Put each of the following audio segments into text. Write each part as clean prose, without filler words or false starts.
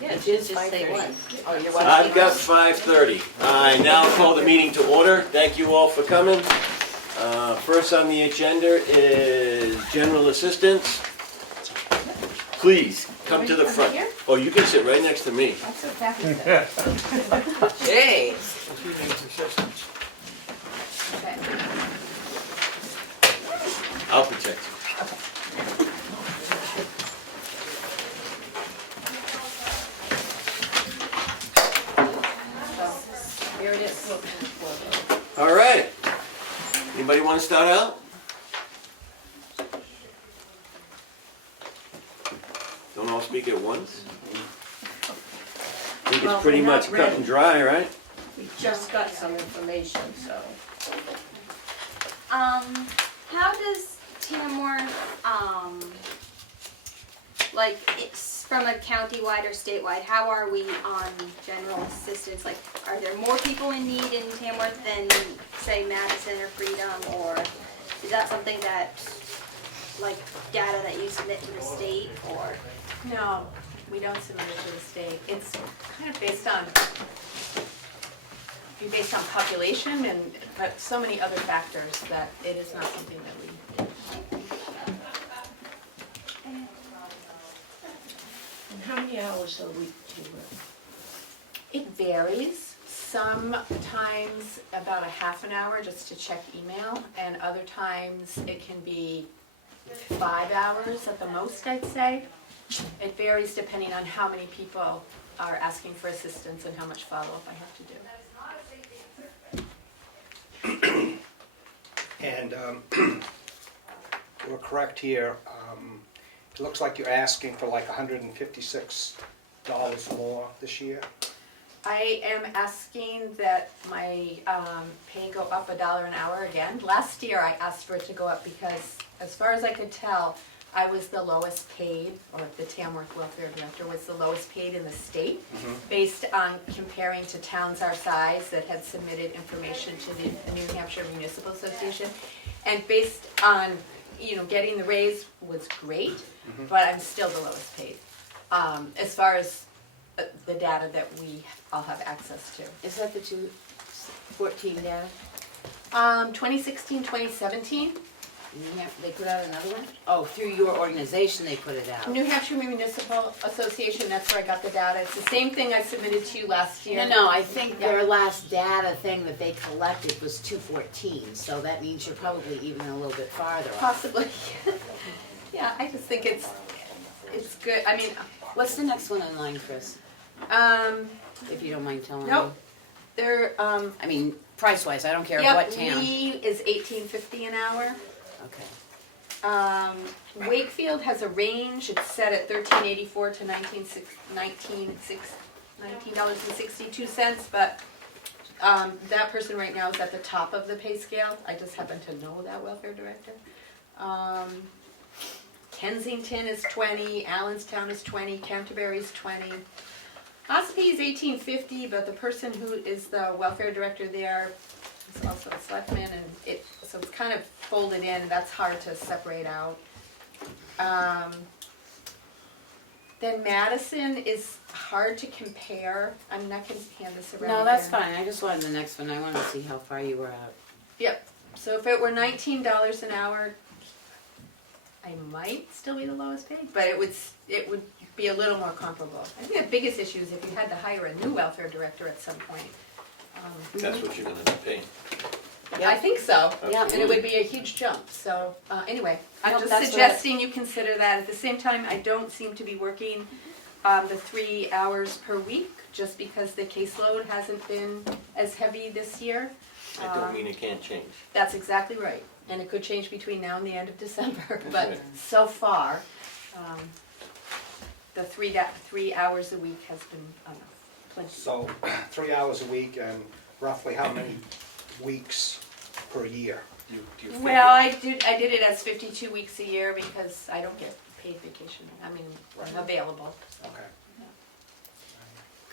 Yeah, It should is just say 5:30. one. Oh, you're watching. I've got 5:30. I now call the meeting to order. Thank you all for coming. First on the agenda is general assistance. Please, come to the front. Here? Oh, you can sit right next to me. That's what Kathy said. Jeez. Okay. I'll protect you. So, here it is. All right. Anybody want to start out? Don't all speak at once? I think Well, it's pretty we're not much cut ready. and dry, right? We just got some information, so. How does Tamworth, like, it's from a county-wide or statewide, how are we on general assistance? Like, are there more people in need in Tamworth than, say, Madison or Freedom, or is that something that, like, data that you submit to the state, or? No, we don't submit it to the state. It's kind of based on population and but so many other factors that it is not something that we. And how many hours a week do you work? It varies. Sometimes about a half an hour just to check email, and other times it can be 5 hours at the most, I'd say. It varies depending on how many people are asking for assistance and how much follow-up I have to do. And we're correct here, it looks like you're asking for like $156 more this year. I am asking that my pay go up $1 an hour again. Last year I asked for it to go up because, as far as I could tell, I was the lowest paid, or the Tamworth Welfare Director was the lowest paid in the state, based on comparing to towns our size that had submitted information to the New Hampshire Municipal Association. And based on, getting the raise was great, but I'm still the lowest paid, as far as the data that we all have access to. Is that the 2014 data? 2016, 2017. Yeah, they put out another one? Oh, through your organization they put it out. New Hampshire Municipal Association, that's where I got the data. It's the same thing I submitted to you last year. No, I think their last data thing that they collected was 2014, so that means you're probably even a little bit farther off. Possibly. Yeah, I just think it's good. I mean, What's the next one in line, Chris? If you don't mind telling me. nope. They're, I mean, price-wise, I don't care yep, what town. Lee is $18.50 an hour. Okay. Wakefield has a range. It's set at $13.84 to $19.62, but that person right now is at the top of the pay scale. I just happen to know that welfare director. Kensington is 20, Allenstown is 20, Canterbury is 20. Ospey is $18.50, but the person who is the welfare director there is also a selectman, and so it's kind of folded in. That's hard to separate out. Then Madison is hard to compare. I'm not going to hand this around. No, that's again. fine. I just wanted the next one. I wanted to see how far you were out. Yep. So if it were $19 an hour, I might still be the lowest paid, but it would be a little more comparable. I think the biggest issue is if you had to hire a new welfare director at some point. That's what you're gonna pay. I think so. Yeah. And it would be a huge jump. So anyway, I'm Nope, just that's suggesting you consider that. At the same time, I don't seem to be working the 3 hours per week just because the caseload hasn't been as heavy this year. I don't mean it can't change. That's exactly right. And it could change between now and the end of December. But so far, the 3 hours a week has been plenty. So 3 hours a week, and roughly how many weeks per year do you figure? Well, I did it as 52 weeks a year because I don't get paid vacation. I mean, available. Okay.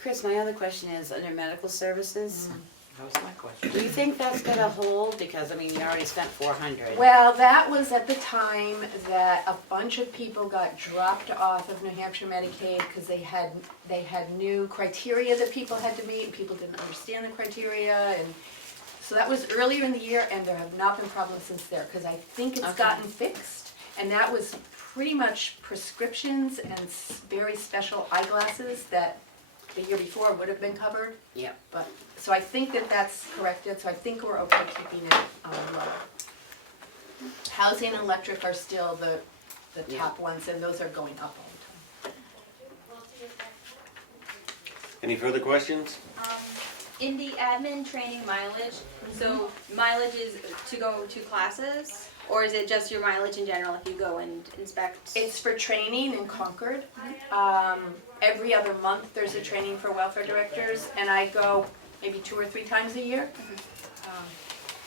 Chris, my other question is, under medical services, That was my question. Do you think that's gonna hold? Because, I mean, you already spent 400. Well, that was at the time that a bunch of people got dropped off of New Hampshire Medicaid because they had new criteria that people had to meet, and people didn't understand the criteria, and so that was earlier in the year, and there have not been problems since there, because I think it's Okay. gotten fixed, and that was pretty much prescriptions and very special eyeglasses that the year before would have been covered. Yep. But, so I think that that's corrected, so I think we're okay keeping it low. Housing and electric are still the top ones, and those are going up all the time. Any further questions? In the admin training mileage, so mileage is to go to classes, or is it just your mileage in general if you go and inspect? It's for training in Concord. Every other month, there's a training for welfare directors, and I go maybe 2 or 3 times a year.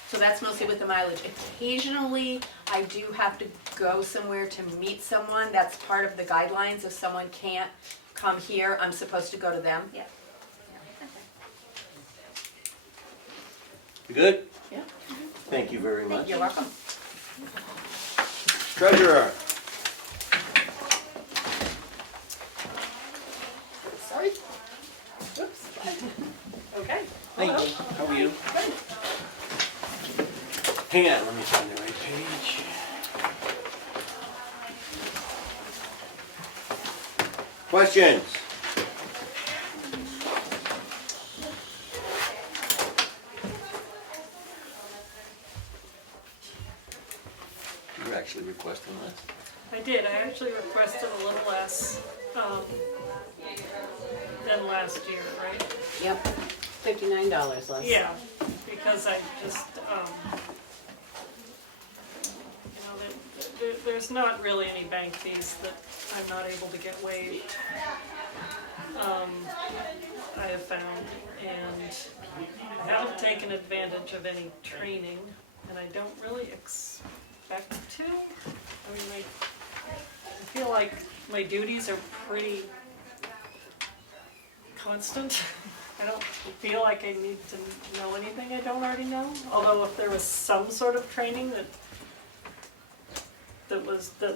So that's mostly with the mileage. Occasionally, I do have to go somewhere to meet someone. That's part of the guidelines. If someone can't come here, I'm supposed to go to them. Yeah. You good? Yeah. Thank you very much. You're welcome. Treasurer. Sorry. Oops. Okay. Thank you. How are you? Hang on, let me find the right page. Questions? You were actually requesting this. I did, I actually requested a little less, than last year, right? Yep. $59 less. Yeah, because I just, there's not really any bank fees that I'm not able to get waived. I have found, and I haven't taken advantage of any training, and I don't really expect to. I mean, I feel like my duties are pretty constant. I don't feel like I need to know anything I don't already know, although if there was some sort of training that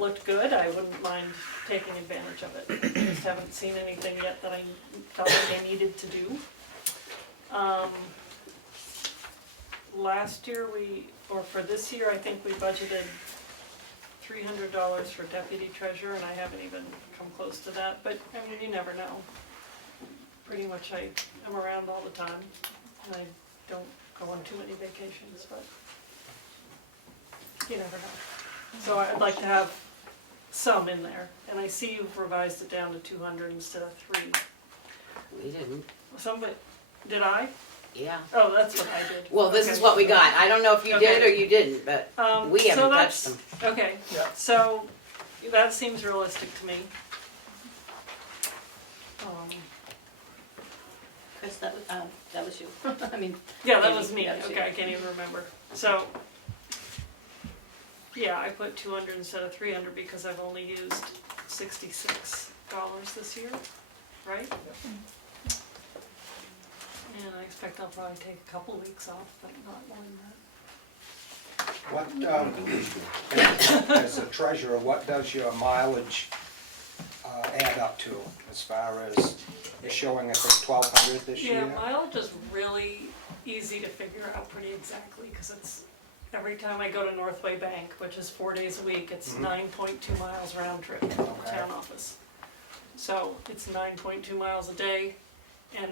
looked good, I wouldn't mind taking advantage of it. I just haven't seen anything yet that I felt like I needed to do. Last year for this year, I think we budgeted $300 for deputy treasurer, and I haven't even come close to that, but I mean, you never know. Pretty much I am around all the time, and I don't go on too many vacations, but you never know. So I'd like to have some in there, and I see you've revised it down to 200 instead of 3. We didn't. Somebody, did I? Yeah. Oh, that's what I did. Well, this is Okay. what we got. I don't know if you did or you didn't, but we So haven't that's- touched them. Okay, so that seems realistic to me. Chris, that was you. I mean, Yeah, that was me, Yeah, okay, I can't even remember. So, yeah, I put 200 instead of 300 because I've only used $66 this year, right? And I expect I'll probably take a couple weeks off, but not more than that. What, as a treasurer, what does your mileage add up to as far as it's showing us at 1,200 this Yeah, year? mileage is really easy to figure out pretty exactly, because it's, every time I go to Northway Bank, which is 4 days a week, it's 9.2 miles round trip to the Okay. town office. So it's 9.2 miles a day, and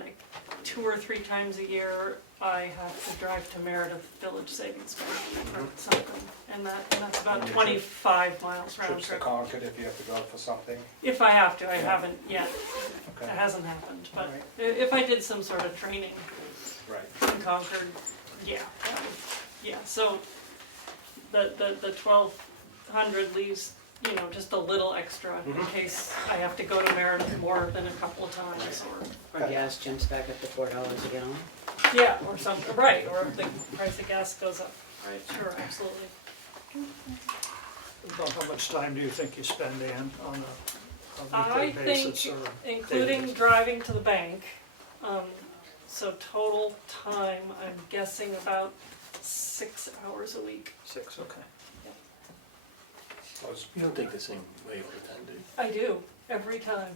2 or 3 times a year, I have to drive to Meredith Village Savings Bank or something, and that's about And your 25 miles round Trips to trip. Concord if you have to go for something? If I have to, I haven't yet, it Okay, hasn't happened, but Right. if I did some sort of training right. in Concord, yeah, that would, yeah, so the 1,200 leaves, you know, just a little extra in case I have to go to Meredith more than a couple of times, Or gas jumps back up to $4 a gallon. yeah, or something, right, or if the price of gas goes up, right, sure, absolutely. About how much time do you think you spend, Ann, on a I weekly basis think, or? including daily? driving to the bank, So total time, I'm guessing about 6 hours a week. 6, okay. You don't take the same way all the time, do you? I do, every time.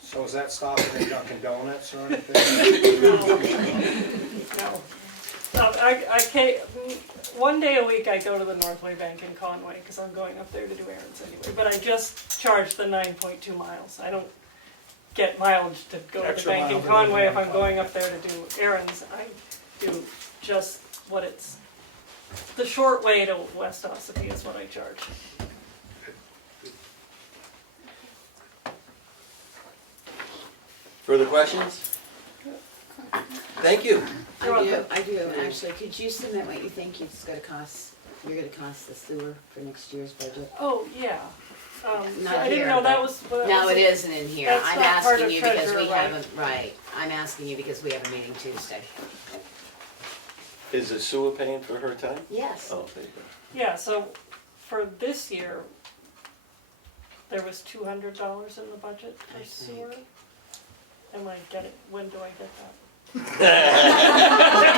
So is that stopping at Dunkin' Donuts or anything? No. I can't, one day a week I go to the Northway Bank in Conway, because I'm going up there to do errands anyway, but I just charge the 9.2 miles. I don't get mileage to go to the Extra bank in mile to Conway go if I'm to going up there to do errands. I do just what it's, the short way to West Ossipee is what I charge. Further questions? Thank you. I do, actually, could you submit what you think you're gonna cost the sewer for next year's budget? Oh, yeah. Not I didn't here, know that but- was. Well, that No, was it a- isn't in here, That's I'm not part asking of you because we treasurer, right? haven't, right, I'm asking you because we have a meeting Tuesday. Is the sewer paying for her time? Yes. Oh, there you go. Yeah, so for this year, there was $200 in the budget I for think. sewer. Am I getting, when do I get that?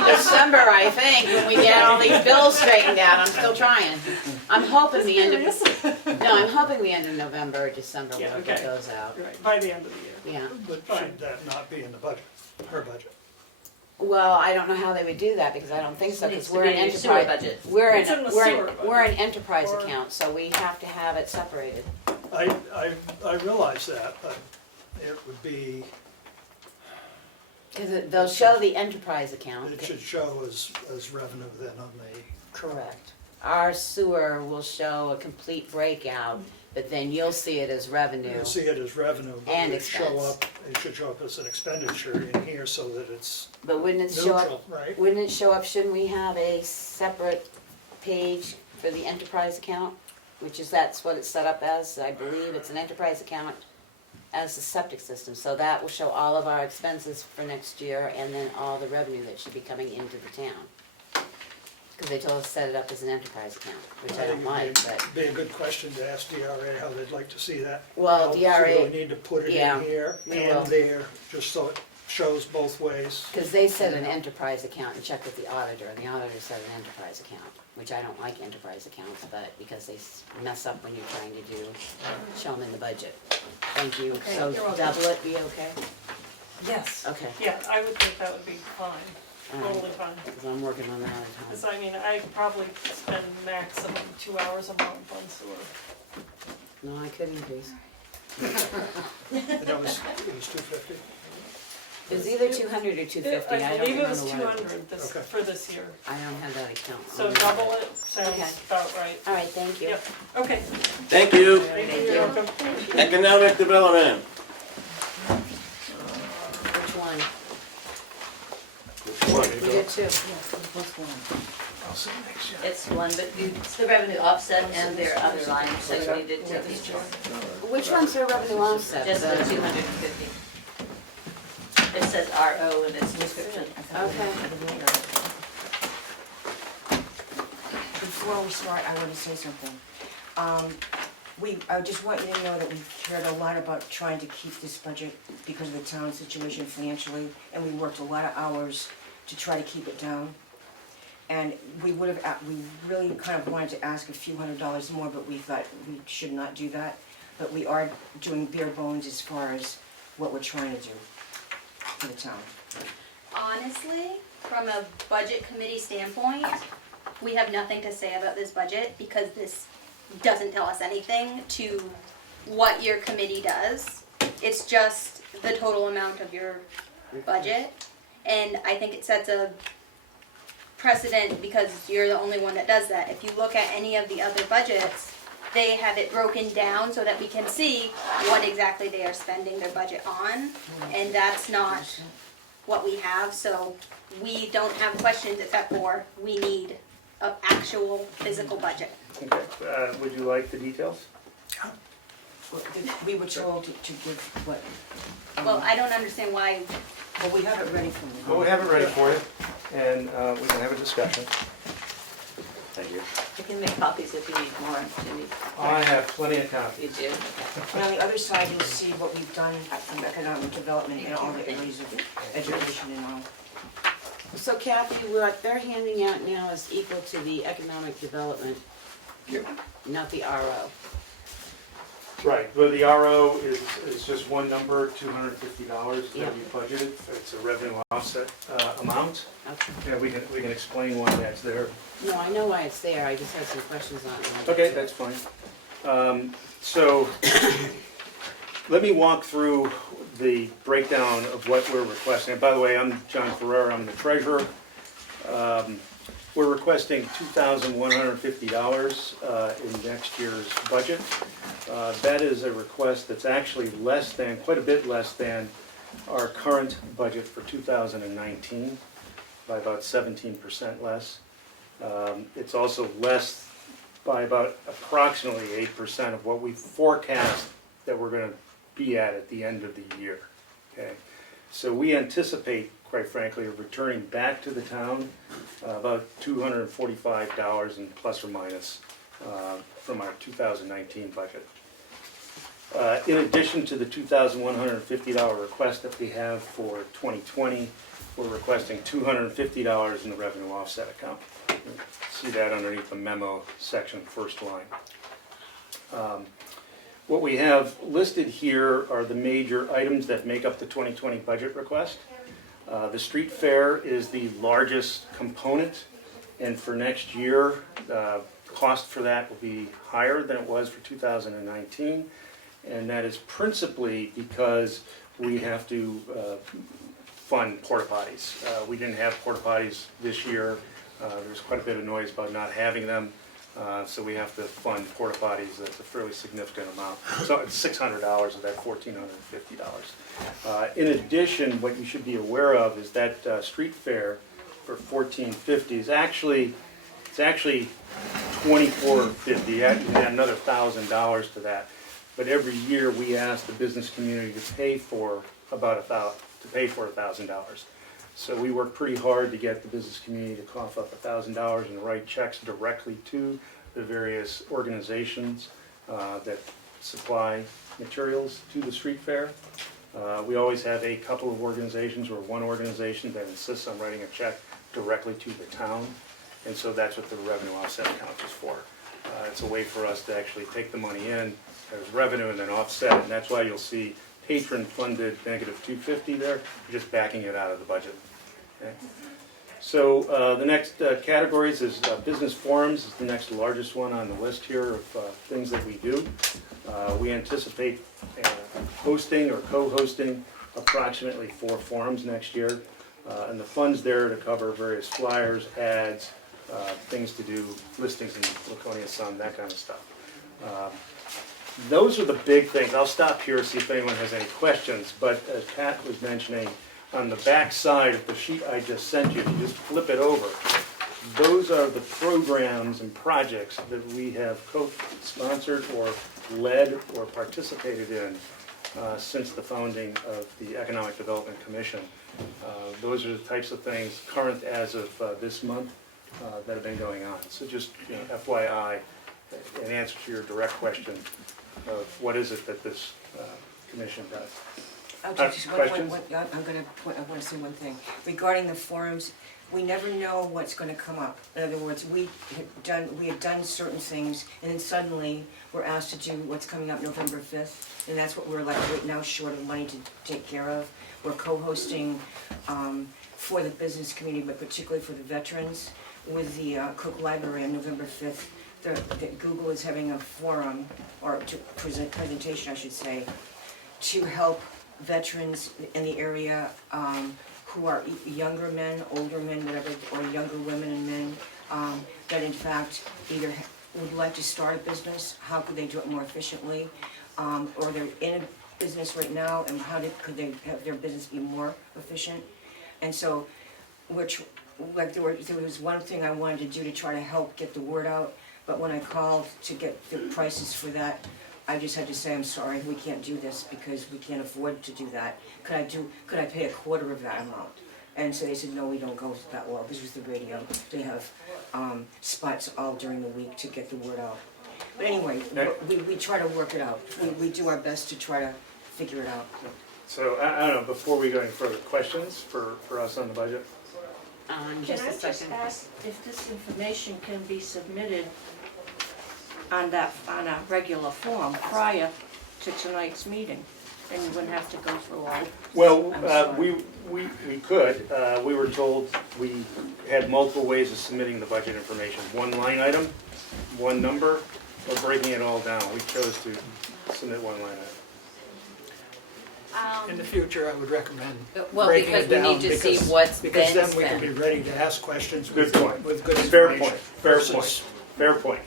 December, I think, when we get all these bills straightened out, I'm still trying. I'm hoping the end of, no, I'm hoping the end of November or December Yeah, we'll get okay. those out, Right, by the end of the year. yeah. But should that not be in the budget, her budget? Well, I don't know how they would do that, because I don't think so, Needs because to we're be an in your sewer enterprise. budget. It's in the sewer We're an budget. enterprise Or- account, so we have to have it separated. I realize that, but it would be, Because they'll show the enterprise account. it should show as revenue then on the. Correct. Our sewer will show a complete breakout, but then you'll see it as revenue. You'll see it as revenue, but And it should show expense. up, it should show up as an expenditure in here so that it's But wouldn't it show neutral, up, right? wouldn't it show up, shouldn't we have a separate page for the enterprise account? Which is, that's what it's set up as, I believe it's an enterprise account as the septic system. So that will show all of our expenses for next year and then all the revenue that should be coming into the town. Because they told us to set it up as an enterprise account, which I don't like, but. Be a good question to ask DRA how they'd like to see that. Well, So DRA we need to put it yeah, in here we will. and there, just so it shows both ways. Because they said an enterprise account and checked with the auditor, and the auditor said an enterprise account, which I don't like enterprise accounts, but because they mess up when you're trying to show them in the budget. Thank you. Okay, So you're welcome. double it, be okay? Yes. Okay. Yeah, I would think that would be fine, All right. totally fine. Because I'm working on that all Because the time. I mean, I probably spend maximum 2 hours a month on sewer. No, I could increase. And it was 250? It was either 200 or 250, I I don't believe it was remember what. 200 this, Okay. for this year. I don't have that account. So double it sounds Okay. about right. All right, thank you. Yep, okay. Thank you. Thank you, you. you're welcome. Economic development. Which one? Which one? You did two. It's one, but it's the revenue offset and their other lines that we did to each one. Which one's their revenue offset? Just the 250. It says RO in its description. Okay. Before we start, I want to say something. I just want you to know that we've cared a lot about trying to keep this budget because of the town's situation financially, and we worked a lot of hours to try to keep it down. And we really kind of wanted to ask a few $100s more, but we thought we should not do that. But we are doing bare bones as far as what we're trying to do for the town. Honestly, from a budget committee standpoint, we have nothing to say about this budget because this doesn't tell us anything to what your committee does. It's just the total amount of your budget. And I think it sets a precedent because you're the only one that does that. If you look at any of the other budgets, they have it broken down so that we can see what exactly they are spending their budget on. And that's not what we have, so we don't have questions except for we need an actual physical budget. Okay, would you like the details? We were told to give what? Well, I don't understand why, Well, we have it ready for you. Well, we have it ready for you, and we can have a discussion. Thank you. can make copies if you need more, Jimmy. I have plenty of You copies. do? And on the other side, you'll see what we've done from economic development in all the areas of education and all. So Kathy, what they're handing out now is equal to the economic development, not the RO. Right, well, the RO is just one number, $250 Yeah. that we budgeted. It's a revenue offset amount. Okay. And we can explain why that's there. No, I know why it's there, I just had some questions on it. Okay, that's fine. So, let me walk through the breakdown of what we're requesting. And by the way, I'm John Ferrera, I'm the treasurer. We're requesting $2,150 in next year's budget. That is a request that's actually less than, quite a bit less than our current budget for 2019, by about 17% less. It's also less by about approximately 8% of what we forecast that we're going to be at the end of the year. Okay, so we anticipate, quite frankly, returning back to the town about $245 and plus or minus from our 2019 budget. In addition to the $2,150 request that we have for 2020, we're requesting $250 in the revenue offset account. See that underneath the memo section, first line. What we have listed here are the major items that make up the 2020 budget request. The street fair is the largest component, and for next year, cost for that will be higher than it was for 2019, and that is principally because we have to fund porta potties. We didn't have porta potties this year. There's quite a bit of noise about not having them. So we have to fund porta potties. That's a fairly significant amount. So it's $600 of that $1,450. In addition, what you should be aware of is that street fair for $1,450 is actually $2,450. Add another $1,000 to that. But every year we ask the business community to pay for about $1,000. So we work pretty hard to get the business community to cough up $1,000 and write checks directly to the various organizations that supply materials to the street fair. We always have a couple of organizations or one organization that insists on writing a check directly to the town, and so that's what the revenue offset account is for. It's a way for us to actually take the money in as revenue and then offset it, and that's why you'll see patron-funded negative $250 there, just backing it out of the budget. Okay. So the next categories is business forums is the next largest one on the list here of things that we do. We anticipate hosting or co-hosting approximately 4 forums next year, and the funds there to cover various flyers, ads, things to do, listings in Laconia Sun, that kind of stuff. Those are the big things. I'll stop here, see if anyone has any questions, but as Pat was mentioning, on the back side of the sheet I just sent you, if you just flip it over, those are the programs and projects that we have co-sponsored or led or participated in since the founding of the Economic Development Commission. Those are the types of things current as of this month that have been going on. So just FYI, in answer to your direct question of what is it that this commission does. I want to say one thing. Regarding the forums, we never know what's going to come up. In other words, we had done certain things, and then suddenly we're asked to do what's coming up November 5th, and that's what we're like right now short of money to take care of. We're co-hosting for the business community, but particularly for the veterans, with the Cook Library on November 5th. Google is having a forum, or presentation I should say, to help veterans in the area who are younger men, older men, whatever, or younger women and men that in fact either would like to start a business, how could they do it more efficiently, or they're in a business right now and could they have their business be more efficient. And so there was one thing I wanted to do to try to help get the word out, but when I called to get the prices for that, I just had to say, I'm sorry, we can't do this because we can't afford to do that. Could I pay a quarter of that amount? And so they said, no, we don't go that well. This was the radio. They have spots all during the week to get the word out. But anyway, we try to work it out. We do our best to try to figure it out. So, I don't know, before we go any further, questions for us on the budget? Can Just I a just second. ask if this information can be submitted on a regular form prior to tonight's meeting? And you wouldn't have to go through all. Well, I'm sorry. we could. We were told we had multiple ways of submitting the budget information. One line item, one number, or breaking it all down. We chose to submit one line item. In the future, I would recommend Well, breaking because it we down need to see because- what's Because been then we can be spent. ready to ask questions Good with point. with good Fair information. point, fair versus, point, fair point.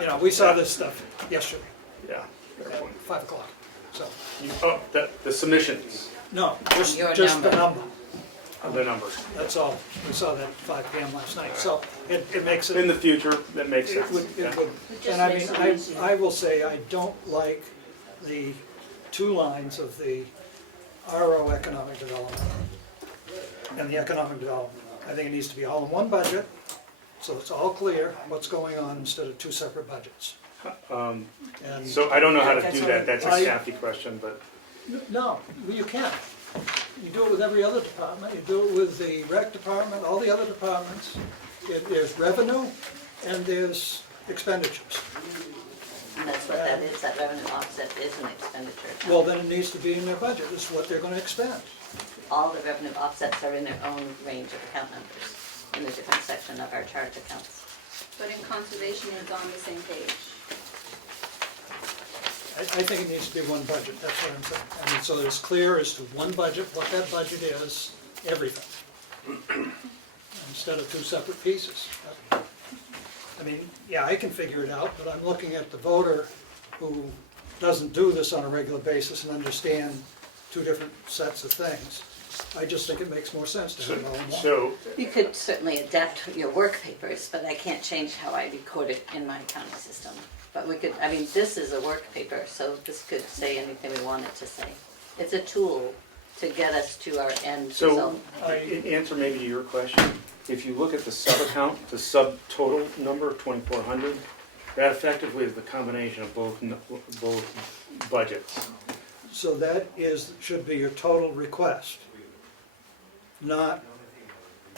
You know, we saw this stuff yesterday Yeah, fair at point. 5 o'clock, so, Oh, the submissions, no, just Your the number. number, the numbers. that's all. We saw that at 5 PM last night, so it makes it. In the future, that makes It sense. would, Yeah. it would, It just and I makes mean, it easier. I will say, I don't like the 2 lines of the RO economic development and the economic development. I think it needs to be all in one budget, so it's all clear what's going on instead of 2 separate budgets. And, So I don't know how to That's do all that, right. that's a I- Kathy question, but. no, you can't. You do it with every other department, you do it with the rec department, all the other departments. There's revenue and there's expenditures. And that's what that is, that revenue offset is an expenditure account. Well, then it needs to be in their budget, it's what they're gonna expend. All the revenue offsets are in their own range of account numbers in a different section of our charge accounts. But in conservation, it's on the same page. I think it needs to be one budget, that's what I'm saying. I mean, so that it's clear as to one budget, what that budget is, everything. Instead of 2 separate pieces. I mean, yeah, I can figure it out, but I'm looking at the voter who doesn't do this on a regular basis and understand 2 different sets of things. I just think it makes more sense to have it all in one. So, You could certainly adapt your work papers, but I can't change how I record it in my accounting system. But we could, I mean, this is a work paper, so this could say anything we want it to say. It's a tool to get us to our end so, result. answer maybe to your question, if you look at the sub-account, the sub-total number, 2,400, that effectively is the combination of both budgets. So that should be your total request, not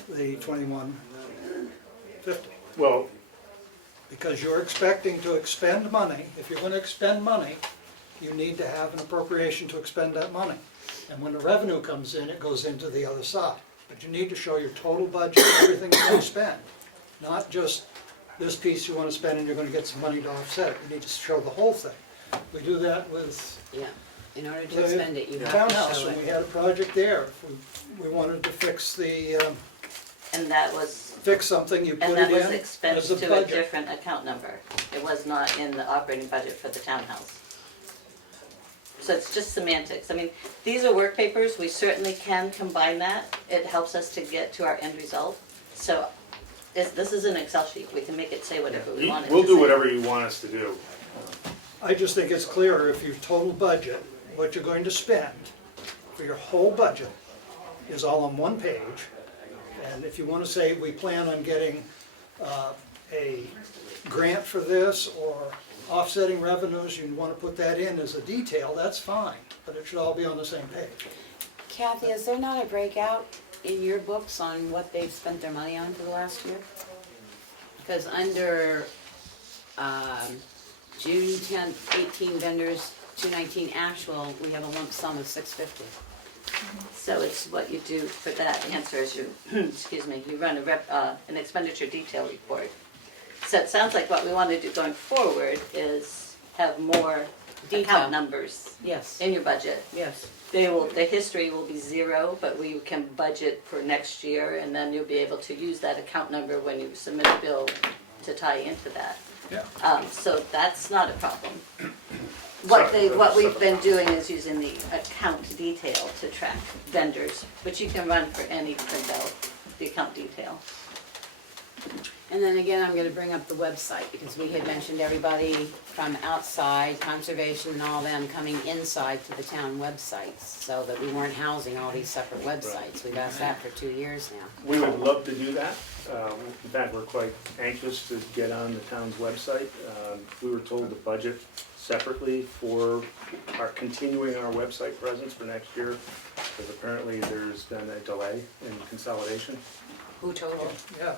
the 2150. Well, Because you're expecting to expend money. If you're gonna expend money, you need to have an appropriation to expend that money. And when the revenue comes in, it goes into the other side. But you need to show your total budget, everything you're gonna spend. Not just this piece you wanna spend and you're gonna get some money to offset it. You need to show the whole thing. We do that with Yeah, in order to the expend it, you have to townhouse, show when we it. had a project there. If we wanted to fix And that was, fix something, you put and it that was in expensed as a to a budget. different account number. It was not in the operating budget for the townhouse. So it's just semantics. I mean, these are work papers, we certainly can combine that. It helps us to get to our end result. So this is an Excel sheet, we can make it say whatever we want it to say. we'll do whatever you want us to do. I just think it's clearer if your total budget, what you're going to spend for your whole budget is all on one page. And if you want to say, we plan on getting a grant for this or offsetting revenues, you want to put that in as a detail, that's fine, but it should all be on the same page. Kathy, is there not a breakout in your books on what they've spent their money on for the last year? Because under June 10th, 18 vendors, 219 actual, we have a lump sum of 650. So it's what you do for that answer is you, excuse me, you run an expenditure detail report. So it sounds like what we want to do going forward is have more Detail. account numbers Yes, in your budget. yes. The history will be 0, but we can budget for next year, and then you'll be able to use that account number when you submit a bill to tie into that. Yeah. So that's not a problem. What we've been doing is using the account detail to track vendors, which you can run for any printout, the account detail. And then again, I'm gonna bring up the website, because we had mentioned everybody from outside, conservation and all them coming inside to the town websites, so that we weren't housing all these separate websites. We've asked that for 2 years now. We would love to do that. In fact, we're quite anxious to get on the town's website. We were told to budget separately for continuing our website presence for next year, because apparently there's been a delay in consolidation. Who told you? Yeah,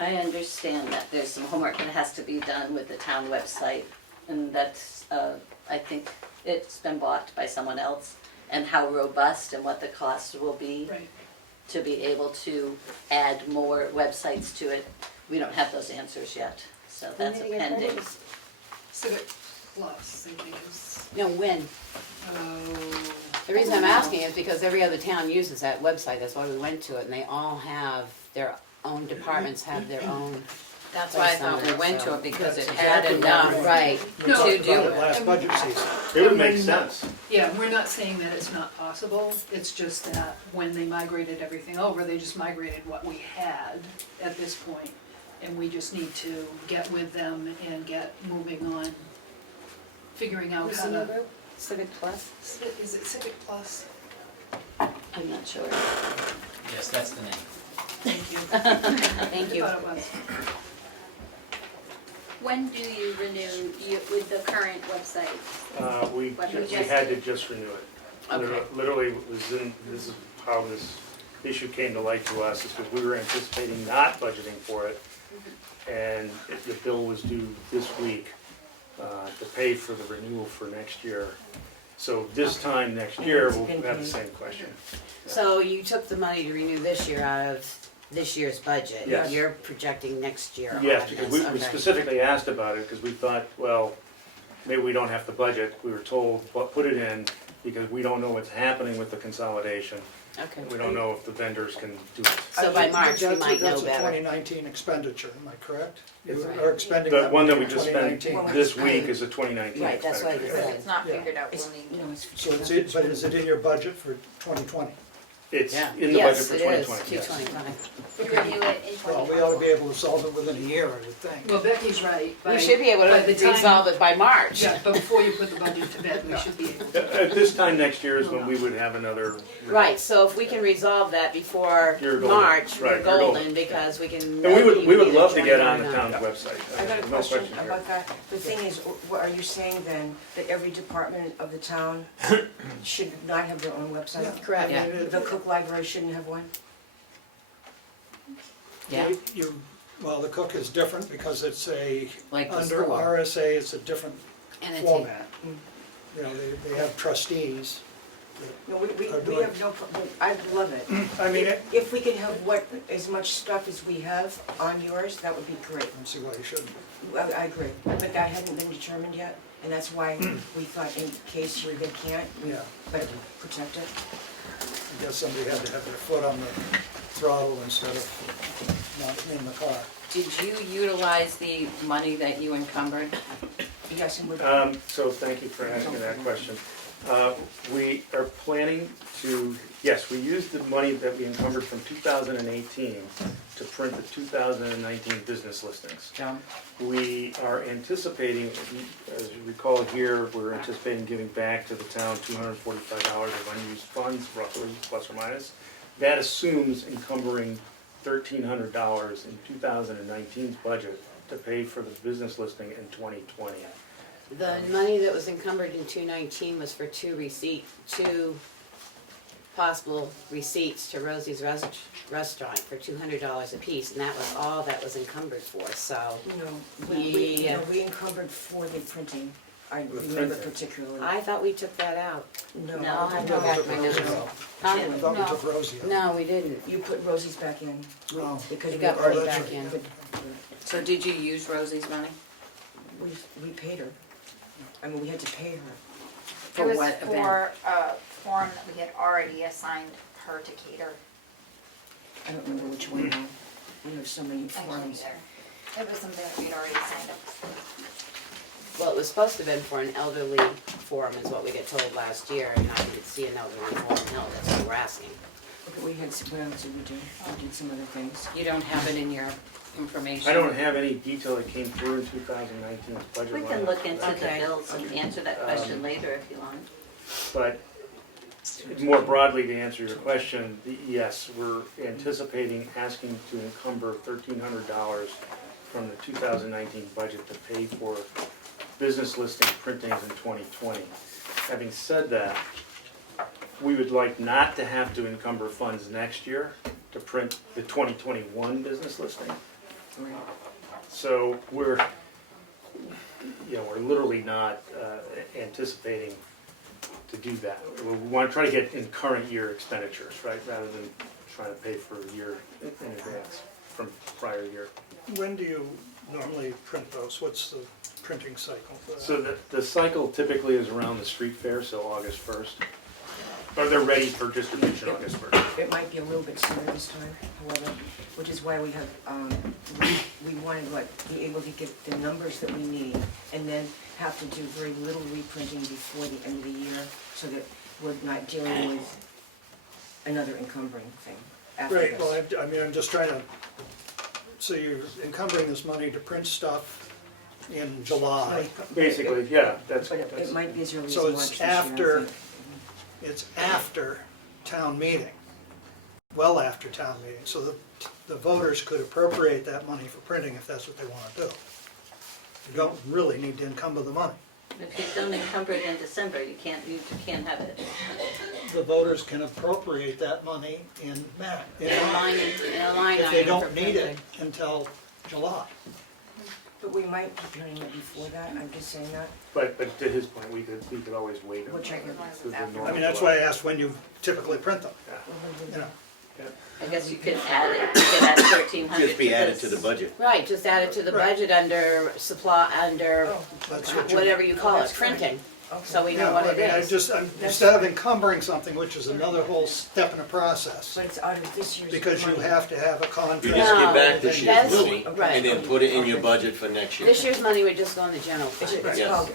I understand that there's some homework that has to be done with the town website, and that's, I think it's been bought by someone else, and how robust and what the cost will be Right. to be able to add more websites to it. We don't have those answers yet, so that's a pending. Civic Plus, I think is, No, when? The reason I'm asking is because every other town uses that website, that's why we went to it, and they all have their own departments, have their own. That's why I thought we went to it, because it That's had exactly enough right. Right. we No. talked to do about it it. last budget season. It would make sense. yeah, we're not saying that it's not possible, it's just that when they migrated everything over, they just migrated what we had at this point, and we just need to get with them and get moving on figuring out Who's how the new to. group? Civic Plus? Is it Civic Plus? I'm not sure. Yes, that's the name. Thank you. Thank you. I thought it was. When do you renew with the current website? We What we just had to did. just renew it. Okay. Literally, it was this is how this issue came to light to us, is because we were anticipating not budgeting for it, and the bill was due this week to pay for the renewal for next year. So this time next year, we'll have the same question. So you took the money to renew this year out of this year's budget? Yes. You're projecting next year on Yes, this, because we okay. specifically asked about it, because we thought, well, maybe we don't have to budget. We were told, but put it in, because we don't know what's happening with the consolidation. Okay. We don't know if the vendors can do it. So by March, we might know That's a better. 2019 expenditure, am I correct? You It's- are expending The that one that money we in just spent 2019. this week is a 2019 Right, that's what I expenditure. just If it's not Yeah. figured out, It's, we'll need. no, it's. So it's it, but is it in your budget for 2020? It's Yeah. in the budget for 2020, Yes, it is, 225. We renew it in Well, we ought to be able to solve it within a year, I would think. Well, Becky's right. We should be able by to the time- resolve it by March. Yeah, but before you put the budget to bed, we should be able to. At this time next year is when we would have another. Right, so if we can resolve that before You're golden. March, Right, we're you're golden. golden, because we can. And we would maybe love to get either on the 29. town's website. I got a No question here. about that. The thing is, what are you saying then, that every department of the town should not have their own website? Correct. I mean, The Cook Library shouldn't have one? Yeah. Well, the Cook is different because it's Like the under school. RSA, it's a different Entity. format. You know, they have trustees. No, we Are doing- have no, I love it. I mean, If we can have as much stuff as we have on yours, that would be great. I don't see why you shouldn't. I agree, but that hadn't been determined yet, and that's why we thought in case they can't, we Yeah. better protect it. I guess somebody had to have their foot on the throttle instead of not in the car. Did you utilize the money that you encumbered? Yes, and we're. So thank you for asking that question. We are planning to, yes, we used the money that we encumbered from 2018 to print the 2019 business listings. John? We are anticipating, as you recall here, we're anticipating giving back to the town $245 of unused funds, roughly, plus or minus. That assumes encumbering $1,300 in 2019's budget to pay for the business listing in 2020. The money that was encumbered in 2019 was for two possible receipts to Rosie's Restaurant for $200 apiece, and that was all that was encumbered for, so. No, We- we encumbered for the printing, I The remember printing. particularly. I thought we took that out. No, I'll have to No, go we back took to my Rosie notes. out. Huh? I thought we took Rosie out. No, we didn't. you put Rosie's back in, No. because It we got already put that's back in. So did you use Rosie's money? we paid her. I mean, we had to pay her. For It was what event? for a form that we had already assigned her to cater. I don't remember which one now. We have so many I can't forms. either. It was something that we'd already signed up. Well, it was supposed to have been for an elderly forum is what we get told last year, and I didn't see an elderly forum held, that's what we're asking. Okay, we had, what else did we do? We did some other things. You don't have it in your information. I don't have any detail that came through in 2019's budget. We line can look into the Okay. bills and answer that question later if you want. But more broadly, to answer your question, yes, we're anticipating asking to encumber $1,300 from the 2019 budget to pay for business listing printings in 2020. Having said that, we would like not to have to encumber funds next year to print the 2021 business listing. So we're literally not anticipating to do that. We want to try to get in current year expenditures, right, rather than trying to pay for a year in advance from prior year. When do you normally print those? What's the printing cycle for that? So the cycle typically is around the street fair, so August 1st. Or they're ready for distribution August 1st. It might be a little bit sooner this time, however, which is why we have, we wanted to be able to get the numbers that we need and then have to do very little reprinting before the end of the year so that we're not dealing with another encumbering thing after Right, this. well, I mean, I'm just trying to, so you're encumbering this money to print stuff in July. Basically, yeah, that's. But it might be as early as So March it's this year, I after, think. it's after town meeting, well after town meeting, so the voters could appropriate that money for printing if that's what they want to do. You don't really need to encumber the money. If you don't encumber it in December, you can't have it. The voters can appropriate that money in In a line if they item don't for need it printing. until July. But we might be doing it before that, I'm just saying that. But to his point, we could always wait. We'll check it. through the normal I mean, that's why I asked when you typically print them, you know. I guess you could add it, you could add 1,300 Just be to added this. to the budget. Right, just add it to the Right. budget under supply, under That's what you- whatever you call it, that's fine. printing, Okay. so we Yeah, know what I it mean, I is. just, instead of encumbering something, which is another whole step in the process, But it's out of this year's because you money. have to have a contract. You just get back this and year's That's- money right. and then put it in your budget for next year. This year's money would just go in the general It's fund. Yes. called,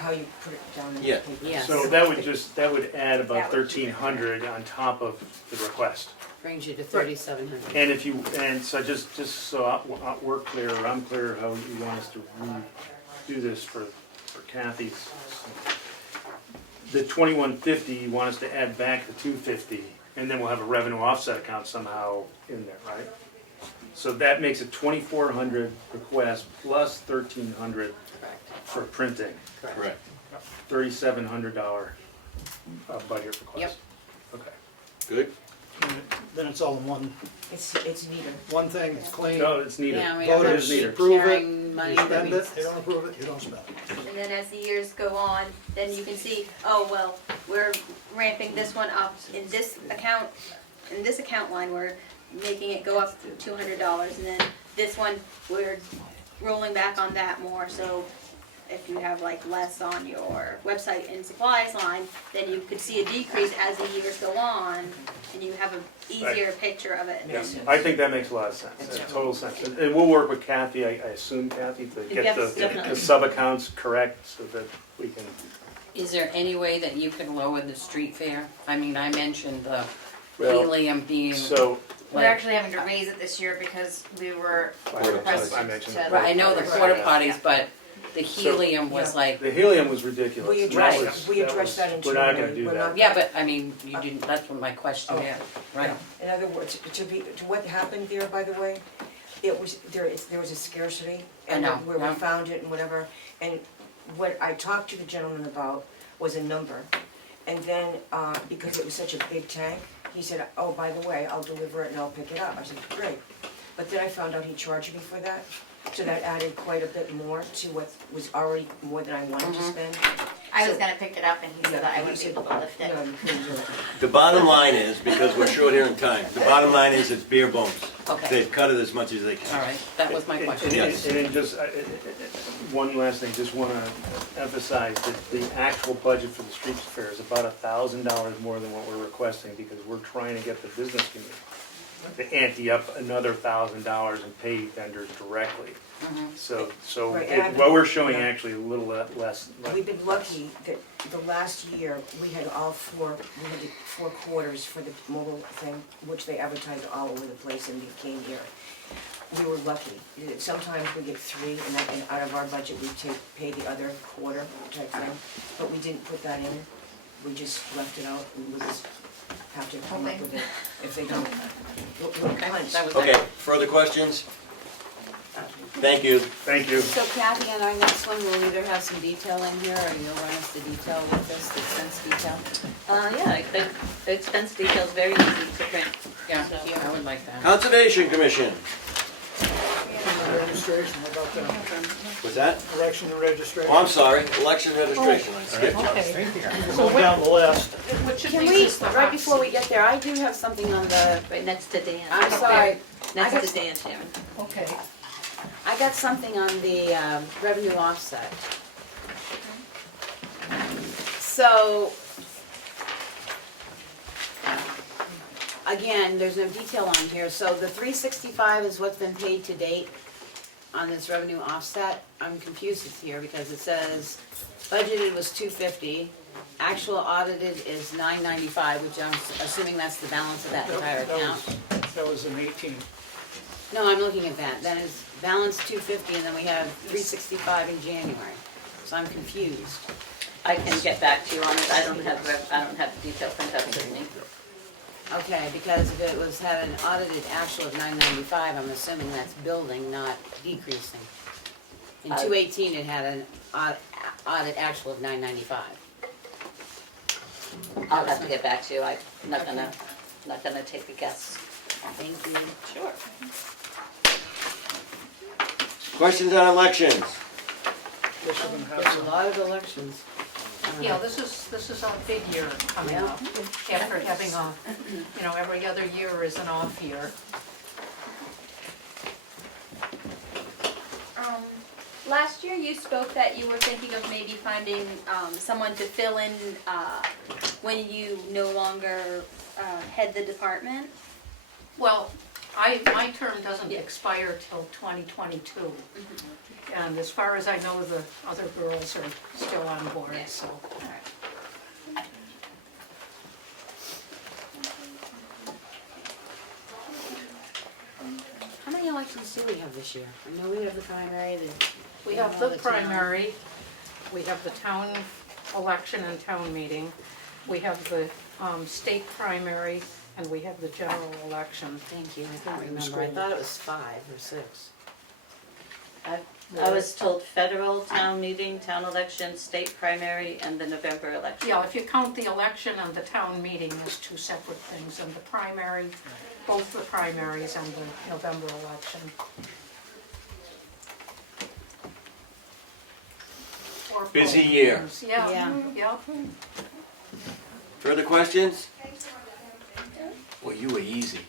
how you put it down in the Yeah. paper. Yes. So that would add about That would- 1,300 on top of the request. Brings you to 3,700. And so just so we're clear, or I'm clear how you want us to do this for Kathy's. The 2,150, you want us to add back the 250, and then we'll have a revenue offset account somehow in there, right? So that makes it 2,400 request plus 1,300 for printing, Correct. $3,700 budget request. Yep. Okay. Good? Then it's all in It's neater. one thing, it's clean. No, it's needed. Yeah, we It have is Voters needed. approve it, sharing money you that spend we- it, they don't approve it, you don't spend it. And then as the years go on, then you can see, oh, well, we're ramping this one up in this account line, we're making it go up $200, and then this one, we're rolling back on that more, so if you have like less on your website and supplies line, then you could see a decrease as the years go on, and you have an easier picture of it. Yeah, I think that makes a lot of sense, total sense. And we'll work with Kathy, I assume Kathy, to get Yes, the definitely. sub-accounts correct so that we can, Is there any way that you can lower the street fare? I mean, I mentioned the well, helium being, so, We're actually having to raise it this year because we were requested I mentioned to. right, I know the porta potties, but the So- helium was like, the helium was ridiculous. We That addressed, was- we addressed that We're not gonna internally. do We're that. not- yeah, but I mean, you didn't, that's what my question Oh. is, right? In other words, to what happened there, by the way, it was, there was a scarcity. I know, And where yeah. we found it and whatever, and what I talked to the gentleman about was a number. And then, because it was such a big tank, he said, oh, by the way, I'll deliver it and I'll pick it up. I said, great. But then I found out he charged me for that, so that added quite a bit more to what was already more than I wanted to spend. I was So- gonna pick it up and he said that I he wouldn't be said, able to lift it. No, you couldn't do it. The bottom line is, because we're short here in time, the bottom line is it's bare bones. Okay, They've cut it as much as they can. all right, that was my question. Yes. And then just, one last thing, just wanna emphasize that the actual budget for the street fair is about $1,000 more than what we're requesting because we're trying to get the business community to ante up another $1,000 and pay vendors directly. So Right, what we're showing actually a little less. We've been lucky that the last year, we had the 4 quarters for the mobile thing, which they advertised all over the place and they came here. We were lucky. Sometimes we get 3 and out of our budget, we pay the other quarter type thing. But we didn't put that in. We just left it out and we just have to come up with it if they don't. We'll punch. That was Okay, it. further questions? Thank you. Thank you. So Kathy, on our next one, we'll either have some detail in here, or you'll run us the detail with this, the expense detail. Yeah, the expense detail is very easy to print. Yeah, I would like that. Conservation Commission, Registration, how about that? what's that? Election and registration. Oh, I'm sorry, election registration, I skipped. Okay. Go down the list. Which of Can these we, is the right hot before we seat? get there, I do have something on the, Right next to Dan. I'm sorry, Next I to got- Dan, Sharon. Okay. I got something on the revenue offset. So, again, there's no detail on here, so the 365 is what's been paid to date on this revenue offset. I'm confused here because it says budgeted was 250, actual audited is 995, which I'm assuming that's the balance of that entire account. That was in 18. No, I'm looking at that. That is balance 250, and then we have 365 in January. So I'm confused. I can get back to you on it. I don't have the detail printouts with me. Okay, because if it was had an audited actual of 995, I'm assuming that's building, not decreasing. In 218, it had an audit actual of 995. I'll have to get back to you. I'm not gonna take a guess. Thank you. Sure. Questions on elections? This is gonna have There's a some. lot of elections. Yeah, this is a big year coming Yeah. up, after having every other year is an off year. Last year you spoke that you were thinking of maybe finding someone to fill in when you no longer head the department. Well, my term doesn't expire till 2022. And as far as I know, the other girls are still on board, Yeah. so. How many elections do we have this year? I know we have the primary, We have the primary, we have the town election and town meeting, we have the state primary, and we have the general election. Thank you, I can't remember. I thought it was 5 or 6. I was told federal town meeting, town election, state primary, and the November election. Yeah, if you count the election and the town meeting as 2 separate things, and the primary, both the primaries and the November election. 4 Busy full year. years. Yeah, Yeah. yeah. Further questions? Well, you were easy.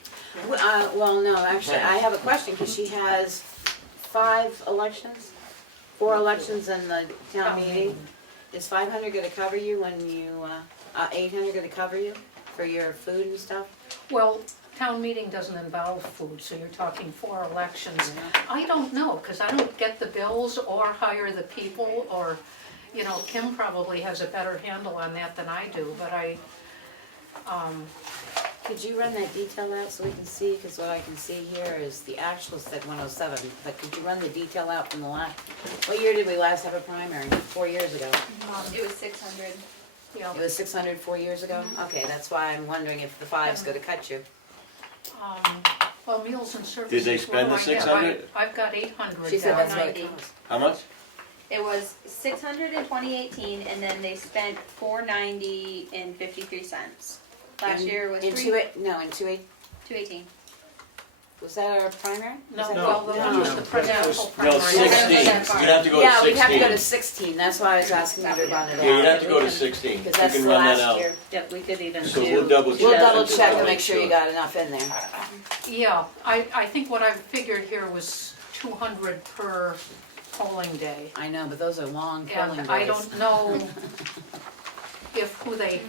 Well, no, actually, I have a question, because she has 5 elections, 4 elections in the town meeting. Is 500 gonna cover you when you, 800 gonna cover you for your food and stuff? Well, town meeting doesn't involve food, so you're talking 4 elections. I don't know, because I don't get the bills or hire the people, or, Kim probably has a better handle on that than I do, but Could you run that detail out so we can see, because what I can see here is the actual said 107, but could you run the detail out from the last, what year did we last have a primary? 4 years ago? It was 600. yeah. It was 600 4 years ago? Okay, that's why I'm wondering if the 5's gonna cut you. Well, meals and services. Did they spend the what do I have? 600? I've got 800 She said down. that's what it 90. cost. How much? It was 600 in 2018, and then they spent 490 and 53 cents. Last year was In 218. Was that our primary? No, Was that- well, the one was the presidential No, primary. 16. You'd have to go to 16. Yeah, we'd have to go to 16, that's why I was asking you to run it out. Yeah, you'd have to go to 16. You Because that's can the run that last out. year. Yep, we could even do. So we'll double check. We'll Yeah. double check to Make make sure you sure. got enough in there. Yeah, I think what I figured here was 200 per polling day. I know, but those are long polling days. And I don't know if who they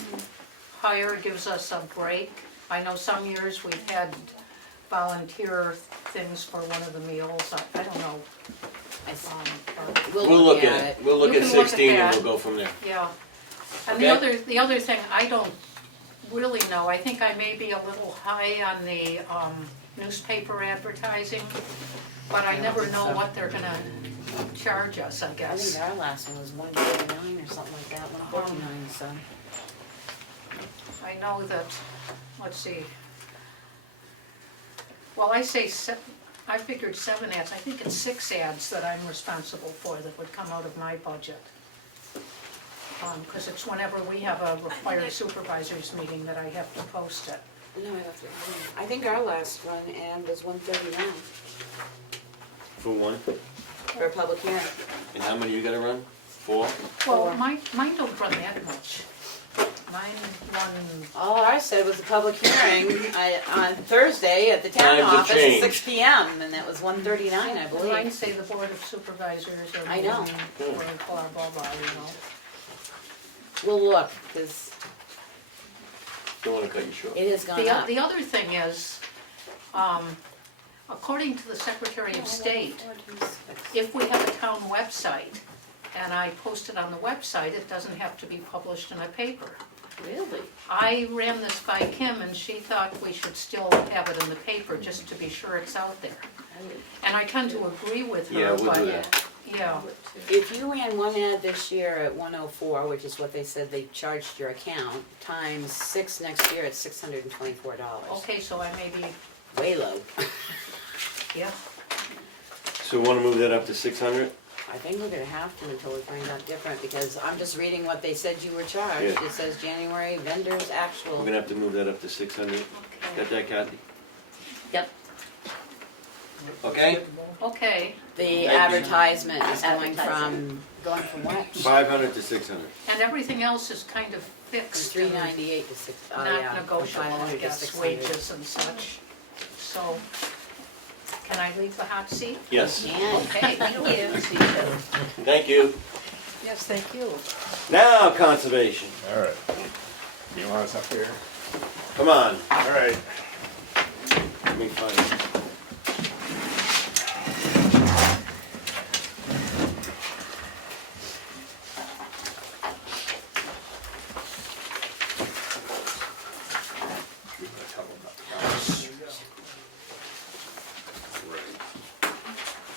hire gives us a break. I know some years we've had volunteer things for one of the meals, I don't know. I see. But, We'll We'll look at it. We'll look You at can look at 16 and that. we'll go from there. yeah. And Okay. the other thing, I don't really know, I think I may be a little high on the newspaper advertising, but I never know what they're gonna charge us, I I guess. think our last one was 149 or something like that, 149, so. I know that, let's see. Well, I figured 7 ads, I think it's 6 ads that I'm responsible for that would come out of my budget. Because it's whenever we have a required supervisors meeting that I have to post it. No, I think our last run ad was 139 For one. for a public hearing. And how many you gotta run? 4? Well, mine don't run that much. Mine run, All I said was a public hearing on Thursday at the town Times have office at changed. 6 PM, and that was 139, I mine believe. say the board of supervisors or I know. meeting or blah, blah, blah, you know. We'll look, because Don't wanna cut you short. it has gone up. The other thing is, according to the Secretary of State, if we have a town website and I post it on the website, it doesn't have to be published in a paper. Really? I ran this by Kim and she thought we should still have it in the paper just to be sure it's out there. And I tend to agree with Yeah, her, we'll do but, that. yeah, If you ran one ad this year at 104, which is what they said they charged your account, times 6 next year, it's $624. okay, so I may be, Way low. yeah. So wanna move that up to 600? I think we're gonna have to until we find out different, because I'm just reading what they said you were charged. Yeah. It says January vendors actual. We're gonna have to move that up to 600. Got that, Kathy? Yep. Okay? Okay, The advertisement is going from what? 500 to 600. and everything else is kind of From fixed. 398 to 6, oh Not yeah. from negotiable, 500 I to guess, 600. wages and such. So, can I leave the hot seat? Yes. And Okay, thank you. Thank you. yes, thank you. Now, conservation. All right. You want us up here? Come on. All right. Let me find it.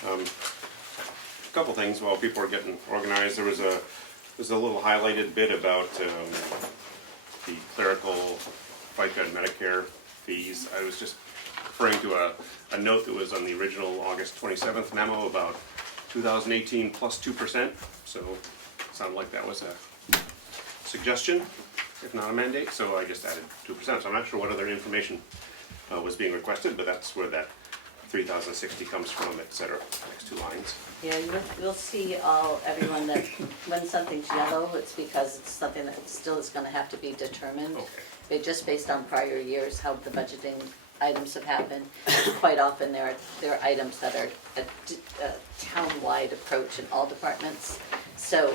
A couple things while people are getting organized. There's a little highlighted bit about the clerical FICA and Medicare fees. I was just referring to a note that was on the original August 27th memo about 2018 plus 2%. So it sounded like that was a suggestion, if not a mandate. So I just added 2%. So I'm not sure what other information was being requested, but that's where that 3,060 comes from, et cetera, next 2 lines. Yeah, you'll see everyone that when something's yellow, it's because it's something that still is gonna have to be determined. Okay. Just based on prior years, how the budgeting items have happened. Quite often there are items that are a town-wide approach in all departments. So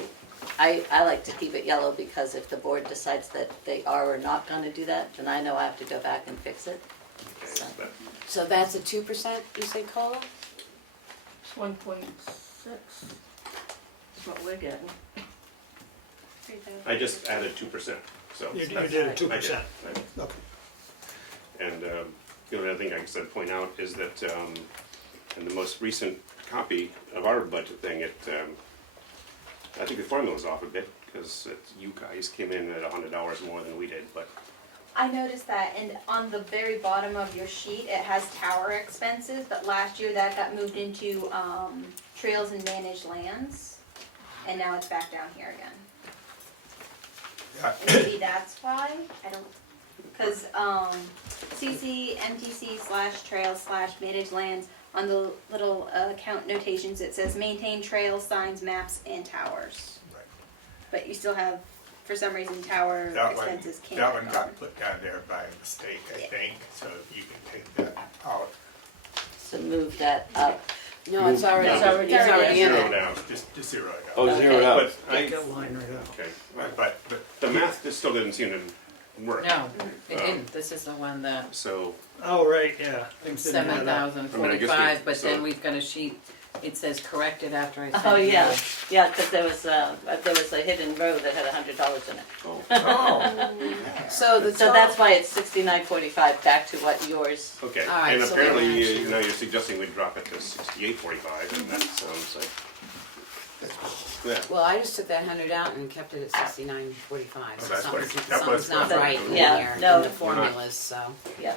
I like to keep it yellow because if the board decides that they are or not gonna do that, then I know I have to go back and fix it. Okay, So- that- So that's a 2%, you say, COLA? It's 1.6 is what we're getting. I just added 2%, so. You that's- did a I 2%. I did. Okay. And the only other thing I said point out is that in the most recent copy of our budget thing, I think the formula's off a bit because you guys came in at $100 more than we did, but I noticed that, and on the very bottom of your sheet, it has tower expenses, but last year that got moved into, trails and managed lands, and now it's back down here again. And maybe that's why, I don't, cause, CC, MTC/trails/managed lands, on the little, account notations, it says maintain trails, signs, maps, and towers. Right. But you still have, for some reason, tower expenses can't. That one got put down there by mistake, I think, so you can take that out. So move that up. No, it's already, It's already in zero it. down. Just zero it out. Oh, zero it out. But I, Take that line right out. okay, But the math just still didn't seem to work. No, it didn't, this is the one that, So, Oh, right, yeah. Things didn't add up. 7,045, but then so- we've got a sheet, it says corrected after I sent Oh, it. yeah, yeah, because there was a hidden row that had $100 in it. So the So total, that's why it's 69.45, back to what yours, okay, All right, and so apparently, we're actually- you know, you're suggesting we drop it to 68.45, and that sounds like, yeah. well, I just took that 100 out and kept it at 69.45. Oh, that's what it- that was Something's not what- right in Yeah, here, no. in the formulas, so. yeah,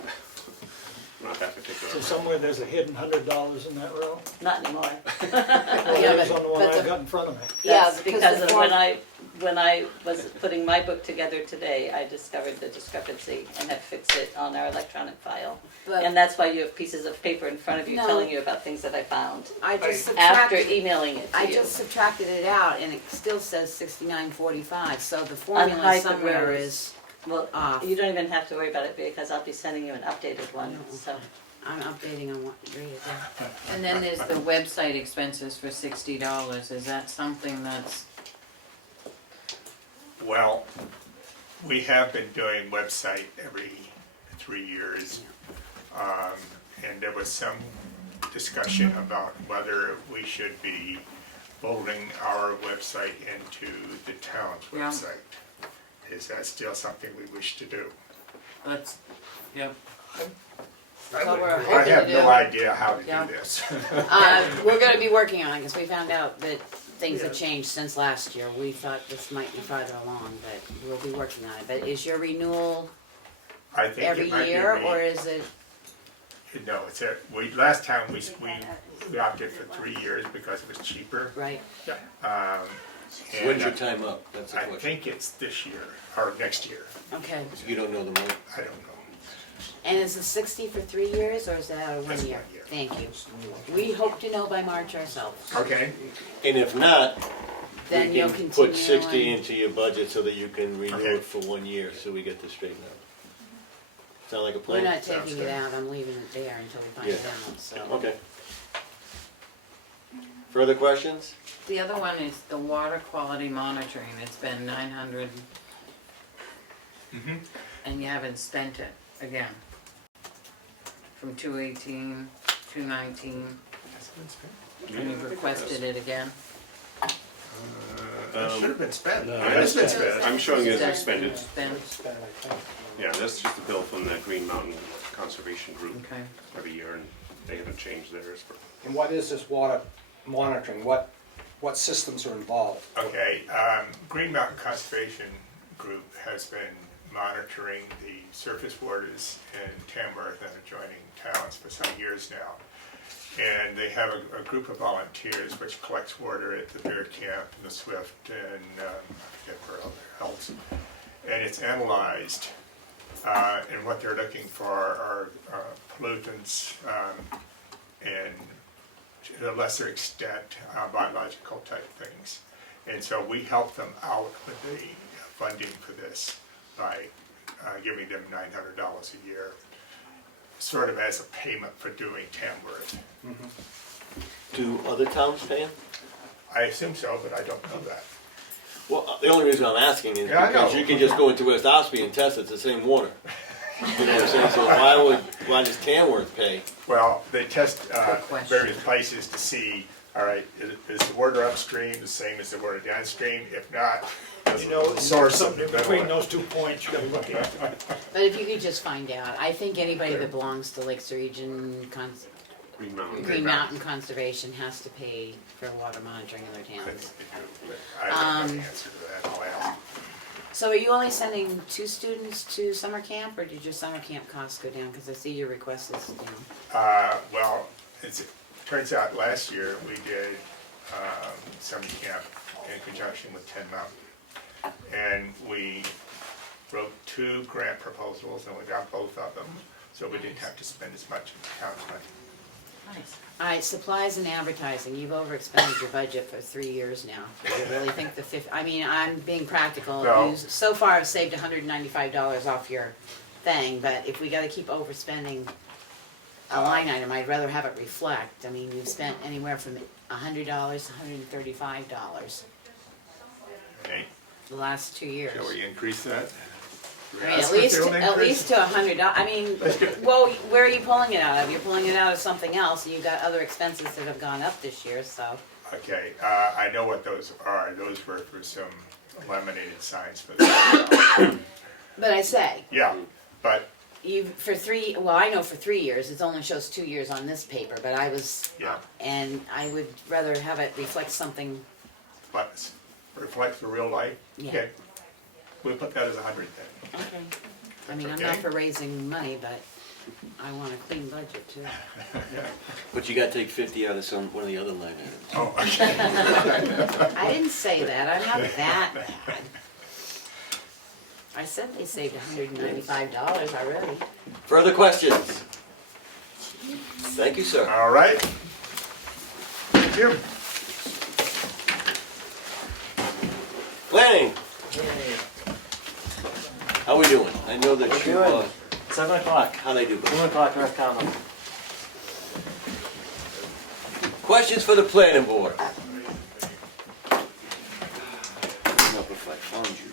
Not that particular. So somewhere there's a hidden $100 in that row? not anymore. Well, Yeah, there's but- on the one but I've the- got in front of me. Yeah, That's because the of form- when I was putting my book together today, I discovered the discrepancy and had fixed it on our electronic file. But And that's why you have pieces of paper in front of you No. telling you about things that I found I just after subtracted, emailing it to I you. just subtracted it out and it still says 69.45, so the formula Unhide the somewhere rows. is Well, off. you don't even have to worry about it because I'll be sending you an updated one, No. so. I'm updating on what, read it there. And then there's the website expenses for $60, is that something that's, Well, we have been doing website every 3 years. And there was some discussion about whether we should be folding our website into the town's Yeah. website. Is that still something we wish to do? that's, yep. So we're I hoping have to no do- idea how to Yeah. do this. We're gonna be working on it, because we found out that things have changed since last year. We thought this might be farther along, but we'll be working on it. But is your renewal I think every it might be year, me. or is it, No, last time we opted for 3 years because it was cheaper. right? And When's your time up? That's the I question. think it's this year, or next year, Okay. You don't know the month? I don't know. And is the 60 for 3 years, or is that a That's 1 year? 1 year. Thank you. We hope to know by March ourselves. Okay, And if not, Then we you'll can continue put 60 on- into your budget so that you can renew Okay. it for 1 year, so we get this straightened out. Sound like a We're plan? not Sounds taking good. it out, I'm leaving it there until we find Yeah. it out, so. Okay. Further questions? The other one is the water quality monitoring, it's been 900, Mhm. and you haven't spent it again. From 218, 219, and you've requested it again. That should have been spent. Yeah, It has been spent. I'm showing it as That's expended. Spent, Yeah, that's just a bill from the Green Mountain Conservation Group okay. every year, and they haven't changed theirs for. And what is this water monitoring? What systems are involved? Okay, Green Mountain Conservation Group has been monitoring the surface waters in Tamworth and adjoining towns for some years now. And they have a group of volunteers which collects water at the Bear Camp and the Swift and I forget where else. And it's analyzed, and what they're looking for are pollutants and to a lesser extent biological type things. And so we help them out with the funding for this by giving them $900 a year, sort of as a payment for doing Tamworth. Do other towns pay 'em? I assume so, but I don't know that. Well, the only reason I'm asking is Yeah, I because know. you can just go into West Ospey and test, it's the same water. You know what I'm saying? So why does Tamworth pay? Well, they test question. various places to see, all right, is the water upstream the same as the water downstream? If not, You know, the source of something the between water. those 2 points you gotta look at. But if you could just find out, I think anybody that belongs to Lakes Region Green Mountain. Green Mountain Conservation has to pay for water monitoring in their I towns. think they do, but I don't know the answer to that, I'll ask. So are you only sending 2 students to summer camp, or did your summer camp costs go down? Because I see your request is down. Well, it turns out last year we did summer camp in conjunction with 10 Mountain. And we wrote 2 grant proposals and we got both of them, so we didn't have to spend as much of the town's money. Nice. All right, supplies and advertising, you've overexpended your budget for 3 years now. Do you really think I mean, I'm being practical. No. You so far have saved $195 off your thing, but if we gotta keep overspending a line item, I'd rather have it reflect. I mean, we've spent anywhere from $100 to $135 Okay, the last 2 years. shall we increase that? I mean, at least to $100, I mean, well, where are you pulling it out of? You're pulling it out of something else, and you've got other expenses that have gone up this year, so. Okay, I know what those are. Those were for some laminated signs for the. But I say, Yeah, but, I know for 3 years, it only shows 2 years on this paper, but yeah, and I would rather have it reflect something, but reflect the real life. Yeah. Okay. We'll put that as 100 then. okay. I mean, I'm not Okay. for raising money, but I want a clean budget too. But you gotta take 50 out of one of the other line items. Oh, okay. I didn't say that, I'm not that bad. I said they saved $195 already. Further questions? Thank you, sir. All right. Thank you. Planning, how we doing? I know that you, Good. 7 o'clock. how they do? 7 o'clock, North Common. Questions for the planning board? I don't know if I found you.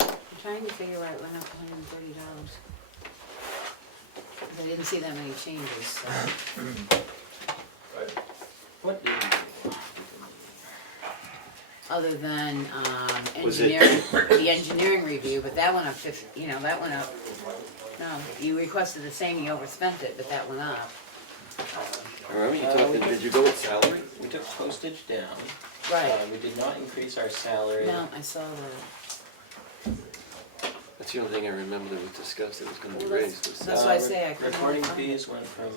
I'm trying to figure out why it went up $130. I didn't see that many changes, so. What did Other than Was it- engineering, the engineering review, but that went up 50, that went up. No, you requested the same, you overspent it, but that went up. I remember you talking, did you go with salary? we took postage down. Right. We did not increase our salary. No, I saw that. That's the only thing I remember that was discussed, that was gonna be Well, raised. Was that's why I say I couldn't Recording find it. fees went from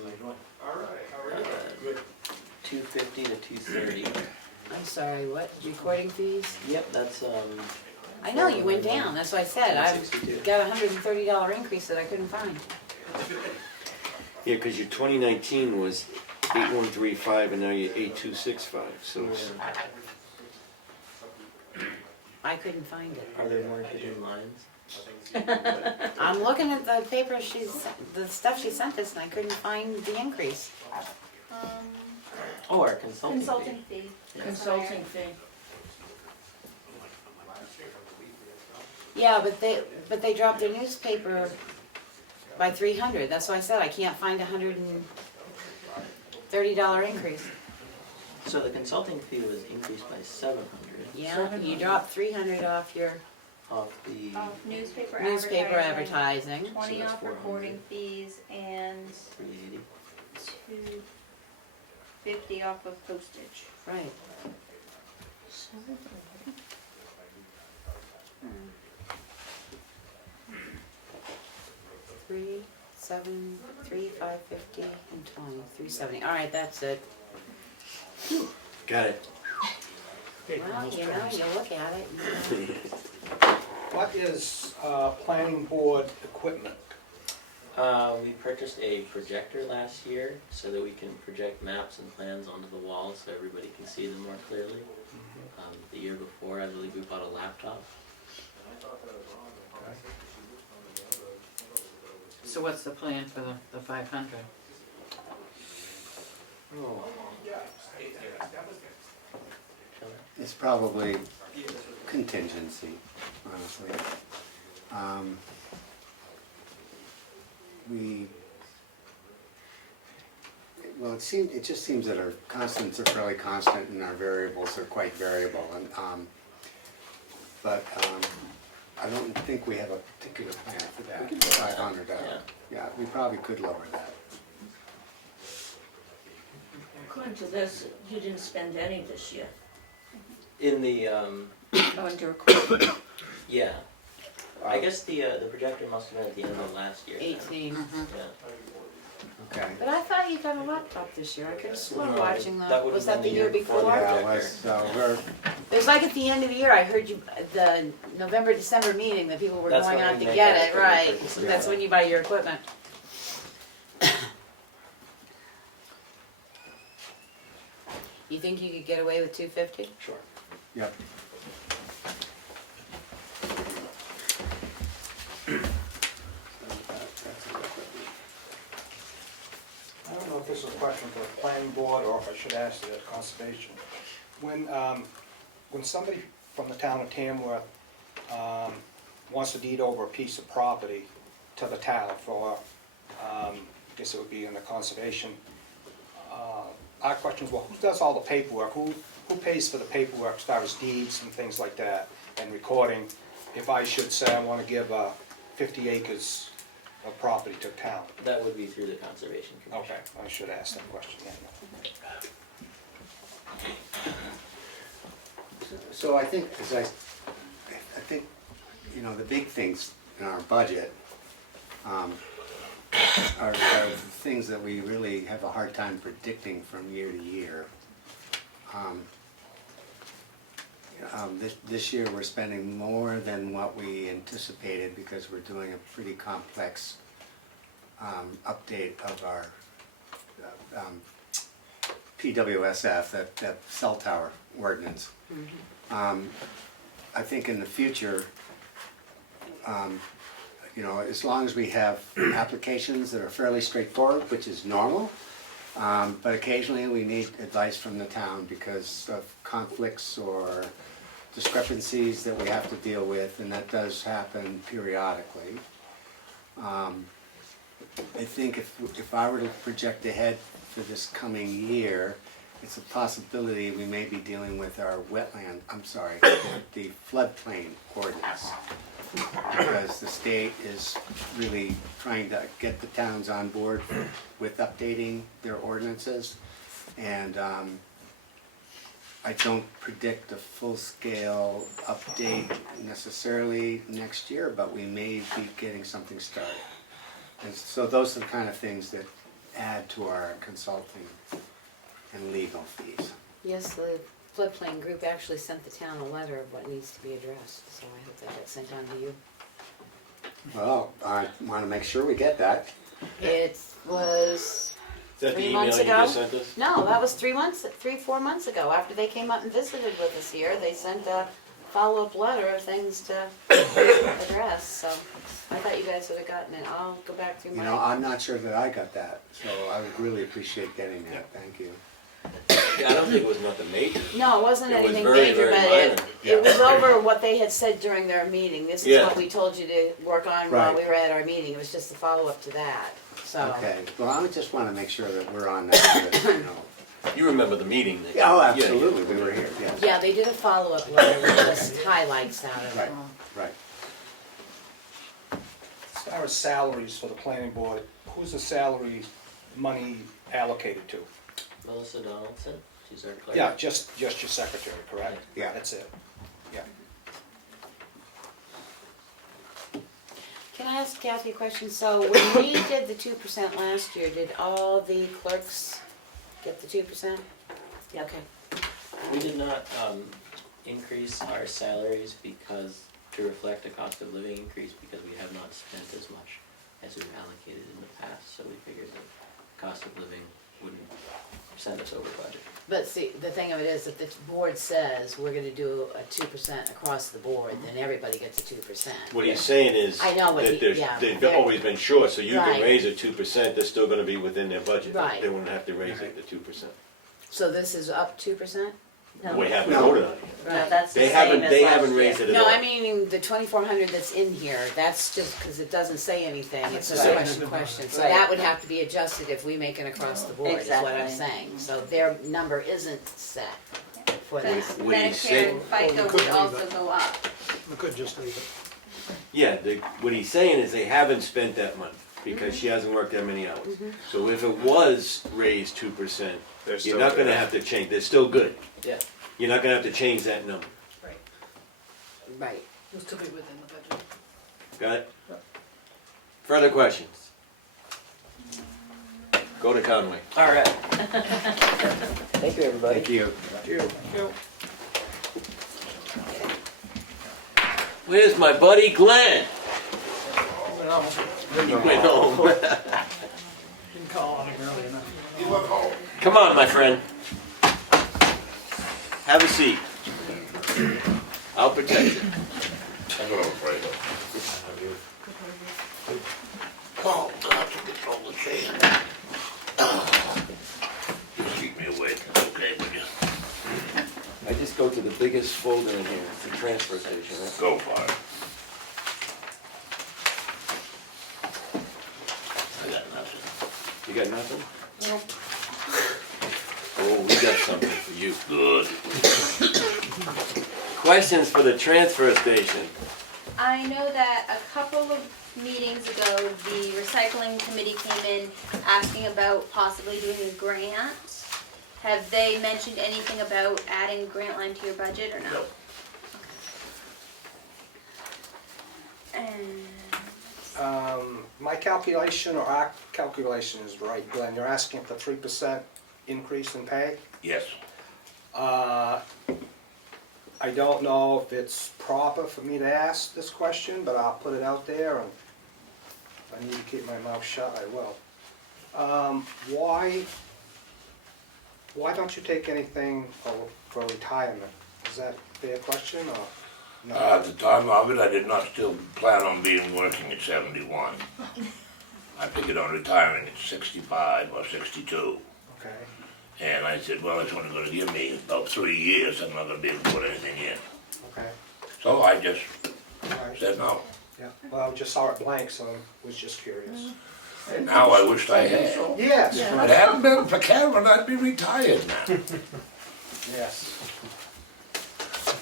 250 to 230. I'm sorry, what, recording fees? Yep, that's I know, you went down, that's what I said, I've 162. got a $130 increase that I couldn't find. Yeah, because your 2019 was 8135 and now you're 8265, so it's- I couldn't find it. Are there more hidden lines? I'm looking at the paper the stuff she sent us, and I couldn't find the increase. Oh, our consulting fee. Consulting fee. Consulting fee. Yeah, but they dropped their newspaper by 300, that's why I said I can't find a $130 increase. So the consulting fee was increased by 700 Yeah, you dropped 300 off your off the Newspaper newspaper advertising, advertising. 20 So that's off 400. recording fees, and 380. 250 off of postage. Right. Three, 7, 3, 550, and 20, 370. All right, that's it. got it. Well, you look at it. What is planning board equipment? We purchased a projector last year so that we can project maps and plans onto the wall so everybody can see them more clearly. The year before, I believe we bought a laptop. So what's the plan for the 500? Oh. It's probably contingency, honestly. It just seems that our constants are fairly constant and our variables are quite variable. But I don't think we have a particular plan for that, 500. Yeah, we probably could lower that. According to this, you didn't spend any this year. In the, Under yeah. I guess the projector must have been at the end of last year. 18. Yeah. Okay. But I thought you got a laptop this year. I could have sworn No, watching that the, would've was been that the the year year before before? the Yeah, it was, so we're, It was like at the end of the year, I heard you, the November, December meeting, that people were That's going when out we to make get our it, right? equipment purchases. That's when you buy your equipment. You think you could get away with 250? Sure. yep. question for the planning board, or if I should ask the conservation. When somebody from the town of Tamworth wants to deed over a piece of property to the town for, I guess it would be in the conservation, our question is, well, who does all the paperwork? Who pays for the paperwork as far as deeds and things like that, and recording? If I should say I want to give 50 acres of property to town. That would be through the Conservation Commission. Okay, I should ask that question, yeah. So I think, you know, the big things in our budget are things that we really have a hard time predicting from year to year. This year we're spending more than what we anticipated because we're doing a pretty complex update of our PWSF, that cell tower ordinance. I think in the future, you know, as long as we have applications that are fairly straightforward, which is normal, but occasionally we need advice from the town because of conflicts or discrepancies that we have to deal with, and that does happen periodically. I think if I were to project ahead for this coming year, it's a possibility we may be dealing with our the floodplain ordinance. Because the state is really trying to get the towns on board with updating their ordinances. And I don't predict a full-scale update necessarily next year, but we may be getting something started. And so those are the kind of things that add to our consulting and legal fees. Yes, the floodplain group actually sent the town a letter of what needs to be addressed, so I hope that gets sent on to you. Well, I want to make sure we get that. It was Is that the 3 email months you ago. just sent us? No, that was 4 months ago. After they came up and visited with us here, they sent a follow-up letter of things to address, so I thought you guys would have gotten it. I'll go back through You my... know, I'm not sure that I got that, so I would really appreciate getting that. Thank you. Yeah, I don't think it was nothing major. No, it wasn't It was anything very, major, very but minor. it was over what they had said during their meeting. This is Yeah. what we told you to work on while Right. we were at our meeting. It was just a follow-up to that, so. Okay, well, I just want to make sure that we're on that, list, you know. You remember the meeting? That, Yeah, oh, absolutely, we were here, yes. Yeah, they did a follow-up letter with just highlights out of it. Right. As far as salaries for the planning board, who's the salary money allocated to? Melissa Donaldson, she's our clerk. Yeah, just your secretary, correct? Yeah. That's it, yeah. Can I ask Kathy a question? So when we did the 2% last year, did all the clerks get the 2%? Yep. Okay. We did not increase our salaries because, to reflect a cost of living increase, because we have not spent as much as we've allocated in the past, so we figured that cost of living wouldn't send us over budget. But see, the thing of it is, if the board says we're gonna do a 2% across the board, then everybody gets a 2%. What he's saying is I know what that he- there's, yeah, they've they're- always been short, so you can Right. raise it 2%, they're still gonna be within their budget. Right. They wouldn't have to raise it to 2%. So this is up 2%? No. We haven't No. voted on it yet. No, that's the They same haven't, as they last haven't year. raised it at No, all. I mean, the 2,400 that's in here, that's just because it doesn't say anything, it's a Right. question. So Right. that would have to be adjusted if we make it across the board, is what I'm Exactly. saying. So their number isn't set for that. That's What he Medicare said- and Well, we FICA could would leave also it. go up. We could just leave it. Yeah, what he's saying is they haven't spent that money, because she hasn't worked that many hours. So if it was raised 2%, They're you're still not gonna good. have to change, they're still good. Yeah. You're not gonna have to change that number. Right, Right. we'll still be within the budget. Got it? Further questions? Go to Conway. All right. Thank you, everybody. Thank you. Where's my buddy Glenn? He went home. Didn't call on him early enough. Come on, my friend. Have a seat. I'll protect you. That's what I'm afraid of. Oh, God, to control the chair. transfer station, right? Go for it. I got nothing. You got nothing? Nope. Oh, we got something for you. Good. Questions for the transfer station? I know that a couple of meetings ago, the recycling committee came in asking about possibly doing a grant. Have they mentioned anything about adding a grant line to your budget or no? No. And My calculation or our calculation is right, Glenn, you're asking for 3% increase in pay? Yes. I don't know if it's proper for me to ask this question, but I'll put it out there, and if I need to keep my mouth shut, I will. Why don't you take anything for retirement? Is that a fair question, or no? At the time of it, I did not still plan on being working at 71. I figured on retiring at 65 or 62. Okay. And I said, well, it's only gonna give me about 3 years, I'm not gonna be able to put anything in. Okay. So I just All right. said no. Yeah, well, I just saw it blank, so I was just curious. And now I wished I had. Yes. If it hadn't been for Karen, I'd be retired now. Yes.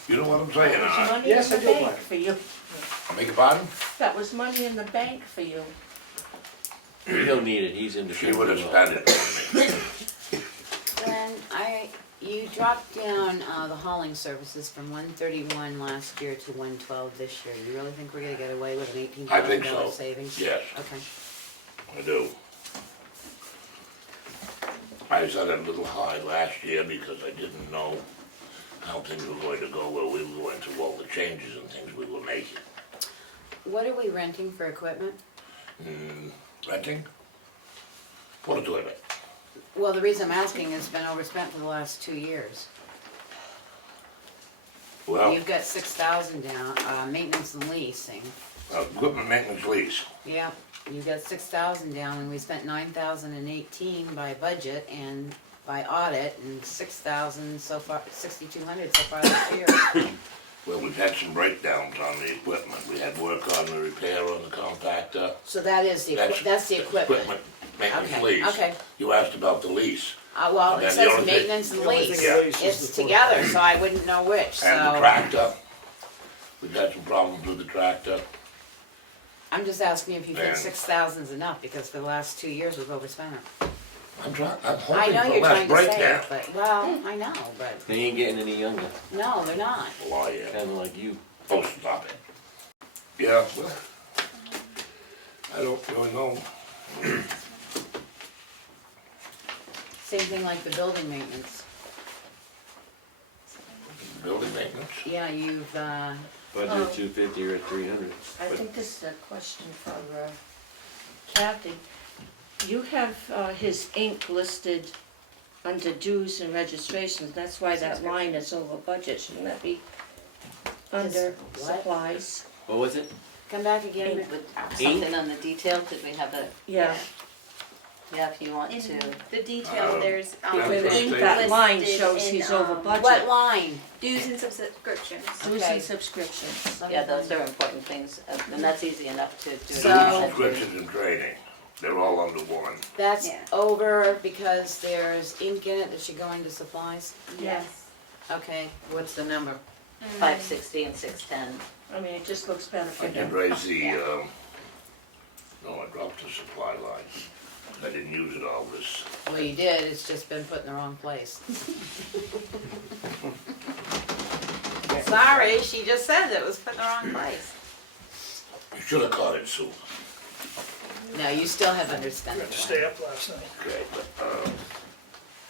You know what I'm saying, That was huh? money Yes, in I the do, bank Mike. for you. I beg your pardon? That was money in the bank for you. He'll need it, he's in the. She would have spent it on me. Glenn, you dropped down the hauling services from 131 last year to 112 this year. You really think we're gonna get away with an I think $18,000 so. savings? Yes. Okay. I do. I set it a little high last year because I didn't know how things were going to go, where we were going through all the changes and things we were making. What are we renting for equipment? Renting? Put it to it. Well, the reason I'm asking is it's been overspent for the last 2 years. Well, You've got 6,000 down, maintenance and leasing. equipment maintenance lease. Yep, you got 6,000 down, and we spent 9,018 by budget and by audit, and 6,000 so far, 6,200 so far this year. Well, we've had some breakdowns on the equipment. We had work on the repair on the compactor. So that is the, that's the equipment. Maintenance Okay, lease. okay. You asked about the lease. Well, And it then the says only thing- maintenance and The only lease. thing lease is It's the fourth. together, so I wouldn't know which, And the so. tractor. We've had some problems with the tractor. I'm just asking if you think And- 6,000's enough, because for the last 2 years we've overspent it. I'm I hoping know for you're less trying to say breakdown. it, but, well, I know, but, They ain't getting any younger, no, they're not. Oh, yeah. kinda like you. Oh, stop it. Yeah, well, I don't really know. Same thing like the building maintenance. Building maintenance? Yeah, you've, Budget 250 or 300. I think this is a question for Kathy. You have his ink listed under dues and registrations, that's why that line is over budget, shouldn't that be under what? supplies? What was it? come back again. With something on the detail, did we have a, Yeah, yeah, if you want in Uh, to. the detail, there's Wait a ink minute, that line listed shows in, he's over budget. What line? dues and subscriptions. Dues Okay. and subscriptions. Yeah, those are important things, and that's easy enough to do. So- Subscriptions and training, they're all under one. That's Yeah. over because there's ink in it that should go into supplies? Yes. Okay, What's the number? 560 and 610. I mean, it just looks better for I did him. raise the, no, I dropped the supply line. I didn't use it all this. well, you did, it's just been put in the wrong place. Sorry, she just said it was put in the wrong place. You should have caught it sooner. No, you still have underspent Got to it. stay up last night. Okay, but,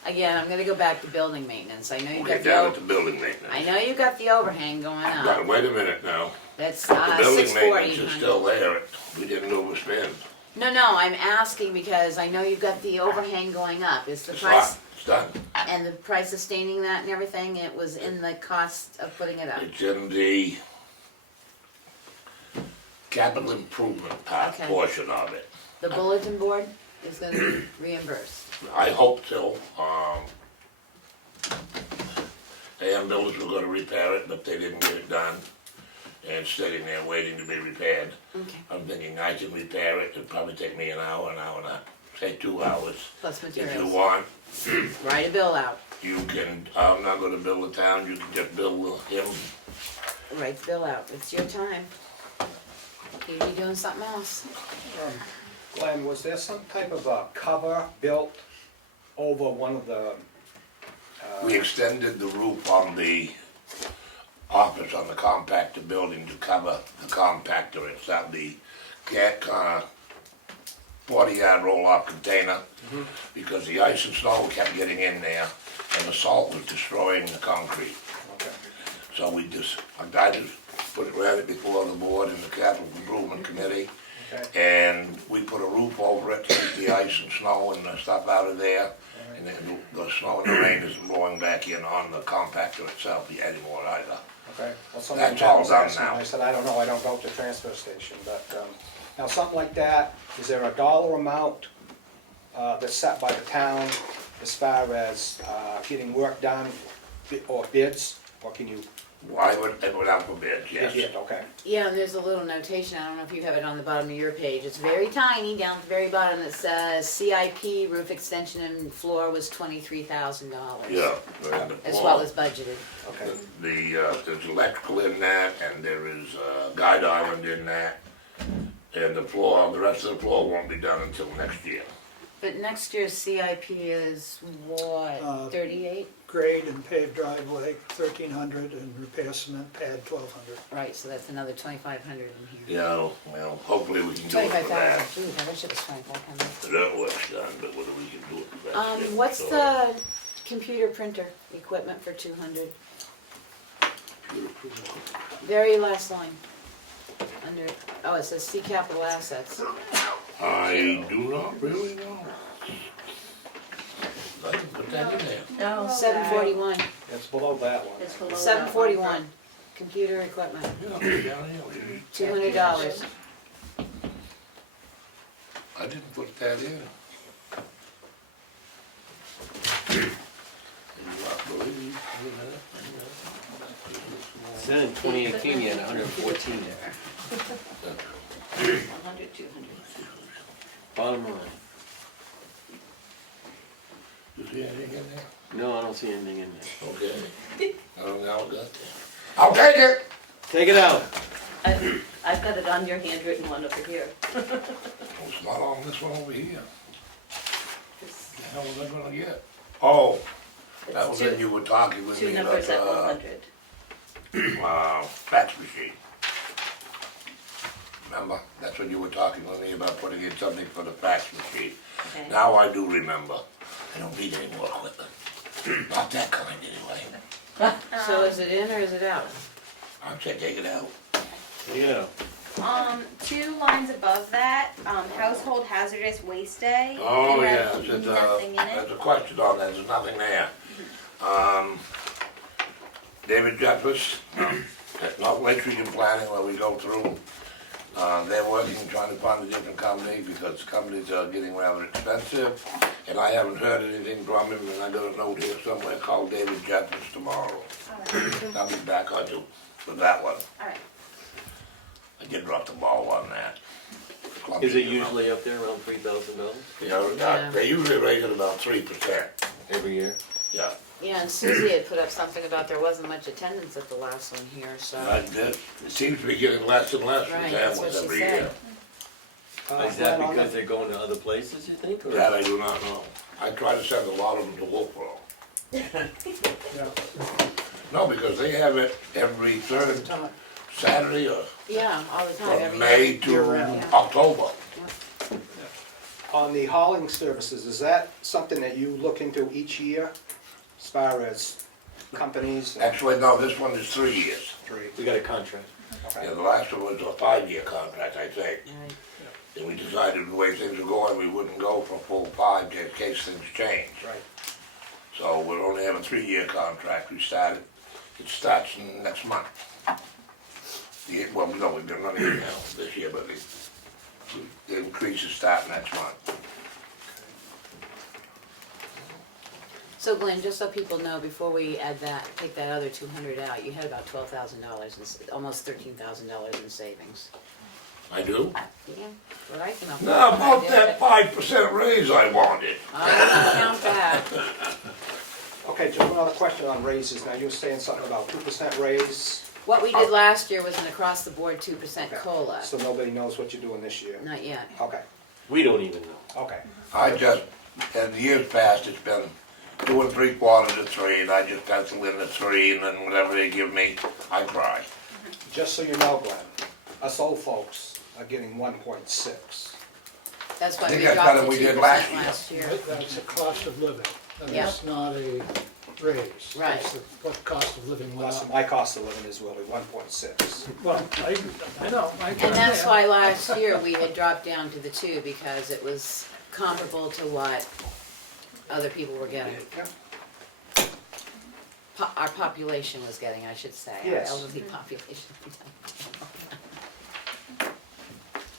Again, I'm gonna go back to building maintenance. I know we'll you've get got down the, at the building maintenance. I know you've got the overhang going Now, up. wait a minute now. That's, The building 640. maintenance is still there. We didn't overspend. No, I'm asking because I know you've got the overhang going up. Is the It's price, not, it's done. and the price of staining that and everything, it was in the cost of putting it up? It's in the capital improvement part Okay. portion of it. The bulletin board is gonna be reimbursed. I hope so. AM Builders were gonna repair it, but they didn't get it done. And it's sitting there waiting to be repaired. Okay. I'm thinking I can repair it, it'll probably take me an hour and a, say 2 hours. Plus If you materials. want, Write a bill out. you can, I'm not gonna bill the town, you can just bill him. Write the bill out. It's your time. You'd be doing something else. Glenn, was there some type of a cover built over one of the, We extended the roof on the office on the compactor building to cover the compactor. It's at the 40-yard roll-off container because the ice and snow kept getting in there and the salt was destroying the concrete. okay, So I just put it right before the board and the capital improvement committee. okay, And we put a roof over it to keep the ice and snow and the stuff out of there. And then the snow and the rain isn't blowing back in on the compactor itself anymore either. okay. Well, somebody That's all was done asking, now. I said, I don't know, I don't go to the transfer station, but, now something like that, is there a dollar amount, that's set by the town as far as, getting work done or bids, or can you? Why would it would have for bids, yes. Okay. Yeah, and there's a little notation, I don't know if you have it on the bottom of your page, it's very tiny, down at the very bottom, that says CIP roof extension and floor was $23,000. Yeah. And the As floor, well as budgeted. Okay. there's electrical in that and there is guide island in that. And the rest of the floor won't be done until next year. But next year's CIP is what, 38? Grade and paved driveway, 1,300, and repair cement pad, 1,200. Right, so that's another 2,500 in here. Yeah, well, hopefully we can do it for 25,000, that. geez, I wish it was 25,000. That work's done, but whether we can do it for that. What's the computer printer equipment for 200? Very last line. Under, oh, it says C capital assets. I do not really know. I can put that in there. No. 741, It's below that one. It's below that 741, computer equipment, Yeah, down here. $200. I didn't put that in. Then in 2018, you had 114 there. 100, 200. Bottom line. You see anything in there? No, I don't see anything in there. Okay. Oh, now I got that. I'll take it! Take it out. I've got it on your handwritten one over here. Oh, it's not on this one over here. What the hell was I gonna get? Oh, that was when you were talking with Two me about, numbers at 100. fax machine. Remember? That's when you were talking with me about putting in something for the fax machine. Okay. Now I do remember. I don't need any more equipment. Not that kind anyway. So is it in or is it out? I'd say take it out. Yeah. 2 lines above that, household hazardous waste day. Oh, It yeah, has nothing in it. there's a question on that, there's nothing there. David Jeffers, at North Lake Region Planning, where we go through, they're working, trying to find a different company because companies are getting rather expensive. And I haven't heard anything from him, and I got a note here somewhere called David Jeffers tomorrow. I'll be back on you with that one. Alright. I did drop the ball on that. Is it usually up there around $3,000 You know, they usually raise it about 3%. every year? Yeah. Yeah, and Susie had put up something about there wasn't much attendance at the last one here, so. It seems to be getting less and less from Right, that's Tamworth what she every said. year. Is that because they're going to other places, you think? Or? That I do not know. I try to send a lot of them to Wolfboro. No, because they have it every third Saturday or Yeah, all the time, from every May year. to October. On the hauling services, is that something that you look into each year, as far as companies? Actually, no, this one is 3 years. We got a contract. Yeah, the last one was a 5-year contract, I think. Right. And we decided the way things were going, we wouldn't go for full 5 in case things change. Right. So we'll only have a 3-year contract. It starts next month. Well, no, we've been running it now this year, but the increases start next month. So Glenn, just so people know, before we add that, take that other 200 out, you had about $12,000 almost $13,000 in savings. I do? Yeah, what I came up with. Now, when I about did that it. 5% raise I wanted. I wouldn't count that. Okay, just one other question on raises. Now, you were saying something about 2% raise, What we did last year was an across-the-board 2% COLA. so nobody knows what you're doing this year? Not yet. Okay, We don't even know. okay. I just, as the years past, it's been 2 3/4 to 3, and I just pencil in the 3, and then whatever they give me, I cry. Just so you know, Glenn, us old folks are getting 1.6. That's why I think we that's dropped better it than we 2% did last last year. That's a cost of living, and Yeah. it's not a raise. Right. It's what cost of living went That's up. my cost of living is really 1.6. Well, I know, And that's why last year we had dropped down to the 2 because it was comparable to what other people were getting. Our population was getting, I should say, our Yes. elderly population.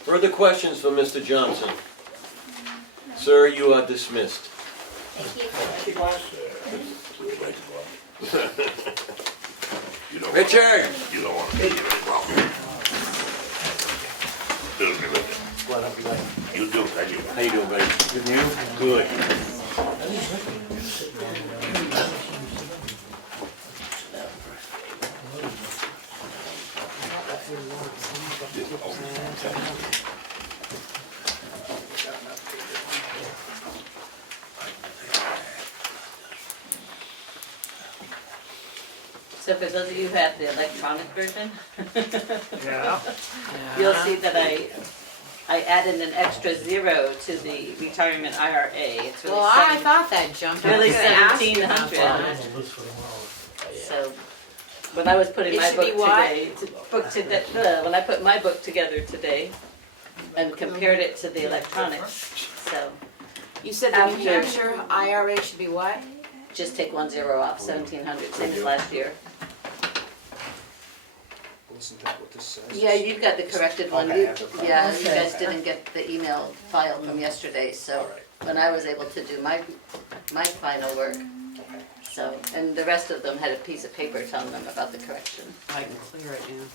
Further questions for Mr. Johnson? Sir, you are dismissed. Thank you. You don't Richard! You don't want to be here as well. You do, thank you. How you doing, buddy? Good news? Good. So for those of you who have the electronic version, Yeah. you'll see that I added an extra 0 to the retirement IRA. It's really Well, I thought that jumped. I was really gonna ask you about 1,700. that. So when I was putting It my should book be what? today, when I put my book together today and compared it to the electronics, so You said the New After- Hampshire IRA should be what? just take 1 0 off, 1,700, same as last year. Listen to what this says. Yeah, you've got the corrected one. Okay, You- I have it. Yeah, you Okay. guys didn't get the email file from yesterday, so when I was able to do my final work. So, and the rest of them had a piece of paper telling them about the correction. I can clear it now.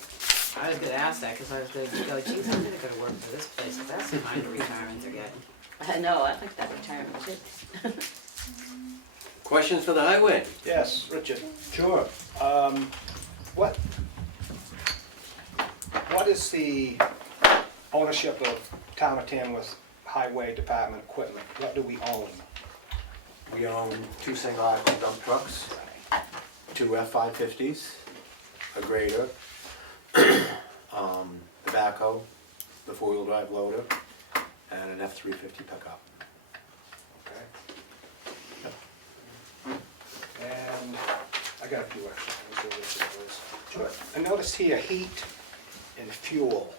I was gonna ask that, cause I was gonna go, geez, I'm gonna go to work for this place, 'cause that's the kind of retirement they're getting. I know, I like that retirement too. Questions for the highway? Yes, Richard. Sure. What is the ownership of Town of Tamworth Highway Department equipment? What do we own? We own 2 single-axle dump trucks, 2 F-550s, a grader, the backhoe, the 4-wheel drive loader, and an F-350 pickup. Okay. And I got a few extra things. Sure. I noticed here heat and fuel.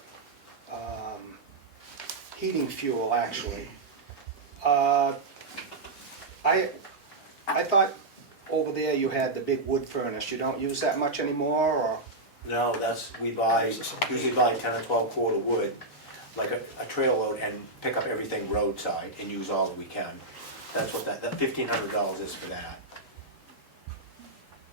Heating fuel, actually. I thought over there you had the big wood furnace. You don't use that much anymore, or? No, we usually buy 10 or 12 quart of wood, like a trail load, and pick up everything roadside and use all that we can. That's what that $1,500 is for that.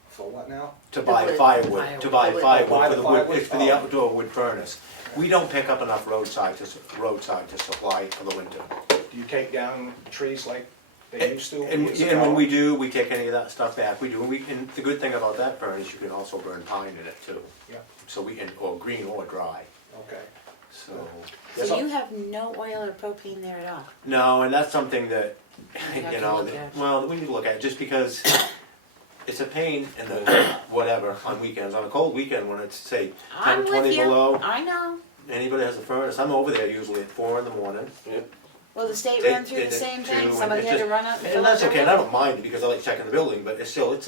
For what now? To buy wood. firewood, to buy Firewood. firewood for the wood, Firewood? it's for the Oh. outdoor wood furnace. We don't pick up enough roadside to supply for the winter. Do you take down trees like they used to? And years when ago? we do, we take any of that stuff back, we do, and the good thing about that furnace, you can also burn pine in it too. Yeah, So or green or dry, okay. so. So you have no oil or propane there at all? No, and that's something that, You have you to know, look at. well, we need to look at, just because it's a pain in the, whatever, on weekends, on a cold weekend when it's, say, 10 I'm or 20 with you, below. I know. Anybody has a furnace, I'm over there usually at 4 in the morning. Well, the state They ran through the did it same too, thing, and somebody it's had to just- run up and fill And up that's their okay, and I well. don't mind it because I like checking the building, but it's still, it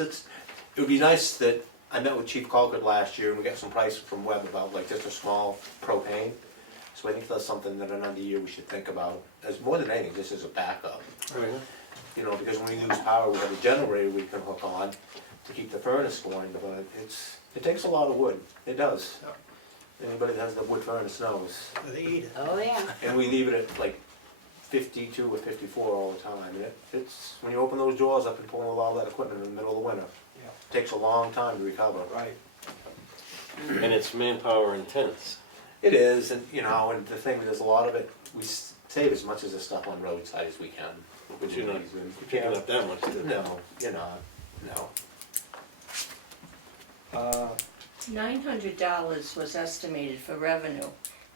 would be nice that, I met with Chief Colquitt last year and we got some prices from Webb about like just a small propane. So I think that's something that another year we should think about, as more than anything, just as a backup. You know, because when we lose power, we have a generator we can hook on to keep the furnace going, but it takes a lot of wood, it does. Anybody that has the wood furnace knows. They eat it. Oh, yeah. And we leave it at like 52 or 54 all the time. And it's, when you open those doors up and pull all that equipment in the middle of the winter, Yeah. it takes a long time to recover. Right. And it's manpower intense. It is, and you know, and the thing is, a lot of it, we save as much of the stuff on roadside as we can. But you're not picking up that much, do you? No, you're not, no. $900 was estimated for revenue.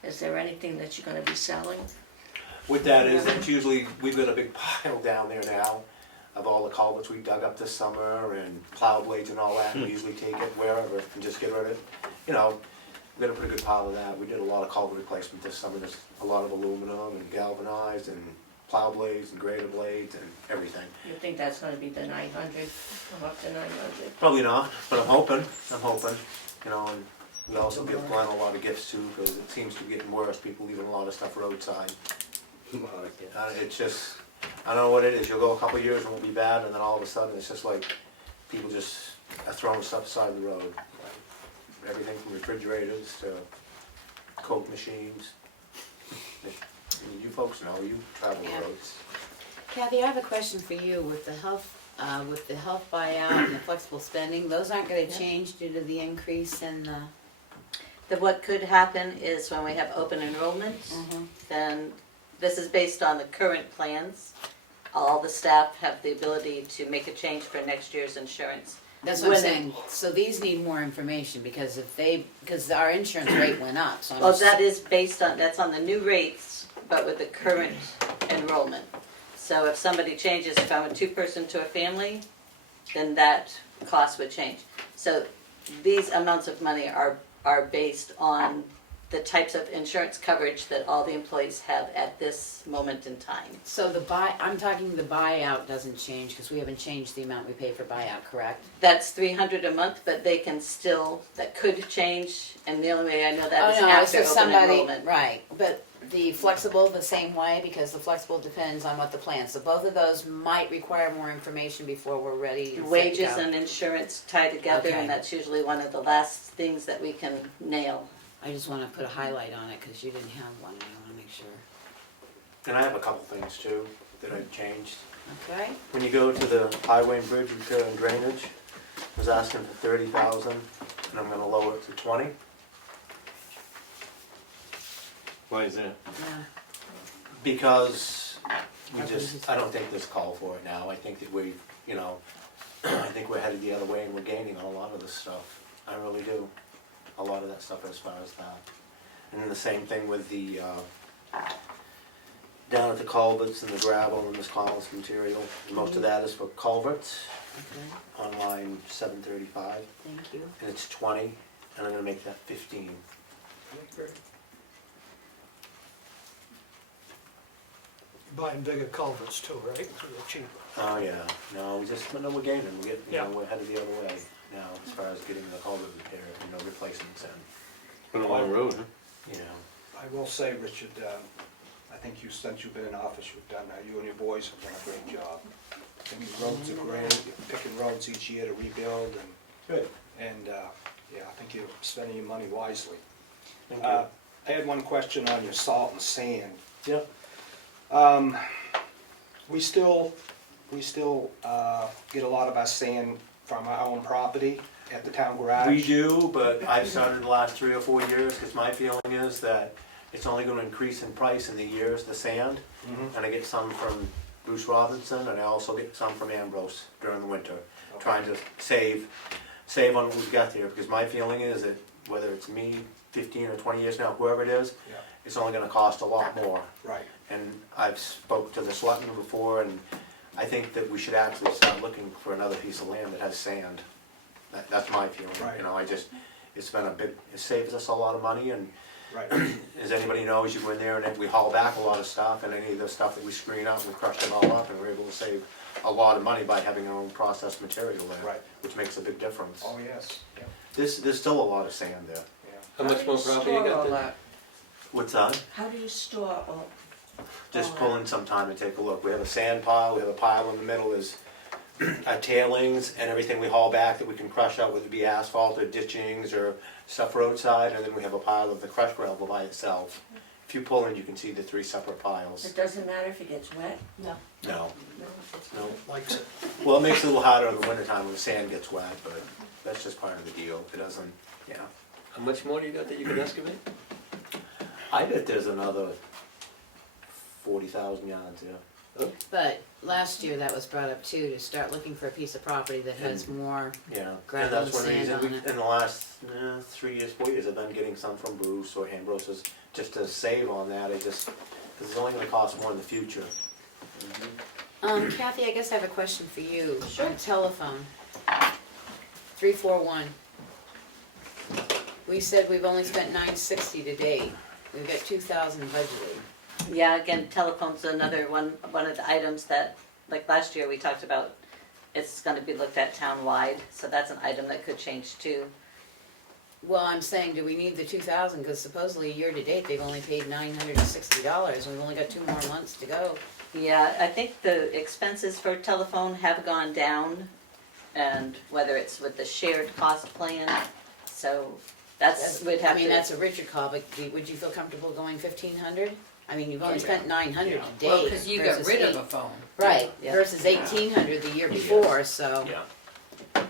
Is there anything that you're gonna be selling? With that is, that's usually, we've got a big pile down there now of all the culverts we dug up this summer and plow blades and all that. We usually take it wherever and just get rid of it. You know, we got a pretty good pile of that. We did a lot of culvert replacement this summer. There's a lot of aluminum and galvanized and plow blades and grader blades and everything. You think that's gonna be the 900, come up to 900? Probably not, but I'm hoping, you know, and we also give Glenn a lot of gifts too, because it seems to be getting worse, people leaving a lot of stuff roadside. It's just, I don't know what it is, you'll go a couple of years and it'll be bad, and then all of a sudden, it's just like, people just are throwing stuff aside the road. Everything from refrigerators to Coke machines. You folks know, you travel the roads. Kathy, I have a question for you with the health buyout and the flexible spending. Those aren't gonna change due to the increase in the... What could happen is when we have open enrollment, then this is based on the current plans. All the staff have the ability to make a change for next year's insurance. That's what I'm saying. So these need more information because because our insurance rate went up, so I'm Well, just... that is based on, that's on the new rates, but with the current enrollment. So if somebody changes from a two-person to a family, then that cost would change. So these amounts of money are based on the types of insurance coverage that all the employees have at this moment in time. So I'm talking the buyout doesn't change because we haven't changed the amount we pay for buyout, correct? That's $300 a month, but they can still, that could change, and the only way I know that is after open enrollment. Right, but the flexible the same way because the flexible depends on what the plan. So both of those might require more information before we're ready. And Wages set to go. and insurance tie together, Okay. and that's usually one of the last things that we can nail. I just want to put a highlight on it because you didn't have one. I want to make sure. And I have a couple things too that I've changed. Okay. When you go to the highway and bridge repair and drainage, I was asking for 30,000, and I'm gonna lower it to 20. Why is that? Yeah. Because I don't think there's a call for it now. I think that we've, you know, I think we're headed the other way and we're gaining on a lot of this stuff. I really do. A lot of that stuff as far as that. And then the same thing with the, down at the culverts and the gravel and this college material. Most of that is for culverts Okay. on line 735. Thank you. And it's 20, and I'm gonna make that 15. Buying bigger culverts too, right? So they're cheaper. Oh, yeah, no, we're gaining, Yeah. we're headed the other way now, as far as getting the culvert repaired, replacements in, Put a long road, huh? you know. I will say, Richard, I think since you've been in office, you and your boys have done a great job. I think the roads are great, you're picking roads each year to rebuild and... Good. And, yeah, I think you're spending your money wisely. Thank you. I had one question on your salt and sand. Yep. We still get a lot of our sand from our own property at the town garage. We do, but I've started the last 3 or 4 years, because my feeling is that it's only gonna increase in price in the years, the sand. And I get some from Bruce Robinson, and I also get some from Ambrose during the winter, trying to save on what we've got there, because my feeling is that whether it's me 15 or 20 years now, whoever it is, Yeah. it's only gonna cost a lot more. Right. And I've spoke to the Selectmen before, and I think that we should actually start looking for another piece of land that has sand. That's my feeling, Right. you know, it's been it saves us a lot of money, and Right. as anybody knows, you go in there and then we haul back a lot of stuff, and any of the stuff that we screen out, we crush it all up, and we're able to save a lot of money by having our own processed material there. Right. Which makes a big difference. Oh, yes. Yeah. There's still a lot of sand there. How much more property you got there? What's that? How do you store all? Just pull in sometime and take a look. We have a sand pile, we have a pile in the middle is our tailings and everything we haul back that we can crush out, whether it be asphalt or ditchings or stuff roadside, and then we have a pile of the crushed gravel by itself. If you pull in, you can see the 3 separate piles. It doesn't matter if it gets wet? No. No, No. no. Likes it. Well, it makes it a little harder in the wintertime when the sand gets wet, but that's just part of the deal. It doesn't, yeah. How much more do you got that you could excavate? I bet there's another 40,000 yards, yeah. But last year that was brought up too, to start looking for a piece of property that has more Yeah, gravel and and that's one sand reason, on it. in the last 3 years, 4 years, I've been getting some from Bruce or Ambrose's, just to save on that, because it's only gonna cost more in the future. Kathy, I guess I have a question for you. On telephone. 341. We said we've only spent $960 to date. We've got 2,000 budgeted. Yeah, again, telephone's another one of the items that, like last year, we talked about, it's gonna be looked at town-wide, so that's an item that could change too. Well, I'm saying, do we need the 2,000? Because supposedly year to date, they've only paid $960, and we've only got 2 more months to go. Yeah, I think the expenses for telephone have gone down, and whether it's with the shared cost plan, so we'd have I mean, to. that's a Richard call, but would you feel comfortable going 1,500? I mean, you've only Yeah. spent 900 to date. Well, because you got versus rid of a phone. Right, Yeah. versus 1,800 the year before, so. Yeah.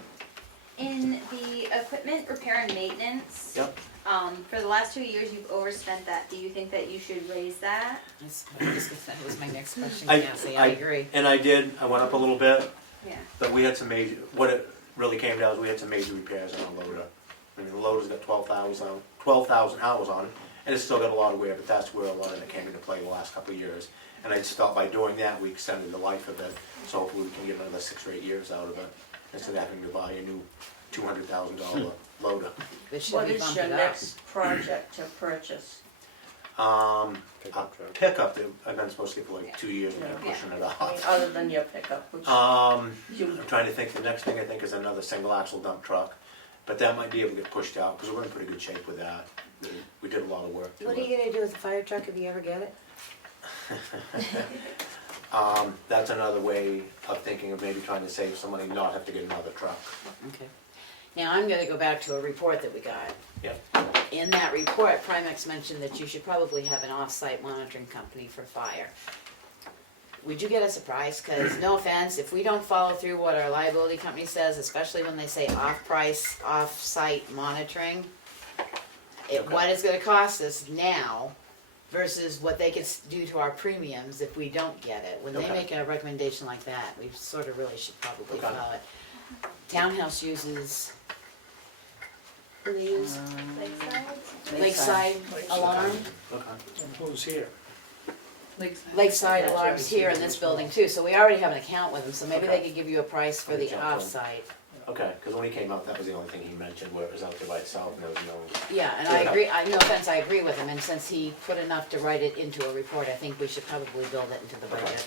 In the equipment repair and maintenance, Yep. for the last 2 years, you've overspent that. Do you think that you should raise that? That was my next question, I- Cassie, I agree. And I did, I went up a little bit, Yeah. but we had some major, what it really came down to, we had some major repairs on our loader. I mean, the loader's got 12,000 hours on it, and it's still got a lot of wear, but that's where a lot of it came into play the last couple of years. And I just felt by doing that, we extended the life of it, so hopefully we can get another 6 or 8 years out of it, instead of having to buy a new $200,000 loader. But should What we is bump your it up? next project to purchase? Pickup, I've been supposed to get for like 2 years, and I'm Yeah. pushing it I mean, off. other than your pickup, which I'm you, trying to think, the next thing I think is another single axle dump truck, but that might be able to get pushed out, because we're in pretty good shape with that. We did a lot of work to What are it. you gonna do with the fire truck if you ever get it? That's another way of thinking of maybe trying to save some money, not have to get another truck. Okay. Now, I'm gonna go back to a report that we got. Yep. In that report, Primex mentioned that you should probably have an off-site monitoring company for fire. Would you get us a price? Because, no offense, if we don't follow through what our liability company says, especially when they say off-price, off-site monitoring, what it's gonna cost us now versus what they could do to our premiums if we don't get it. When they Okay. make a recommendation like that, we sort of really should probably Okay. follow it. Townhouse uses, who do they use? Lakeside Alarm. Okay. And who's here? Lakeside That's Alarms right. here in this building too, so we already have an account with them, so maybe they Okay. could give you a price for Let me the jump in. off-site. Okay, because when he came out, that was the only thing he mentioned, where it was out there by itself, and there was no... Yeah, and I Yeah. agree, no offense, I agree with him, and since he put enough to write it into a report, I think we should probably build it into the budget.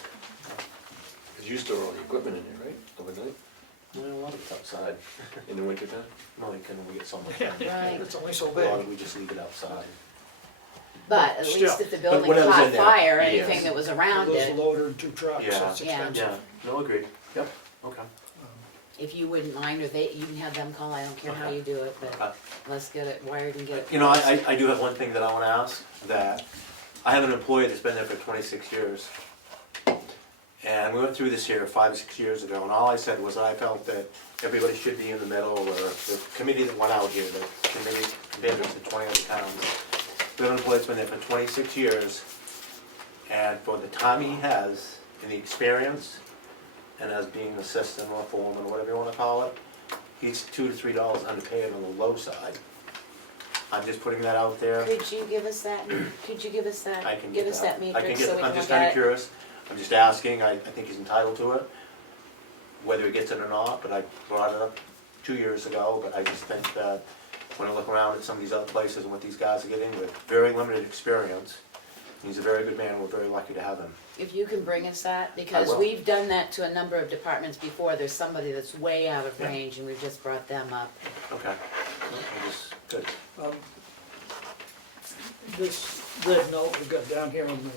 Because you store all the equipment in there, right, overnight, Well, a lot of it's outside. in the wintertime? Well, you can only get so much. Right. It's only so A lot big. of we just leave it outside. But at Still, least if the building whatever's caught in there, fire, yes. anything that was around Lose it, the loader and 2 trucks, Yeah. it's Yeah. expensive. Yeah, no, agreed. Yep, okay. if you wouldn't mind, or you can have them call, I don't care how you do it, but Okay. let's get it wired and get it. You know, fixed. I do have one thing that I want to ask, that I have an employee that's been there for 26 years. And we went through this here 5 or 6 years ago, and all I said was I felt that everybody should be in the middle, or the committee that went out here, the committee contingent to 20 other towns. We have an employee that's been there for 26 years, and for the time he has, and the experience, and as being an assistant or foreman, or whatever you want to call it, he's $2 to $3 underpaid on the low side. I'm just putting that out there. Could you give us that, I can give get us that I can matrix get, so we I'm can just look kinda at it? curious, I'm just asking, I think he's entitled to it, whether he gets it or not, but I brought it up 2 years ago, but I just think that when I look around at some of these other places and what these guys are getting with very limited experience, he's a very good man, we're very lucky to have him. If you can bring us that, because will. we've done that to a number of departments before, there's somebody that's way out of Yeah. range, and we've just brought them up. Okay. I just, good. This red note we got down here in the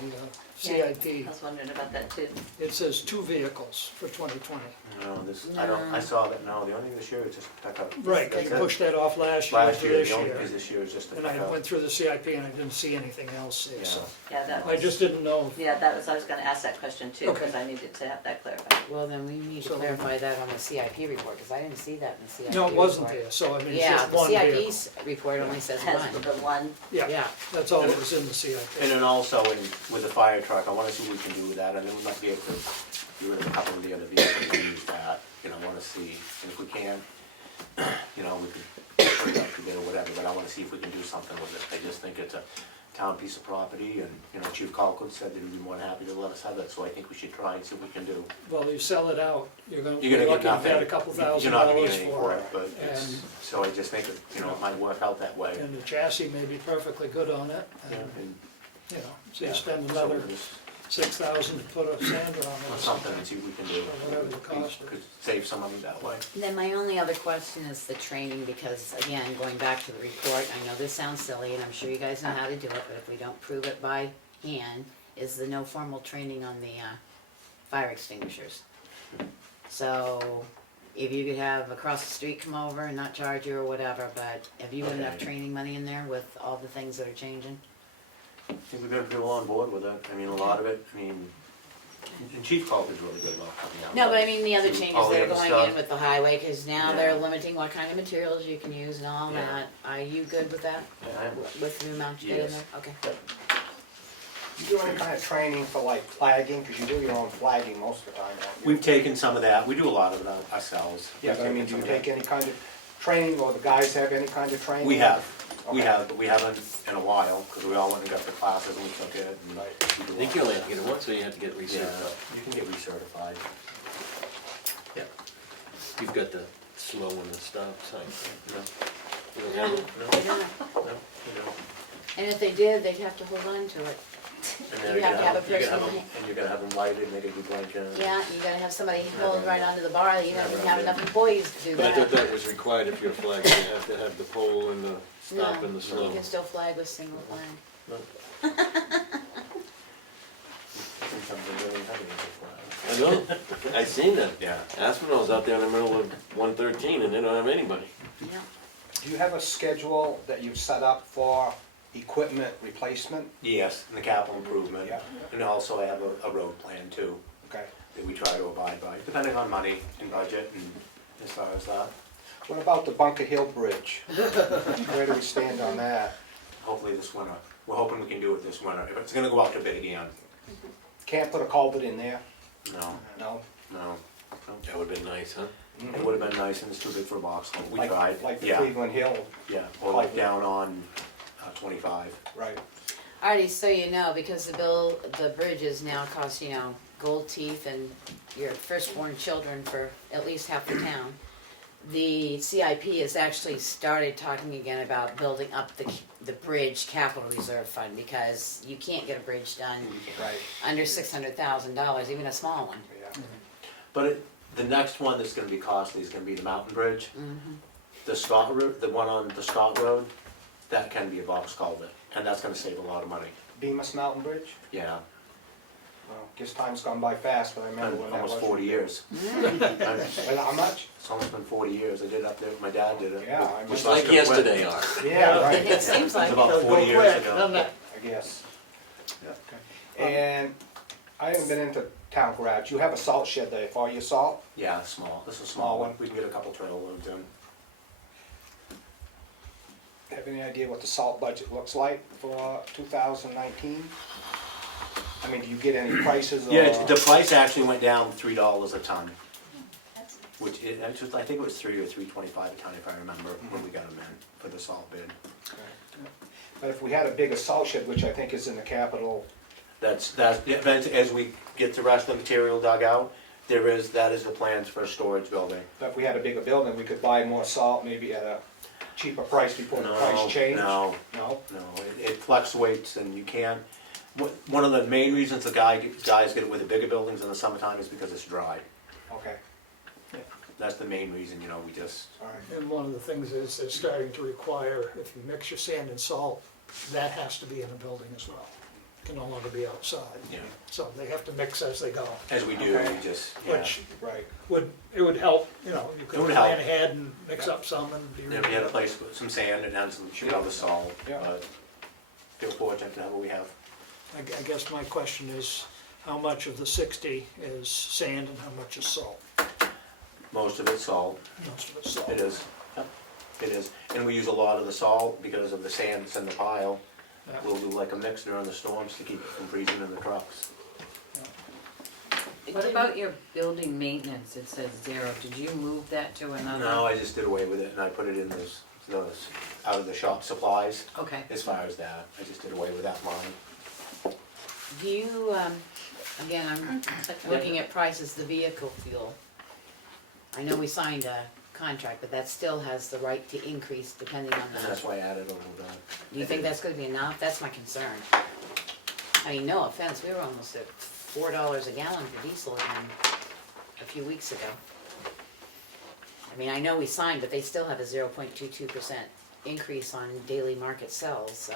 CIP. I was wondering about that too. It says 2 vehicles for 2020. No, I don't, I saw that, no, the only thing this year is just a pickup. Right, That's you it. pushed that off last year Last to year, this the only, year. because this year is just a And I pickup. went through the CIP and I didn't see anything else there, so. Yeah, that I was, just didn't know. yeah, that was, I was gonna ask that question too, Okay. because I needed to have that clarified. Well, then we need to So- clarify that on the CIP report, because I didn't see that in the CIP No, report. it wasn't there, so I mean, it's Yeah, just the one vehicle. CIP's report only says Has one. the one, Yeah, Yeah. that's all that was in the CIP. And then also with the fire truck, I wanna see what we can do with that, and then we might be able to get rid of a couple of the other vehicles and use that, I wanna see, and if we can, we can put it up to bid or whatever, but I wanna see if we can do something with it. I just think it's a town piece of property, and, Chief Colquitt said that he'd be more than happy to let us have it, so I think we should try and see what we can do. Well, you sell it out, you're gonna be You're gonna lucky get to nothing. get a couple You're $1,000 not gonna get anything for for it. it, but it's, so I just think it might work out that way. And the chassis may be perfectly good on it, Yeah, and, and- so you yeah, spend so another we'll just- $6,000 to put a sander on it or or something something. and see what we can do. Or whatever the cost is. Could save some money that way. Then my only other question is the training, because again, going back to the report, I know this sounds silly, and I'm sure you guys know how to do it, but if we don't prove it by hand, is the no formal training on the fire extinguishers. So, if you could have across the street come over and not charge you or whatever, but have you got enough Okay. training money in there with all the things that are changing? I think we've got people on board with it. I mean, a lot of it, and Chief Colquitt's really good about coming out. No, but I mean the other Do changes all the that are other going stuff. in with the highway, cause now Yeah. they're limiting what kind of materials you can use and all Yeah. that. Are you good with that? Yeah, I am. With the amount you get in Yes. there? Okay. You do any kind of training for like flagging, because you do your own flagging most of the time, don't you? We've taken some of that. We do a lot of it ourselves. Yeah, We've but I taken mean, do some you of that. take any kind of training, or the guys have any kind of training? We have. We Okay. have, but we haven't in a while, because we all went and got the classes and we took it. And Right. we do I think a you lot only of have to get it once, or you have to get that. recertified. Yeah, you can get recertified. Yeah. You've got the slow and the stop sign. No, You don't No, have it? No? they don't. no, you don't. And if they did, they'd have to hold on to it. And You then have to have a you gotta person- them- And you gotta have them lighted, and they gotta be blinking. Yeah, you gotta have somebody hold right onto the bar, you don't even Never have did. enough employees to do But I that. thought that was required if you're a flag, you have to have the pole and the stop No, and the you slow. can still flag with single flag. Sometimes they don't have any flag. I know, I seen that. Yeah. Aspinall's out there in the middle of 113 and they don't have anybody. Yeah. Do you have a schedule that you've set up for equipment replacement? Yes, and the capital improvement. Yeah. And also I have a road plan too, Okay. that we try to abide by, depending on money and budget and as far as that. What about the Bunker Hill Bridge? Where do we stand on that? Hopefully this winter. We're hoping we can do it this winter. If it's gonna go out to bid again. Can't put a culvert in there? No, No? no. That would've been nice, huh? It would've been nice and it's too big for a box culvert. We Like- tried. Like the Yeah, Cleveland Hill? yeah, or like down on 25. Right. Alrighty, so you know, because the bridges now cost, gold teeth and your firstborn children for at least half the town, the CIP has actually started talking again about building up the bridge capital reserve fund, because you can't get a bridge done Right. under $600,000, even a small one. Yeah. But the next one that's gonna be costly is gonna be the mountain bridge. Mhm. The one on the Scott Road, that can be a box culvert, and that's gonna save a lot of money. Bemis Mountain Bridge? Yeah, Well, guess time's gone by fast, but I remember when that was. almost 40 years. Well, how much? It's almost been 40 years. I did it up there, my dad did it. Yeah, I Just remember. like yesterday, Art. Yeah, right. It seems like It's about it. 40 years ago. I guess. And I haven't been into town garage. You have a salt shed there for your salt? Yeah, small. This is a Small small one. one. We can get a couple trail loads in. Have any idea what the salt budget looks like for 2019? I mean, do you get any prices or? Yeah, the price actually went down $3 a ton, I think it was $3 or $3.25 a ton if I remember when we got them in for the salt bid. But if we had a bigger salt shed, which I think is in the capital, That's as we get the rest of the material dug out, that is the plans for a storage building. but if we had a bigger building, we could buy more salt maybe at a cheaper price before the price changed? No, No? it fluctuates and you can't. One of the main reasons the guys get it with the bigger buildings in the summertime is because it's dry. Okay, That's the main reason, we just, all right. And one of the things is they're starting to require, if you mix your sand and salt that has to be in a building as well. Can no longer be outside. Yeah. So they have to mix as they go. As we do, we just, yeah. Which Right. it would help, you know, you It could would plan help. ahead and mix up some and be Yeah, ready. we had a place with some sand and then some, the salt, Yeah. but feel fortunate to have what we have. I guess my question is, how much of the 60 is sand and how much is salt? Most of it's salt. Most of it's salt. It is, yep, it is. And we use a lot of the salt because of the sand that's in the pile. Yeah. We'll do like a mix during the storms to keep it from freezing in the trucks. What about your building maintenance? It says 0. Did you move that to another? No, I just did away with it and I put it in those, out of the shop supplies. Okay. As far as that, I just did away with that line. Do you, again, I'm looking at prices, the vehicle fuel. I know we signed a contract, but that still has the right to increase depending on And that's the, why I added a little bit. do you think that's gonna be enough? That's my concern. I mean, no offense, we were almost at $4 a gallon for diesel again a few weeks ago. I mean, I know we signed, but they still have a 0.22% increase on daily market sells, so,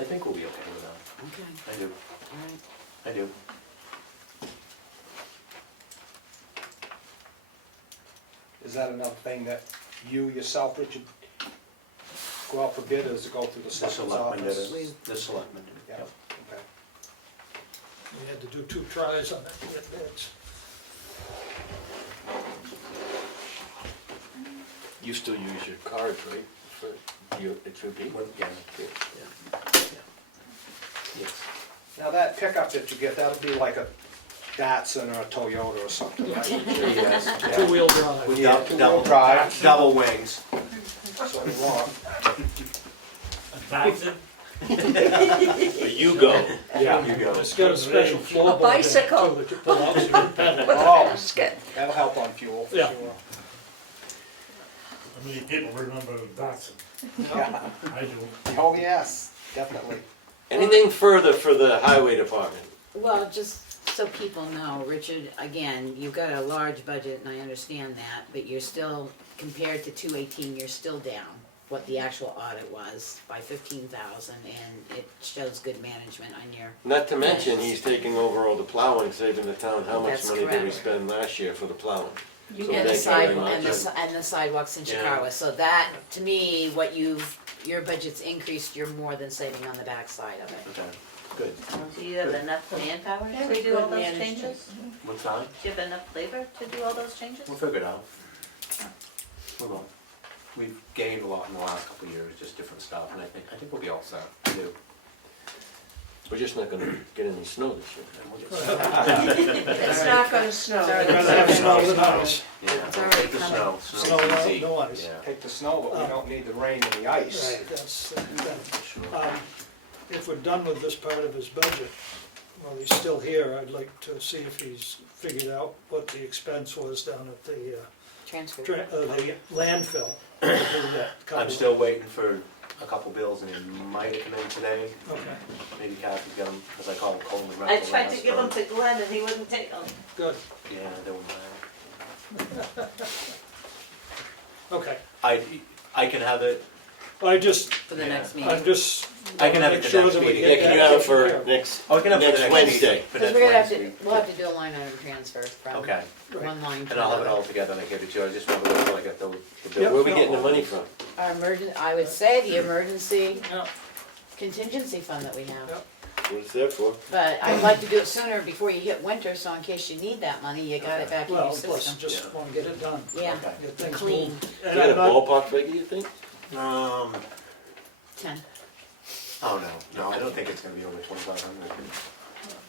I think we'll be okay with that. okay, I do, all right. I do. Is that another thing that you yourself, Richard, go out for bid, or does it go through the The selectman's selectmen did office? it, the selectmen did it, Yeah, yep. okay. We had to do 2 tries on it to get bids. You still use your cards, right, for your, it's your people? Yeah. Yes. Now that pickup that you get, that'll be like a Datsun or a Toyota or something, right? Yes, yeah. 2-wheel drive. With Yeah, two-wheel drive. double wings. That's what we want. You go. Yeah. You go. It's got a special floorboard in it, bicycle. too, that you pull out so you can pedal. Oh, Basket. that'll help on fuel, for Yeah. sure. I mean, people remember Datsun. Yeah. I do. Oh, yes, definitely. Anything further for the highway department? Well, just so people know, Richard, again, you've got a large budget and I understand that, but you're still, compared to 218, you're still down what the actual audit was by 15,000 and it shows good management on your. Not to mention, he's taking over all the plowing, saving the town. How much That's money did we correct. spend last year for the plowing? And So the thank you very sidewalk, and much. and the sidewalks in Yeah. Chicago, so that, to me, what your budget's increased, you're more than saving on the backside of it. Okay, good. Do you have enough manpower to Very do all good those management. changes? What's that? Do you have enough labor to do all those changes? We'll figure it out. We will. We've gained a lot in the last couple of years, just different stuff, and I think we'll be all set. I do. We're just not gonna get any snow this year. And we'll get It's not gonna snow. I'd rather have snow than ice. Yeah, It's already take the coming. snow. Snow, Snow's easy. no ice. Yeah, Take the snow, but we don't need the rain and the ice. Right, that's, sure. if we're done with this part of his budget, while he's still here, I'd like to see if he's figured out what the expense was down at the, Transfer. the landfill. to do that I'm couple. still waiting for a couple bills, and it might have come in today. Okay, Maybe Kathy's got them, because I called Coleman. I tried to give them to Glenn and he wouldn't take them. good, Yeah, they were mad. okay. I can have it, I just, For the Yeah. next meeting. I'm just. I can have make it the sure next that we meeting. get Yeah, can you that have it taken care for of. next, oh, I can have it next for Wednesday? For Because next we're gonna have Wednesday. to, we'll have to do a line item transfer from Okay, one line to and I'll have it another. all together and I give it to you, I just want to wait till I get the bill. Yep. Where are we getting the money from? Our I would say the emergency Yeah. contingency fund that we have. Yep. What's that for? But I'd like to do it sooner before you hit winter, so in case you need that money, you got it back in your Well, plus, system. just wanna get it done. Yeah, Okay. Get things clean, moved. You And got a I'm not- ballpark figure, you think? 10. Oh, no, I don't think it's gonna be over 2,500.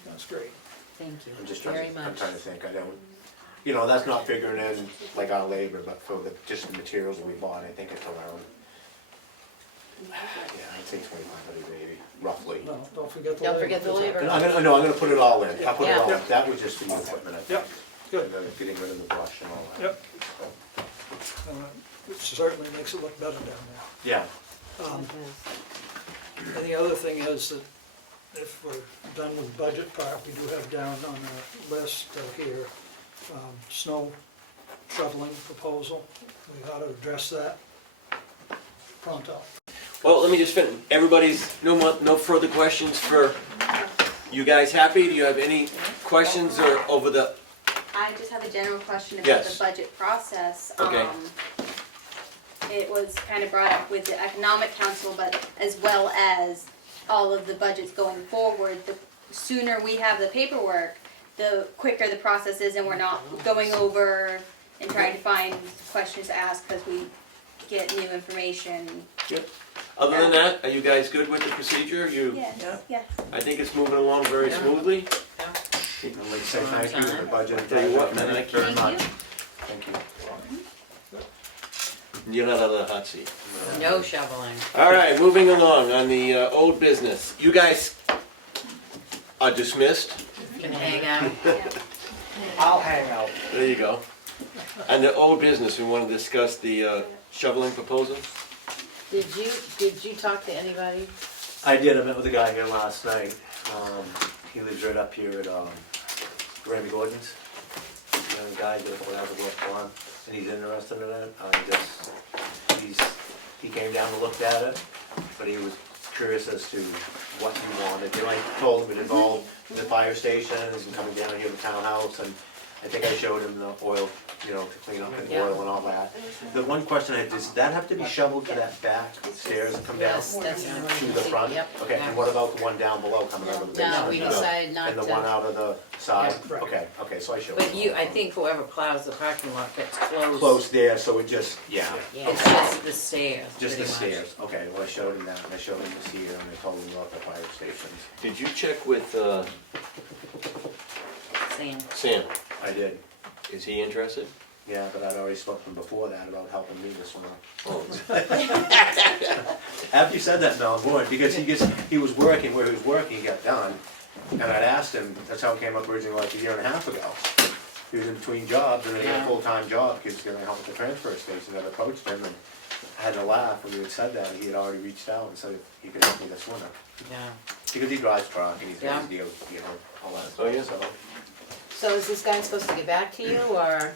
That's great. Thank you I'm just very I'm much. trying to think, I don't, that's not figuring in like our labor, but for just the materials that we bought, I think it's around, I'd say 2,500 maybe, roughly. No, don't forget the labor. Don't forget the labor. And I'm gonna put it all in, I'll put it Yeah. all in, that was just for the equipment, I think. Yep, good. And then getting rid of the brush and all that. Yep. It certainly makes it look better down there. Yeah, And the other thing is that if we're done with the budget part, we do have down on our list here, snow shoveling proposal. We ought to address that. pronto. Well, let me just finish. Everybody's, no further questions for, you guys happy? Do you have any questions or over the, I just have a general question about Yes. the budget process. Okay. It was kind of brought up with the Economic Council, but as well as all of the budgets going forward, the sooner we have the paperwork, the quicker the process is, and we're not going over and trying to find questions to ask because we get new information. other than that, are you guys good with the procedure? Yes, yes. I think it's moving along very smoothly. I'd like to say thank you for the budget. Tell you what, man, I Thank you very Thank much. you. Thank you. You're not out of the hot seat. No shoveling. All right, moving along on the old business. You guys are dismissed. Can hang out. I'll hang out. There you go. On the old business, we want to discuss the shoveling proposal. Did you talk to anybody? I did, I met with a guy here last night. He lives right up here at Grammy Gordon's. And the guy did what I was working on, and he's interested in it. He came down and looked at it, but he was curious as to what he wanted. And I told him it involved the fire station and coming down here to the townhouse, and I think I showed him the oil, you know, to clean up the oil and all that. The one question I had, does that have to be shoveled to that back stairs and come down Yes, that's to the front? Yep. Okay, and what about the one down below coming out of the basement? No, we decided not And the to. one out of the side? Yeah, right. Okay, so I showed But him. I think whoever plows the parking lot gets closed. Close there, so it just, yeah. Yeah. It's just the stairs, Just the pretty much. stairs, okay, well, I showed him that, and I showed him this here, and I told him about the fire stations. Did you check with Sam? I did, Is he interested? yeah, but I'd already spoken before that about helping me this summer. Oh, After you said that, no, I'm bored, because he was working, where he was working, he got done, and I'd asked him, that's how it came up originally like a year and a half ago. He was in between jobs, and then he had a full-time job, because he was gonna help at the transfer station, and I approached him, and I had to laugh when he had said that, he had already reached out and said if he could help me this winter. Yeah. Because he drives truck, and he's got Yeah. his deals, you know, all that Oh, yeah. stuff, so. So is this guy supposed to get back to you, or?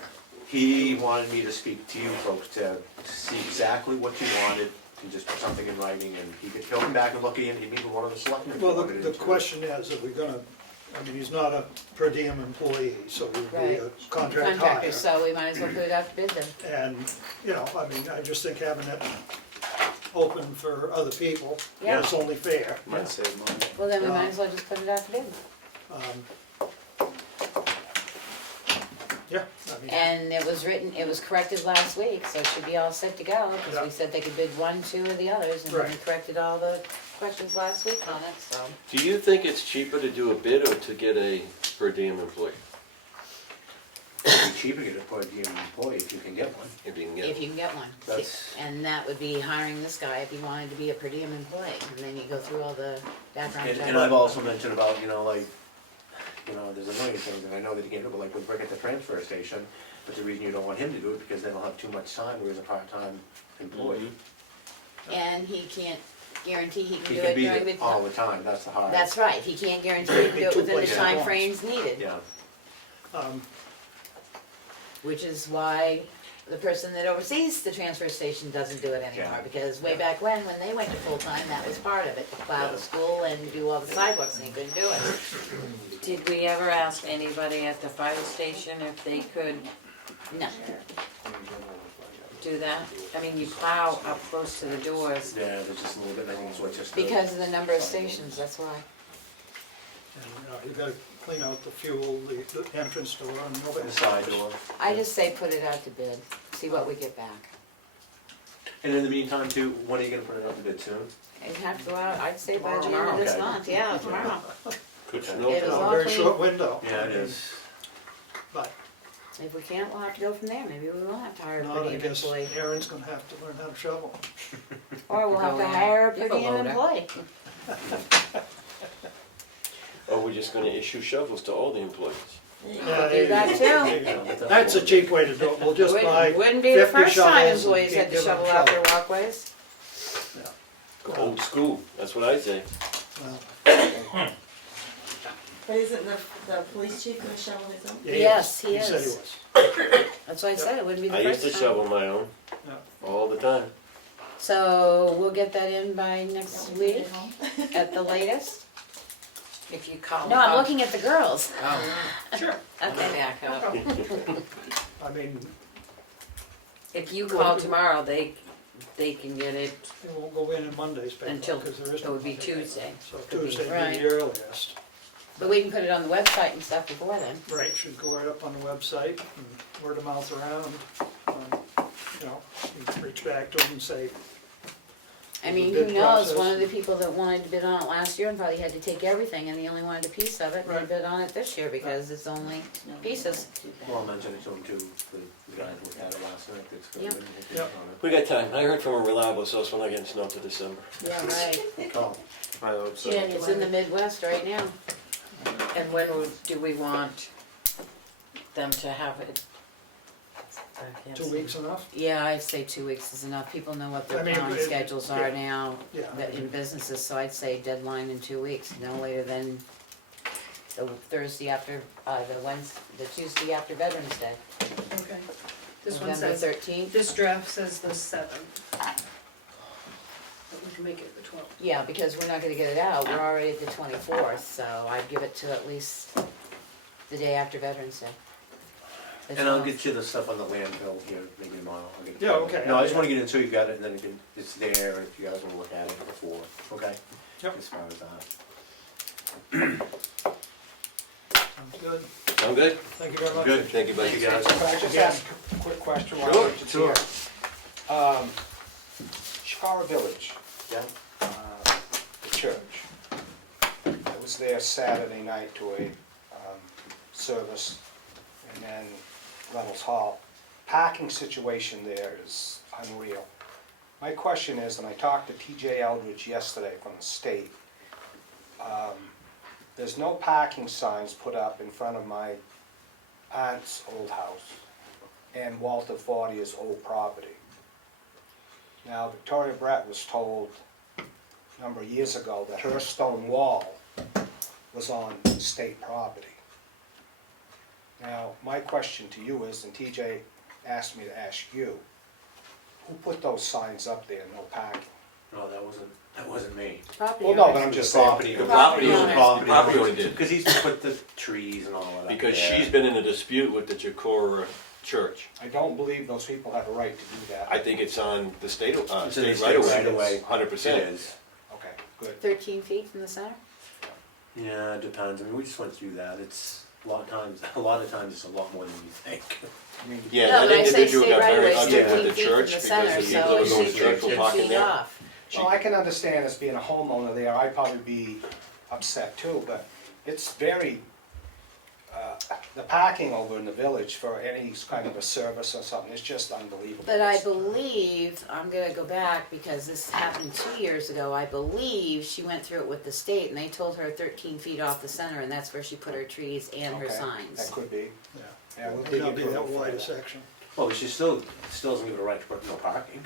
He wanted me to speak to you folks to see exactly what you wanted, and just put something in writing, and he'll come back and look at it, and he'd meet with one of the selectmen. if he Well, wanted the to. question is, are we gonna, I mean, he's not a per diem employee, so he would be Right. a contract Contractor, hire. so we might as well put it out to bid then. And, you know, I mean, I just think having it open for other people Yeah. is only fair. Might save money. Well, then we might as well just put it out to bid. Um, Yeah, I mean, And it was corrected last week, so it should be all set to go, because we Yeah. said they could bid one, two, or the others, and then we Right. corrected all the questions last week on it, so. Do you think it's cheaper to do a bid or to get a per diem employee? It'd be cheaper to get a per diem employee if you can get one. If you can get If you can get one. That's- And that would be hiring this guy if he wanted to be a per diem employee, and then you go through all the background And, check. and I've also mentioned about, you know, like, you know, there's a million things, and I know that you can't do, but like with Rick at the transfer station, but the reason you don't want him to do it, because then he'll have too much time, where he's a part-time employee. And he can't guarantee he can He do can it be during there the. all the time, that's the hard. That's right, he can't guarantee he can do it Two within the places at once. timeframes needed. Yeah, Which is why the person that oversees the transfer station doesn't do it anymore, Yeah. because way back when they went to full-time, that was part of it, to plow the school and do all the sidewalks, and he couldn't do it. Did we ever ask anybody at the fire station if they could No, do that? I mean, you plow up close to the doors. yeah, there's just a little bit, I think it's what just. because of the number of stations, that's why. and, you gotta clean out the fuel, the entrance door, and nobody. The side door. I just say put it out to bid, see what we get back. And in the meantime too, when are you gonna put it up to bid soon? It'd have to go out, I'd say by the end Tomorrow. of this Okay. month, yeah, tomorrow. Good to It know. was A all very clean. short window. Yeah, it is. But, If we can't, we'll have to go from there, maybe we will have to hire a no, per I diem guess employee. Aaron's gonna have to learn how to shovel. Or we'll have to Go in. hire a You have per a diem loader. employee. Or we're just gonna issue shovels to all the employees? Yeah, Do that too. there you go. That's a cheap way to do it, we'll just buy 50 Wouldn't be the first time shovels and employees keep had to giving them shovel out their shovels. walkways. Old school, that's what I say. Well, But isn't the police chief gonna shovel his own? yeah, Yes, he said he is. was. That's why I said it wouldn't be the I first used time. to shovel my own Yeah. all the time. So we'll get that in by next week at the latest? If you call. No, I'm looking at the girls. Sure. Okay. Back up. I mean, If you call tomorrow, they can get it it won't go in Monday's paper, until, because there is it no would be Monday paper. Tuesday. So Could be- Tuesday would Right. be the earliest. But we can put it on the website and stuff before then. Right, should go right up on the website, and word of mouth around. You know, you can reach back to them and say, I mean, The who bid knows, process. one of the people that wanted to bid on it last year and probably had to take everything and they only wanted a piece of it, and Right. they bid on it this year because it's only pieces. Well, I'll mention it to them too, the guy who had it last night, that's good. Yep. Yep. We got time. I heard from a reliable source we're not getting snow till December. Yeah, right. Call. I hope so. It's in the Midwest right now. And when do we want them to have it? I can't 2 see. weeks enough? Yeah, I'd say 2 weeks is enough. People know what their I mean, plowing it- schedules are yeah. now Yeah. in businesses, so I'd say deadline in 2 weeks, no later than the Thursday after, the Tuesday after Veterans Day. Okay. This one November says, 13th. this draft says the 7th. But we can make it the 12th. Yeah, because we're not gonna get it out, we're already at the 24th, so I'd give it to at least the day after Veterans Day. The And I'll 12th. get you the stuff on the landfill here, maybe tomorrow. I'll get it to Yeah, you. okay. No, I just wanna get it until you've got it, and then it's there, if you guys wanna look at it before, okay? Yep. As far as that. Sounds good. Sound good? Thank you very much. Good, thank you, buddy. Thank you, guys. Can I just ask a quick question while Sure, Richard's here? Chicara Village, Yeah? the church. I was there Saturday night to a service, and then Reynolds Hall. Parking situation there is unreal. My question is, and I talked to TJ Eldridge yesterday from the state, there's no parking signs put up in front of my aunt's old house and Walter Fortier's old property. Now, Victoria Brett was told a number of years ago that her stone wall was on state property. Now, my question to you is, and TJ asked me to ask you, who put those signs up there, no parking? No, that wasn't me. Property Well, no, owners. but I'm just The saying. property, The property owner, property the property owner owner did. Because he's put the trees and all of that. Because there. she's been in a dispute with the Jacora Church. I don't believe those people have a right to do that. I think it's on the state, It's in the state state right away, right-of-way. 100%. It is. Okay, good. 13 feet from the center? Yeah, it depends. I mean, we just went through that. It's a lot of times it's a lot more than you think. Yeah, No, that but I say individual state got right very away, ugly with 13 the feet church from the because center, the so people were going she's church were 13 parking feet there. off. Well, I can understand as being a homeowner there, I'd probably be upset too, but it's very, the parking over in the village for any kind of a service or something, it's just unbelievable. But I believe, I'm gonna go back because this happened 2 years ago, I believe she went through it with the state and they told her 13 feet off the center and that's where she put her trees and her Okay, signs. That could be. Yeah. Yeah, we'll May dig not into be it that before wide a that. section. Well, but she still doesn't give it a right to put no parking.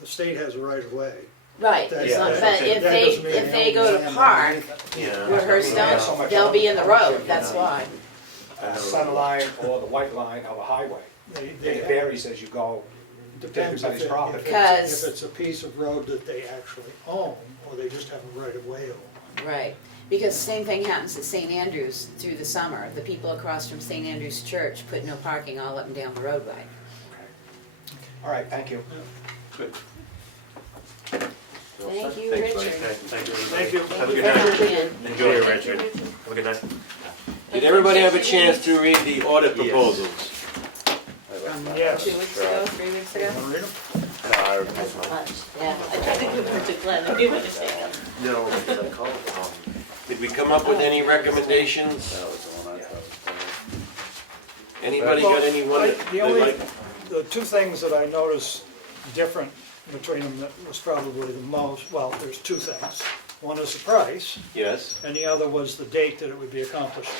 The state has a right of way. Right, That- it's not, that's but what I'm if That they, doesn't mean if they go to own park, land or Yeah. where her Yeah, so stones, much they'll be in the ownership, road, that's why. Center line or the white line of a highway. anything. It varies as you go. Depends everybody's property. Because- if it's a piece of road that they actually own, or they just have a right of way on. Right, because same thing happens at St. Andrews through the summer. The people across from St. Andrews Church put no parking all up and down the roadway. All right, thank you. Good. Thank you, Thanks, buddy. Richard. Thank you. Thank you. Have a good Thank you night. for coming in. Enjoy it, Richard. Have a good night. Did everybody have a chance to read the audit proposals? From Yes. 2 weeks ago, 3 weeks ago? Wanna read 'em? Much, yeah. I tried to give them to Glenn, if you want to take them. No, because I called, Did we come up with any recommendations? that was the one I thought. Anybody got any one I- that the they only- like? The two things that I noticed different between them that was probably the most, well, there's two things. One is the price, Yes, and the other was the date that it would be accomplished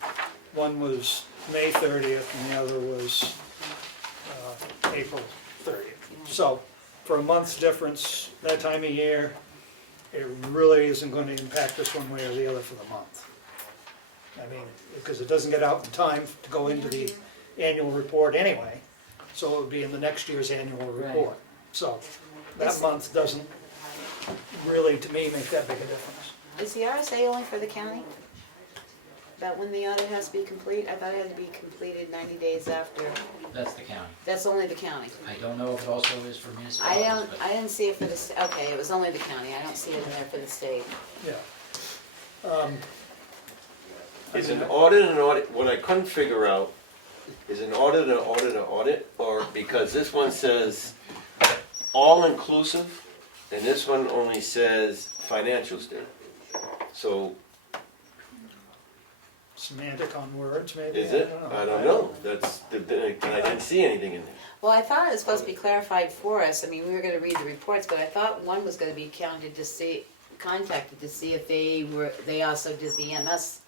by. One was May 30th, and the other was April 30th. So, for a month's difference, that time of year, it really isn't going to impact us one way or the other for the month. I mean, because it doesn't get out in time to go into the annual report anyway. so it would be in the next year's annual Right. report. So that Is- month doesn't really, to me, make that big a difference. Is the RSA only for the county? About when the audit has to be complete? I thought it had to be completed 90 days after. That's the county. That's only the county. I don't know if it also is for municipalities, but I didn't see it for the, okay, it was only the county. I don't see it in there for the state. Yeah. Is an audit, what I couldn't figure out, is an audit an audit an audit? Or, because this one says all-inclusive, and this one only says financial statement. So, Semantic on words, maybe? is it? I don't know, that's, I didn't see anything in there. Well, I thought it was supposed to be clarified for us. I mean, we were gonna read the reports, but I thought one was gonna be counted to see, contacted to see if they also did the EMS.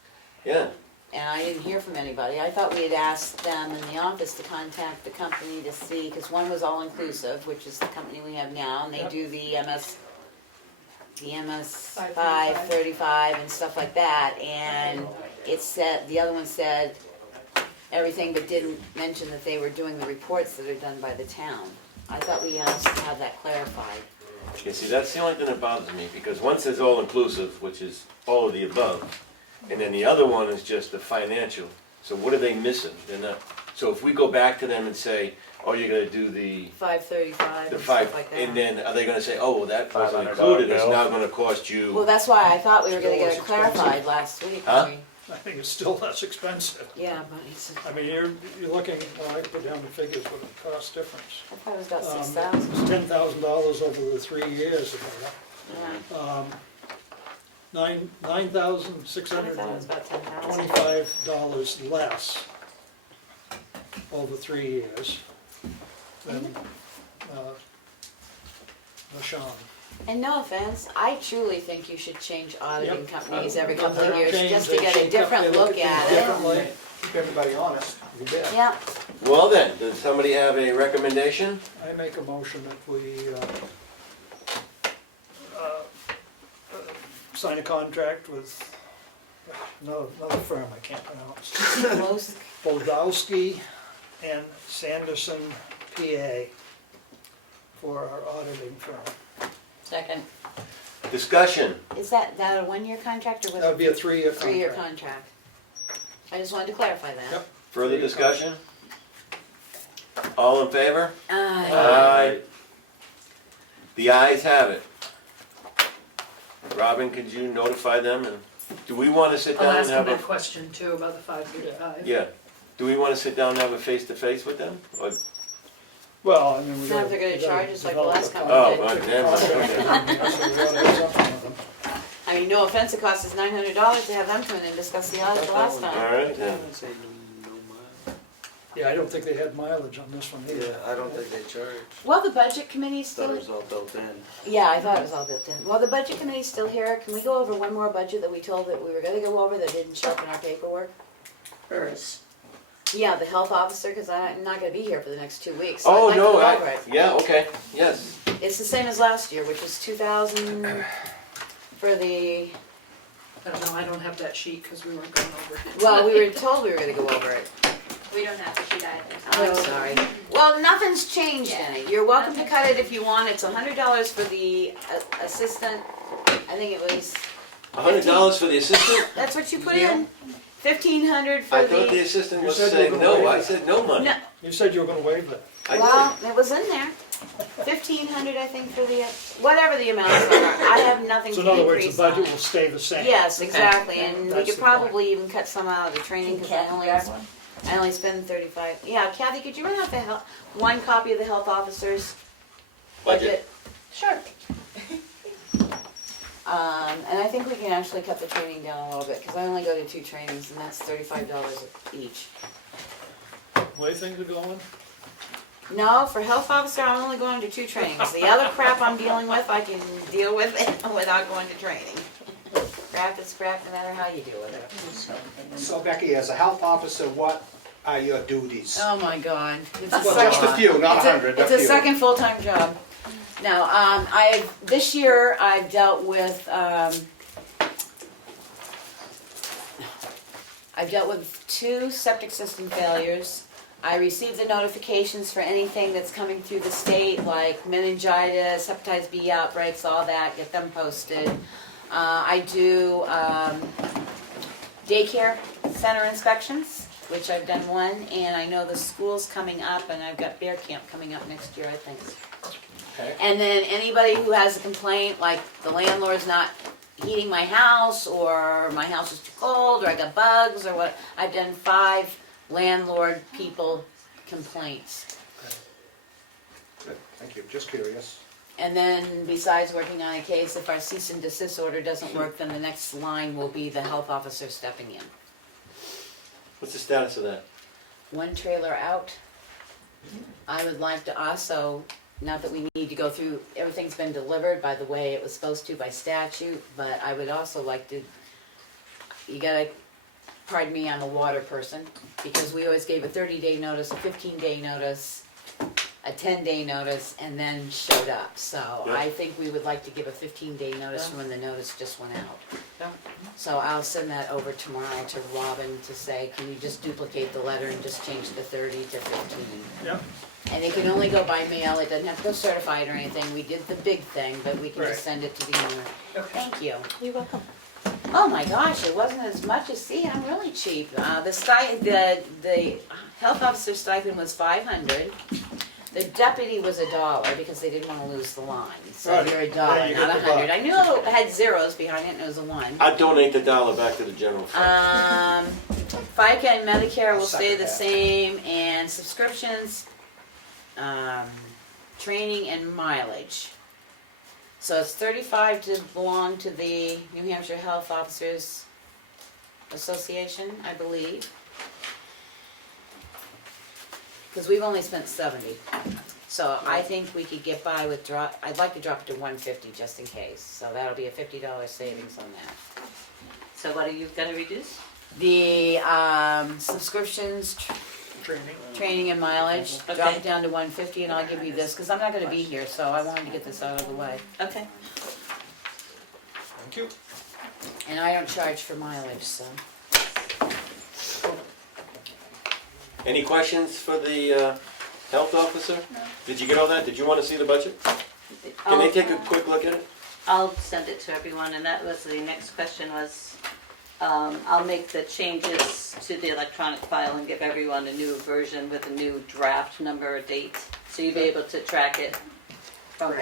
Yeah, And I didn't hear from anybody. I thought we had asked them in the office to contact the company to see, because one was all-inclusive, which is the company we have now, and they Yep. do the EMS 535 and stuff like that, and it said, the other one said everything but didn't mention that they were doing the reports that are done by the town. I thought we asked to have that clarified. you see, that's the only thing that bothers me, because one says all-inclusive, which is all of the above, and then the other one is just the financial. So what are they missing? They're not, so if we go back to them and say, oh, you're gonna do the 535 the and five, stuff like that. and then are they gonna say, oh, well, that wasn't $500 included, it's bill. now gonna cost you? Well, that's why I thought we were gonna get it Still less clarified expensive. last week. Huh? I I think it's still less expensive. Yeah, but it's, I mean, you're looking, well, I put down the figures, what the cost difference. I thought it was about It's 6,000. $10,000 over the 3 years about. Yeah. I thought it was about 10,000. $9,625 less over 3 years than Sean. And no offense, I truly think you should change auditing Yep. companies every Let couple of them years, change, just they to get a should different definitely look things at it. differently. Keep everybody honest, you bet. Yeah, Well then, does somebody have a recommendation? I make a motion that we sign a contract with another firm I can't pronounce. most, Podolsky and Sanderson, PA, for our auditing firm. second. Discussion. Is that a one-year contract or was it? That would be a 3-year contract. 3-year contract. I just wanted to clarify that. Yep. Further discussion? All in favor? Aye. Aye. The ayes have it. Robin, could you notify them, and do we wanna sit I'll down and ask them have that a, question too about the 535. yeah, do we wanna sit down and have a face-to-face with them? Or, Well, I mean, we Now gotta. they're gonna we gotta charge us like the develop last a company oh, contract. damn, okay. So we ought to have something with them. I mean, no offense, it cost us $900 to have them come in and discuss the audit the last time. Alright, then. Yeah, I don't think they had mileage on this one either. I don't think they charge. Well, the budget committee's Thought still, it was all built in. yeah, I thought it was all built in. Well, the budget committee's still here. Can we go over one more budget that we told that we were gonna go over that didn't show up in our paperwork? Hers. Yeah, the health officer, because I'm not gonna be here for the next 2 weeks. so I'd Oh, like to no, go over it. yeah, okay, yes. It's the same as last year, which was 2,000 for the, I don't know, I don't have that sheet because we weren't going over it. well, we were told we were gonna go over it. We don't have the sheet either. I'm sorry. Well, nothing's changed in it. You're welcome to cut it if you want. It's $100 for the assistant. I think it was, $100 for the assistant? that's what you put in. 1,500 for I thought the the, assistant You was said you saying were gonna no, waive I it. said no money. no, You said you were gonna waive that. I did. well, it was in there. 1,500, I think, for the, whatever the amounts are. I have nothing So to in other words, increase the budget on. will stay the same. Yes, exactly, and we That's could the point. probably even cut some out of the training, because I only spend 35. Yeah, Kathy, could you run out one copy of the health officer's budget? Sure. And I think we can actually cut the training down a little bit, because I only go to 2 trainings, and that's $35 each. The way things are going, No, for health officer, I'm only going to 2 trainings. The other crap I'm dealing with, I can deal with it without going to training. Crap is crap, no matter how you deal with it. So Becky, as a health officer, what are your duties? Oh my God. It's Well, just a few, not 100, It's a a few. second full-time job. Now, this year, I've dealt with, I've dealt with 2 septic system failures. I receive the notifications for anything that's coming through the state, like meningitis, hepatitis B outbreaks, all that, get them posted. I do daycare center inspections, which I've done one, and I know the school's coming up, and I've got bear camp coming up next year, I think. Okay. And then anybody who has a complaint, like the landlord's not heating my house, or my house is too cold, or I got bugs, or what, I've done 5 landlord people complaints. Good, thank you, just curious. And then besides working on a case, if our cease and desist order doesn't work, then the next line will be the health officer stepping in. What's the status of that? 1 trailer out. I would like to also, not that we need to go through, everything's been delivered by the way it was supposed to by statute, but I would also like to, you gotta, pardon me, I'm a water person, because we always gave a 30-day notice, a 15-day notice, a 10-day notice, and then showed up. So Yeah. I think we would like to give a 15-day notice from when the notice just went out. Yeah. So I'll send that over tomorrow to Robin to say, can you just duplicate the letter and just change the 30 to 15? Yep. And it can only go by mail, it doesn't have to go certified or anything. We did the big thing, but we can Right. just send it to the owner. Thank you. You're welcome. Oh my gosh, it wasn't as much as, see, I'm really cheap. The health officer stipend was $500. The deputy was $1 because they didn't want to lose the line. So Right. you're Yeah, you $1, not hit the $100. buck. I knew it had zeros behind it and it was a 1. I'd donate the dollar back to the general fund. FICA and Medicare will stay second the that. same, and subscriptions, training and mileage. So it's 35 to belong to the New Hampshire Health Officers Association, I believe. Because we've only spent 70. So I think we could get by with I'd like to drop it to 150 just in case. So that'll be a $50 savings on that. So what are you gonna reduce? The subscriptions, training and mileage, drop Okay. it down to 150, and I'll give you this, because I'm not gonna be here, so I wanted to get this out of the way. Okay. Thank you. And I don't charge for mileage, so. Any questions for the health officer? No. Did you get all that? Did you want to see the budget? Can they take a quick look at it? I'll send it to everyone, and that was the next question was, I'll make the changes to the electronic file and give everyone a new version with a new draft number or date, so you'll be able to track it from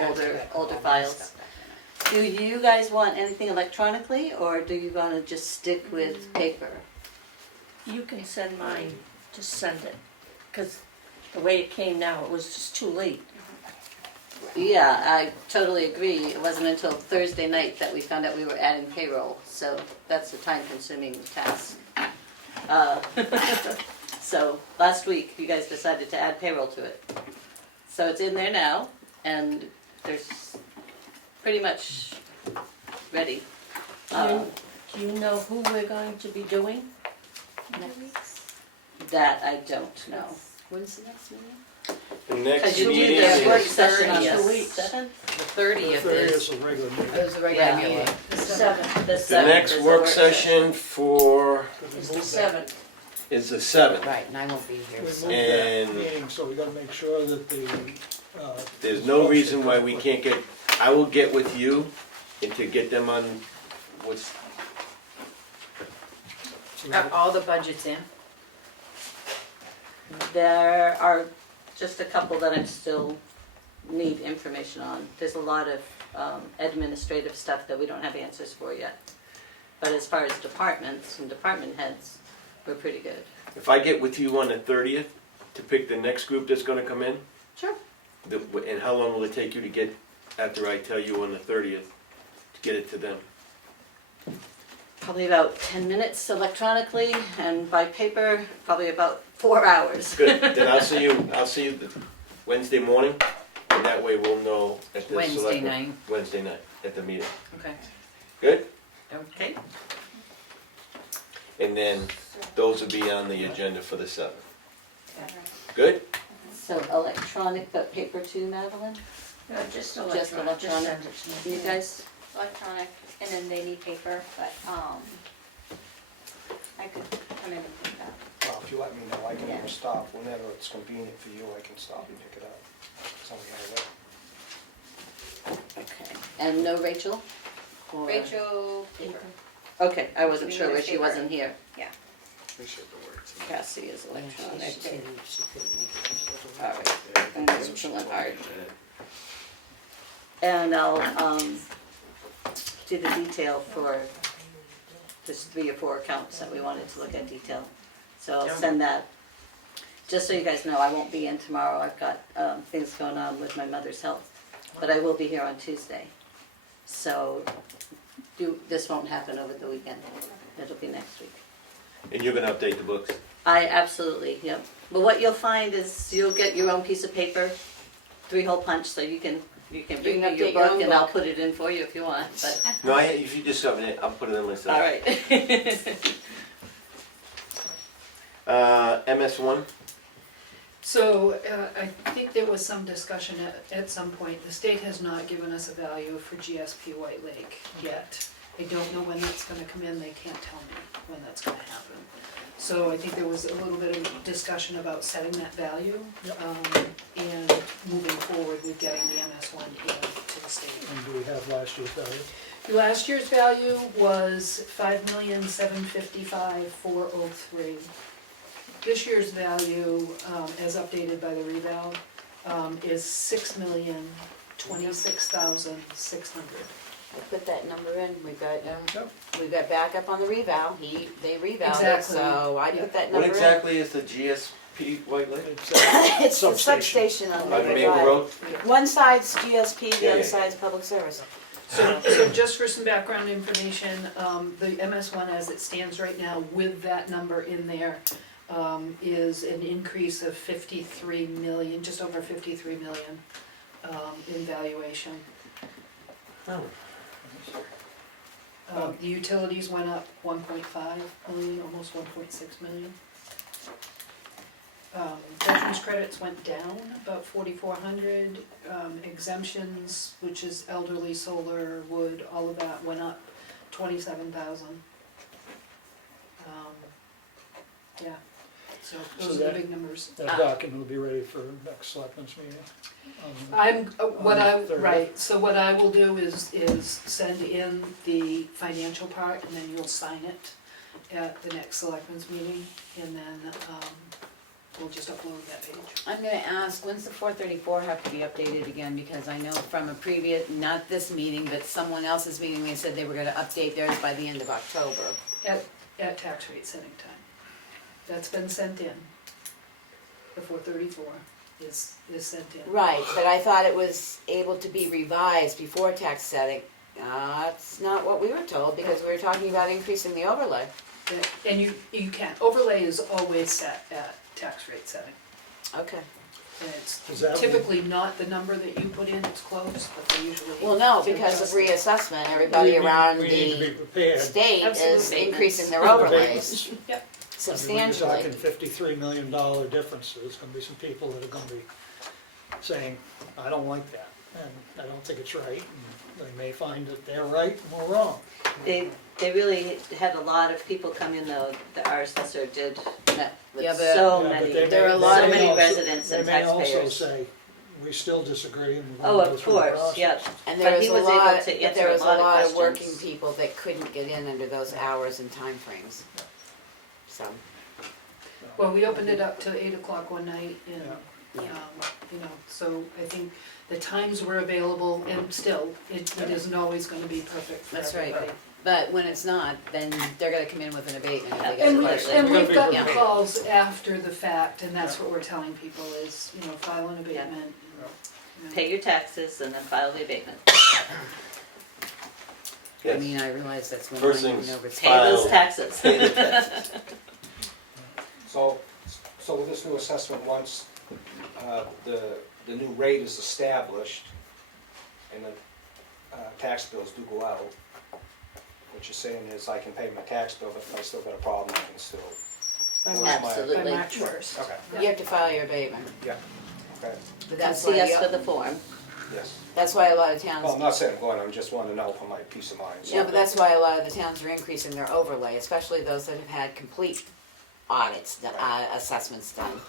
older files. Do you guys want anything electronically, or do you want to just stick with paper? You can send mine, just send it, because the way it came now, it was just too late. Yeah, I totally agree. It wasn't until Thursday night that we found out we were adding payroll, so that's a time-consuming task. So last week, you guys decided to add payroll to it. So it's in there now, and there's pretty much ready. Do you know who we're going to be doing? That I don't know. When's the next meeting? The next Because you meeting do the work is, session on the 30th. 7th? The 30th There is, is a regular meeting. It was a regular Yeah. meeting. The 7th. The the 7th next is the work session for, Is the 7th. is the 7th. Right, and I won't be here. We moved so- that And- meeting, so we gotta make sure that the, There's no reason why we can't get, I will get with you and to get them on what's, are all the budgets in? There are just a couple that I still need information on. There's a lot of administrative stuff that we don't have answers for yet. But as far as departments and department heads, we're pretty good. if I get with you on the 30th to pick the next group that's gonna come in, Sure. and how long will it take you to get, after I tell you on the 30th, to get it to them? Probably about 10 minutes electronically, and by paper, probably about 4 hours. Good, then I'll see you the Wednesday morning, and that way we'll know at the Wednesday selectmen- night. Wednesday night, at the meeting. Okay. Good? Okay. And then those will be on the agenda for the 7th. Good? So electronic but paper too, Madeline? Just electronic, just electronic. send it to me. You guys? Electronic, and then they need paper, but, I could come in and pick it up. Well, if you let me know, I can Yeah. stop whenever it's convenient for you, I can stop and pick it up. Something like that. Okay, and no Rachel? Or- Rachel Paper. Okay, I wasn't Being sure the where she paper. wasn't here. Yeah. Cassie is Yeah, electronic. she couldn't make it. All right, and it's pulling hard. And I'll, do the detail for, there's 3 or 4 accounts that we wanted to look at detail. So I'll send that, just so you guys know, I won't be in tomorrow, I've got, things going on with my mother's health. But I will be here on Tuesday. So, this won't happen over the weekend, it'll be next week. And you're gonna update the books? I absolutely, yep. But what you'll find is you'll get your own piece of paper, 3-hole punch, so you can bring me your update your book own and I'll book. put it in for you if you want, but, No, if you just shove it in, I'll put it in myself. all right. MS1? So, I think there was some discussion at some point, the state has not given us a value for GSP White Lake yet. I don't know when that's gonna come in, they can't tell me when that's gonna happen. So I think there was a little bit of discussion about setting that value, and moving forward with getting the MS1 in to the state. And do we have last year's value? Last year's value was $5,755,403. This year's value, as updated by the reval, is $6,026,600. I put that number in, we've got backup on the reval, they revaled it, Exactly. so I put that number What in. exactly is the GSP White Lake? It's the substation on On Maple Maple Drive. Road? One side's GSP, the Yeah, other yeah. side's public service. So just for some background information, the MS1 as it stands right now with that number in there, is an increase of 53 million, just over 53 million, in valuation. The utilities went up 1.5 million, almost 1.6 million. Veterans credits went down about 4,400. Exemptions, which is elderly, solar, wood, all of that went up 27,000. Yeah, so So those are the that- big numbers. That document will be ready for next selectmen's meeting. I'm, what on I, the 30th. right, so what I will do is send in the financial part, and then you'll sign it at the next selectmen's meeting, and then, we'll just upload that page. I'm gonna ask, when's the 434 have to be updated again, because I know from a previous, not this meeting, but someone else's meeting, they said they were gonna update theirs by the end of October. At tax rate setting time. That's been sent in. The 434 is sent in. Right, but I thought it was able to be revised before tax setting. That's not what we were told, because we were talking about increasing the overlay. Yeah, and you can, overlay is always set at tax rate setting. Okay. And it's Is that- typically not the number that you put in, it's close, but they usually. Well, no, because of adjust it. reassessment, everybody around We need to be the prepared. state is Absolutely. increasing their overlays Abatements. Yep. I mean, when substantially. you're talking $53 million difference, there's gonna be some people that are gonna be saying, I don't like that, and I don't think it's right, and they may find that they're right and we're wrong. They really had a lot of people come in though, our assessor did, met with Yeah, but- so Yeah, but many, they there are a may- lot so of many also- residents and They may also taxpayers. say, we still disagree and we're Oh, gonna go of through the course, process. yep. And But there was he a was able lot, to but answer there a was a lot of lot of working questions. people that couldn't get in under those hours and timeframes. So, Well, we opened it up till 8 o'clock one night, and, so I think the times were available, and still, it isn't always gonna be perfect for that's right. everybody. But when it's not, then they're gonna come in with an abatement if they get And a we, question. and We're we've gonna be gotten prepared. calls after the fact, and that's what we're telling people is, file an abatement. Pay your taxes and then file the abatement. I mean, I realize that's when First mine things went over. Pay those taxes. Pay the taxes. So with this new assessment, once the new rate is established and the tax bills do go out, what you're saying is I can pay my tax bill, but if I still got a problem, I can still. Absolutely. By March 1st. Okay, You have to file your abatement. yeah, okay, But Come that's see us why, for the form. yes. that's why a lot of Well, I'm towns, not saying I'm going, I just want to know for my peace of mind. So- yeah, but that's why a lot of the towns are increasing their overlay, especially those that have had complete audits, assessments done.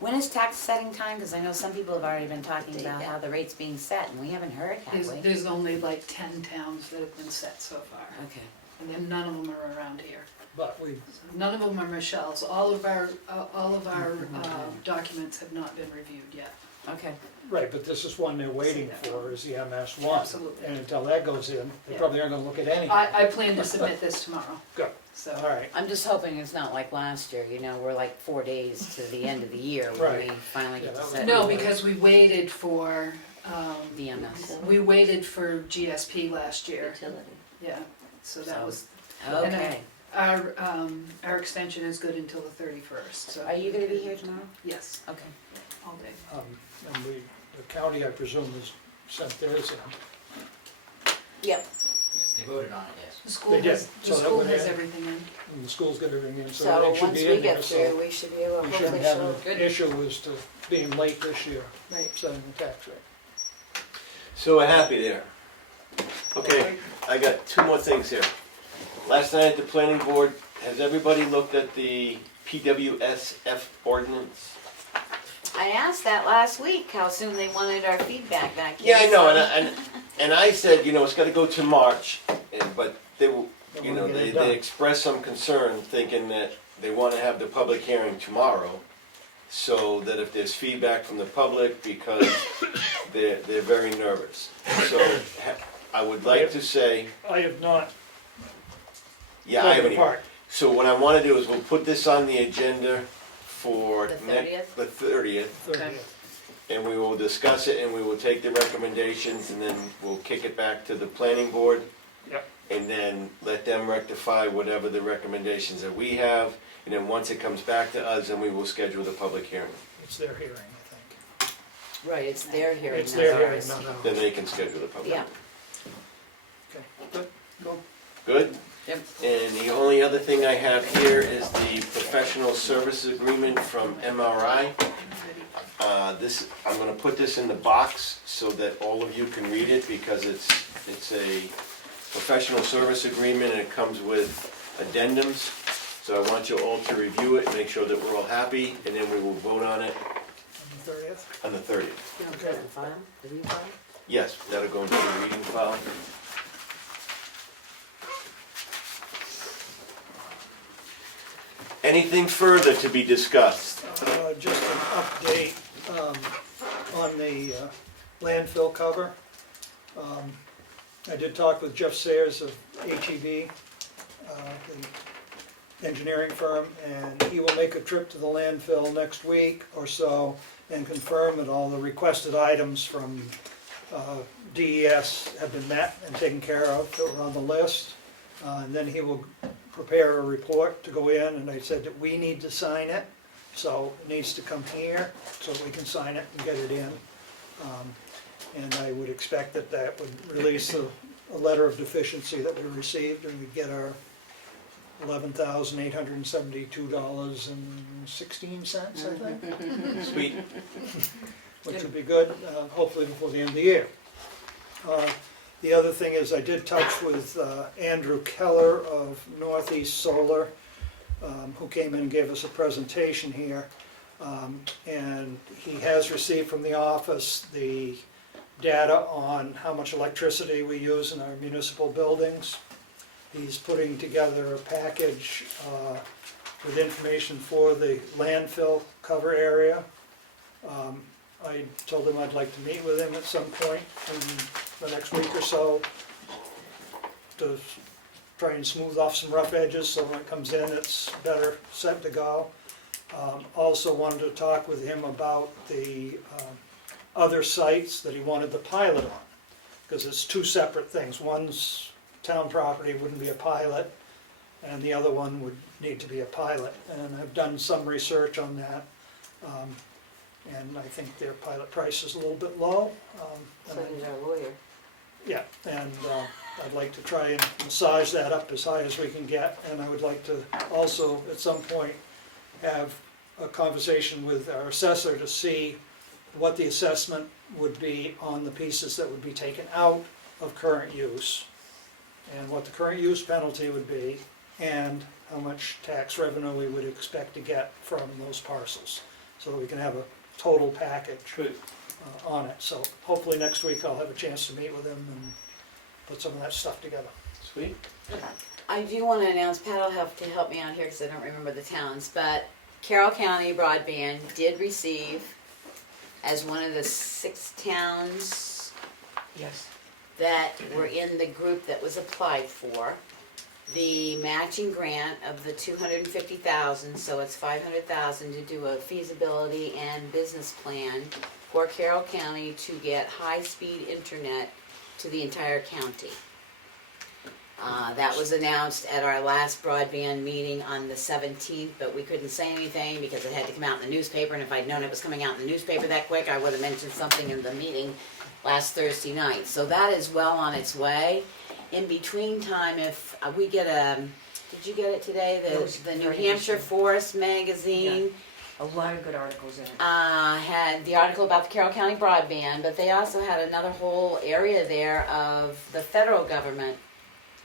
When is tax setting time? Because I know some people have already been talking about how the rate's being set, and we haven't heard, have we? There's only like 10 towns that have been set so far. Okay. And then none of them are around here. But we, None of them are Michelle's. All of our documents have not been reviewed yet. Okay. right, but this is one they're waiting for, is the MS one. Absolutely. And until that goes in, they Yeah. probably aren't gonna look at anything. I plan to submit this tomorrow. Good, So. all right. I'm just hoping it's not like last year, you know, we're like 4 days to the end of the year when Right. we finally get Yeah, to that was- set. No, because we waited for, the MS. we waited for GSP last year. Utility. Yeah, so that So, was, Okay. our extension is good until the 31st, so. Are you gonna be here tomorrow? Yes, Okay. all day. And we, the county, I presume, has sent theirs in. Yep. Yes, they voted on it, yes. The school They did, has, so the that school went has in. everything in. And the school's got everything in, so So everything should once be we in there, get so through, we should be able to we hopefully shouldn't have show. an issue as to being late this year, Right. setting the tax rate. So we're happy there. Okay, I got two more things here. Last night at the planning board, has everybody looked at the PWSF ordinance? I asked that last week, how soon they wanted our feedback back. Yeah, I Yes. know, and I said, you know, it's gotta go to March, but they, They you know, wanna get they it done. expressed some concern, thinking that they wanna have the public hearing tomorrow, so that if there's feedback from the public, because they're very nervous. So, I would like to say, I have not yeah, I pulled haven't it even. apart. So what I wanna do is we'll put this on the agenda for The the 30th, 30th. and we will discuss it, and we will take the recommendations, and then we'll kick it back to the planning board. Yep. And then let them rectify whatever the recommendations that we have, and then once it comes back to us, then we will schedule the public hearing. It's their hearing, I think. Right, it's their hearing, It's not their hearing, ours. not ours. Then they can schedule the public. Yeah. Okay, good, go. Good? Yep. And the only other thing I have here is the professional services agreement from MRI. I'm gonna put this in the box so that all of you can read it, because it's a professional service agreement, and it comes with addendums. So I want you all to review it, make sure that we're all happy, and then we will vote on it On the 30th? on the 30th. Okay, the file, the refile? Yes, that'll go into the reading file. Anything further to be discussed? Just an update on the landfill cover. I did talk with Jeff Sayers of HEB, the engineering firm, and he will make a trip to the landfill next week or so and confirm that all the requested items from DES have been met and taken care of that were on the list. And then he will prepare a report to go in, and I said that we need to sign it, so it needs to come here so we can sign it and get it in. And I would expect that that would release a letter of deficiency that we received, and we'd get our $11,872.16, I think. Sweet. Which would be good, hopefully before the end of the year. The other thing is, I did touch with Andrew Keller of Northeast Solar, who came in and gave us a presentation here. And he has received from the office the data on how much electricity we use in our municipal buildings. He's putting together a package with information for the landfill cover area. I told him I'd like to meet with him at some point in the next week or so to try and smooth off some rough edges, so when it comes in, it's better set to go. Also wanted to talk with him about the other sites that he wanted the pilot on, because it's two separate things. One's town property, wouldn't be a pilot, and the other one would need to be a pilot. And I've done some research on that. And I think their pilot price is a little bit low. So he's our lawyer. Yeah, and I'd like to try and massage that up as high as we can get, and I would like to also, at some point, have a conversation with our assessor to see what the assessment would be on the pieces that would be taken out of current use, and what the current use penalty would be, and how much tax revenue we would expect to get from those parcels, so that we can have a total package on it. So hopefully next week I'll have a chance to meet with him and put some of that stuff together. Sweet. I do want to announce, Pat will have to help me out here because I don't remember the towns, but Carroll County Broadband did receive, as one of the 6 towns Yes. that were in the group that was applied for, the matching grant of the $250,000, so it's $500,000 to do a feasibility and business plan for Carroll County to get high-speed internet to the entire county. That was announced at our last broadband meeting on the 17th, but we couldn't say anything because it had to come out in the newspaper, and if I'd known it was coming out in the newspaper that quick, I would have mentioned something in the meeting last Thursday night. So that is well on its way. In between time, if we get did you get it today? The New Hampshire Forest magazine A lot of good articles in it. had the article about the Carroll County broadband, but they also had another whole area there of the federal government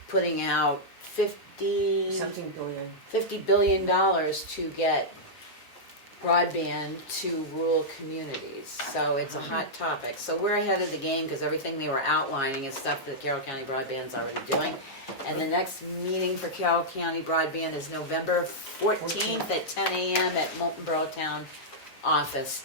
putting out Something billion. $50 billion to get broadband to rural communities. So it's a hot topic. So we're ahead of the game because everything they were outlining is stuff that Carroll County Broadband's already doing. And the next meeting for Carroll County Broadband is November 14th at 10 a.m. at Molten Borough Town offices,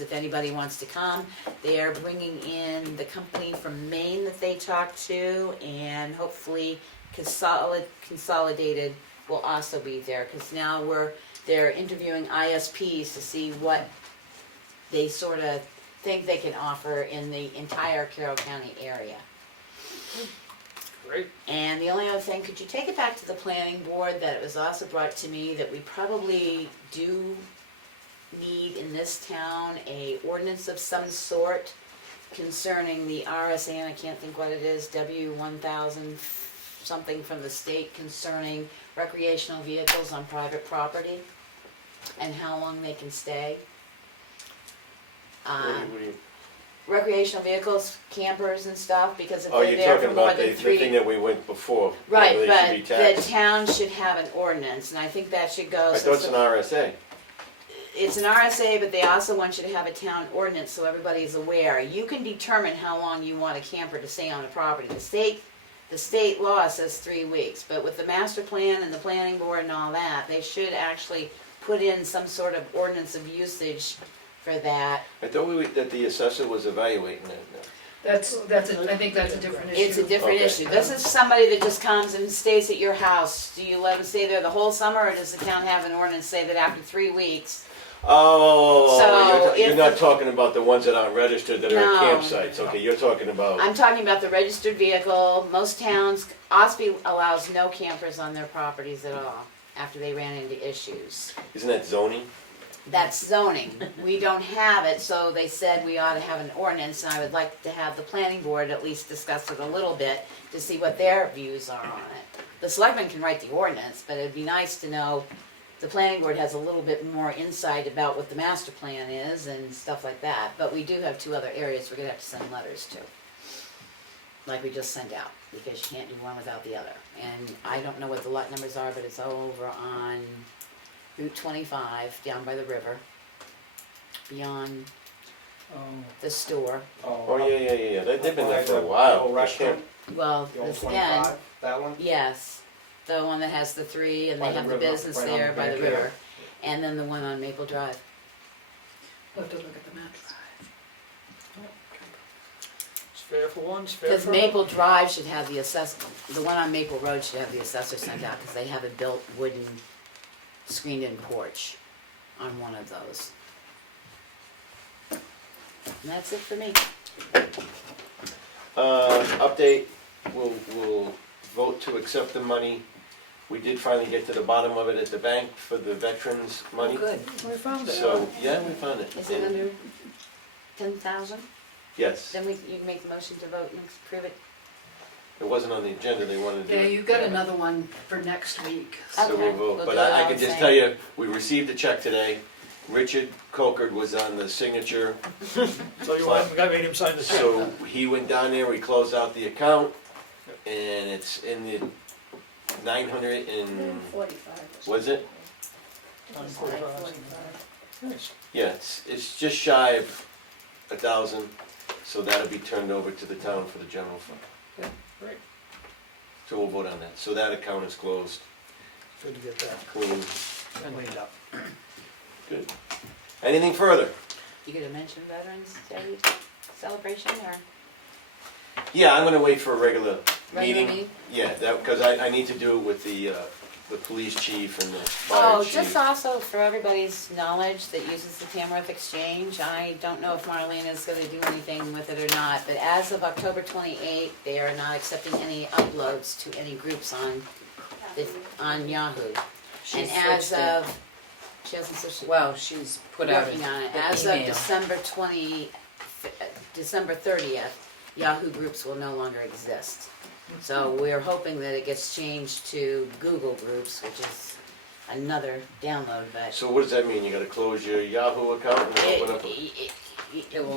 if anybody wants to come. They are bringing in the company from Maine that they talked to, and hopefully Consolidated will also be there, because now they're interviewing ISPs to see what they sort of think they can offer in the entire Carroll County area. Great. And the only other thing, could you take it back to the planning board that it was also brought to me that we probably do need in this town a ordinance of some sort concerning the RSA, and I can't think what it is, W1000 something from the state concerning recreational vehicles on private property and how long they can stay. What do you- Recreational vehicles, campers and stuff, because if Oh, they're you're there talking for more about than the 3 thing that we went before. Right, whether they should be but the taxed. town should have an ordinance, and I think that should go. I thought it's an RSA. It's an RSA, but they also want you to have a town ordinance so everybody's aware. You can determine how long you want a camper to stay on a property. The state law says 3 weeks, but with the master plan and the planning board and all that, they should actually put in some sort of ordinance of usage for that. I thought that the assessor was evaluating it. I think that's a different issue. It's a different Okay. issue. This is somebody that just comes and stays at your house. Do you let them stay there the whole summer, or does the town have an ordinance say that after 3 weeks? Oh, So you're if not the- talking about the ones that aren't registered that are No. at campsites. Okay, you're talking about. I'm talking about the registered vehicle. Most towns, Ospey allows no campers on their properties at all after they ran into issues. Isn't that zoning? That's zoning. We don't have it, so they said we ought to have an ordinance, and I would like to have the planning board at least discuss it a little bit to see what their views are on it. The selectmen can write the ordinance, but it'd be nice to know the planning board has a little bit more insight about what the master plan is and stuff like that. But we do have 2 other areas we're gonna have to send letters to, like we just sent out, because you can't do one without the other. And I don't know what the lot numbers are, but it's over on Route 25, down by the river, beyond the store. Oh, yeah. They've been there for a The while. old restaurant, Well, the old this again, 25, that one? yes, the one that has the 3 and By they the have the river, business right on there the by the bank there. river. And then the one on Maple Drive. We'll have to look at the map. It's fair for one, it's fair Because for Maple Drive should have the the one on Maple Road should have the assessor sent out, because they have a built wooden screened-in porch on one of those. And that's it for me. Update, we'll vote to accept the money. We did finally get to the bottom of it at the bank for the veterans' money. Good. We found it. So, yeah, we found it. Is it under 10,000? Yes, Then you can make the motion to vote and approve it. it wasn't on the agenda, they wanted to do Yeah, it. you've got another one for next week. So Okay, we'll vote, we'll but do it I all can the just same. tell you, we received a check today. Richard Coker was on the signature, So you went and made him sign the check. so he went down there, we closed out the account, and it's in the 900 and, 45. was it? Nice. Yeah, it's just shy of 1,000, so that'll be turned over to the town for the general fund. Yeah, great. So we'll vote on that. So that account is closed, Good to get that clean, cleaned up. good. Anything further? You gonna mention Veterans Day celebration or? Yeah, I'm gonna wait for a regular Regular meeting. meeting? Yeah, that, because I need to do it with the police chief and the fire Oh, chief. just also for everybody's knowledge that uses the Tamworth Exchange, I don't know if Marlene is gonna do anything with it or not, but as of October 28th, they are not accepting any uploads to any groups on Yahoo. And as switched it. of, she hasn't switched it. Well, she's put out Working on it. an As of email. December 30th, Yahoo groups will no longer exist. So we're hoping that it gets changed to Google Groups, which is another download, but So what does that mean? You gotta close your Yahoo account and open up,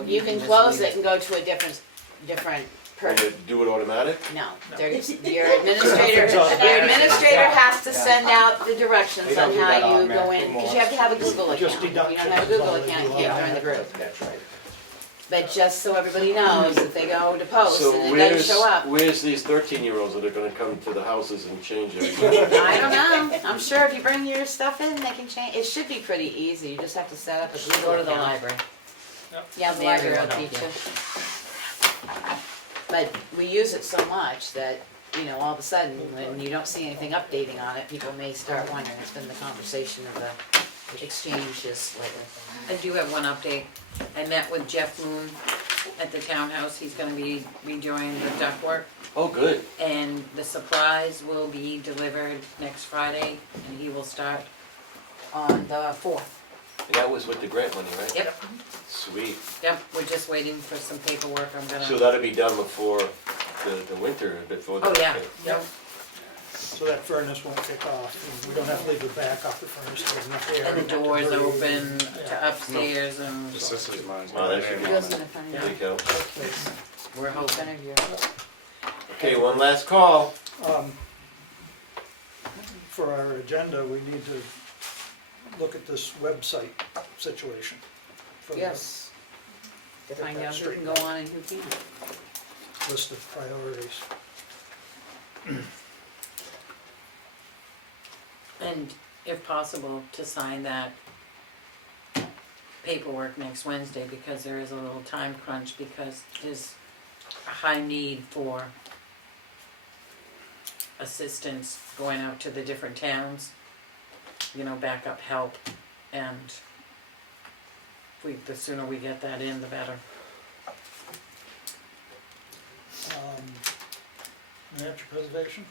you can close it and go to a different and person. you do it automatic? No, your administrator has to send out the directions They don't on do that how you go automatically in, because you have to have a Google account. Just If you don't have a deductions, Google all they account, you do can't join the group. That's right. But just so everybody knows, if they go to post So and it doesn't show up, where's these 13-year-olds that are gonna come to the houses and change everything? I don't know. I'm sure if you bring your stuff in, they can change. It should be pretty easy. You just have to set up a Google Go to the account. library. Yeah, the There library we will go. teach you. But we use it so much that, all of a sudden, when you don't see anything updating on it, people may start wondering. It's been the conversation of the exchange just lately. I do have one update. I met with Jeff Moon at the townhouse. He's gonna be redoing the ductwork. Oh, good. And the supplies will be delivered next Friday, and he will start on the 4th. And that was with the grant money, right? Yep, Sweet. yep, we're just waiting for some paperwork. I'm gonna. So that'll be done before the winter, before the. Oh, yeah, yep. So that furnace won't kick off, and we don't have to leave the back off the furnace, there's enough air. And the doors to breathe. open Yeah. to upstairs and The sister's mine's. Oh, that should be Bill's gonna find out. big help. we're hoping. Interview. Okay, one last call. For our agenda, we need to look at this website situation. from the Yes. To Get find that out who straight. can go on and who can't. List of priorities. And if possible, to sign that paperwork next Wednesday, because there is a little time crunch, because there's a high need for assistance going out to the different towns, backup help, and the sooner we get that in, the better. New Hampshire Preservation?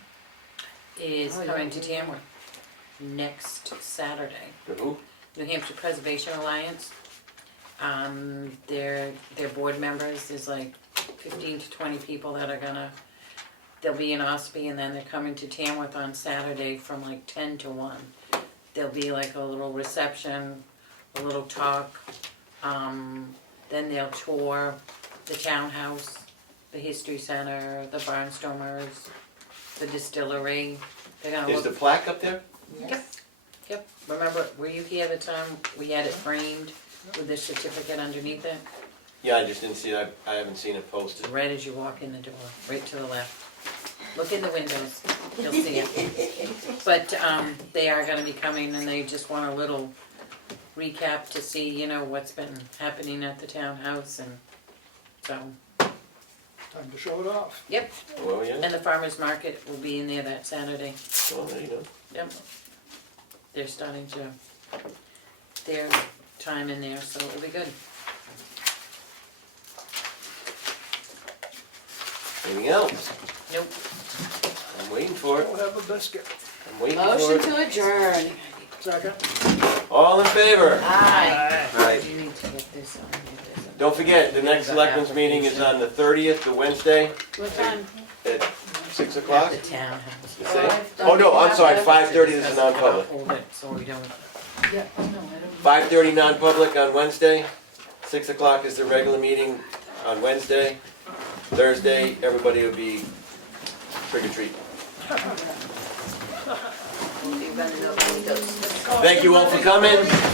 Is Oh, yeah, coming to yeah. Tamworth next Saturday. The who? New Hampshire Preservation Alliance. Their board members, there's like 15 to 20 people that are they'll be in Ospey, and then they're coming to Tamworth on Saturday from like 10 to 1. There'll be like a little reception, a little talk. Then they'll tour the townhouse, the history center, the barnstormers, the distillery. They're gonna Is look. the plaque up there? Yep, remember, were you here the time we had it framed with the certificate underneath it? Yeah, I just didn't see it. I haven't seen it posted. Right as you walk in the door, right to the left. Look in the windows, you'll see it. But, they are gonna be coming, and they just want a little recap to see, what's been happening at the townhouse, and so, Time to show it off. yep. Well, yeah. And the farmer's market will be in there that Saturday. Well, there you go. Yep. They're starting to, their time in there, so it'll be good. Anything else? Nope. I'm waiting for it. We'll have a biscuit. I'm waiting for Motion it. to adjourn. Second? All in favor? Aye. Right. You need to get this on. Don't forget, the next selectmen's meeting is on the 30th, the Wednesday, What time? at 6 o'clock. The townhouse. You say? Oh, no, I'm sorry, 5:30 is a non-public. Hold it, so we don't. Yeah, oh no, I don't. 5:30 non-public on Wednesday. 6 o'clock is the regular meeting on Wednesday. Thursday, everybody will be trick or treat. we'll be running over any doses. Thank you all for coming.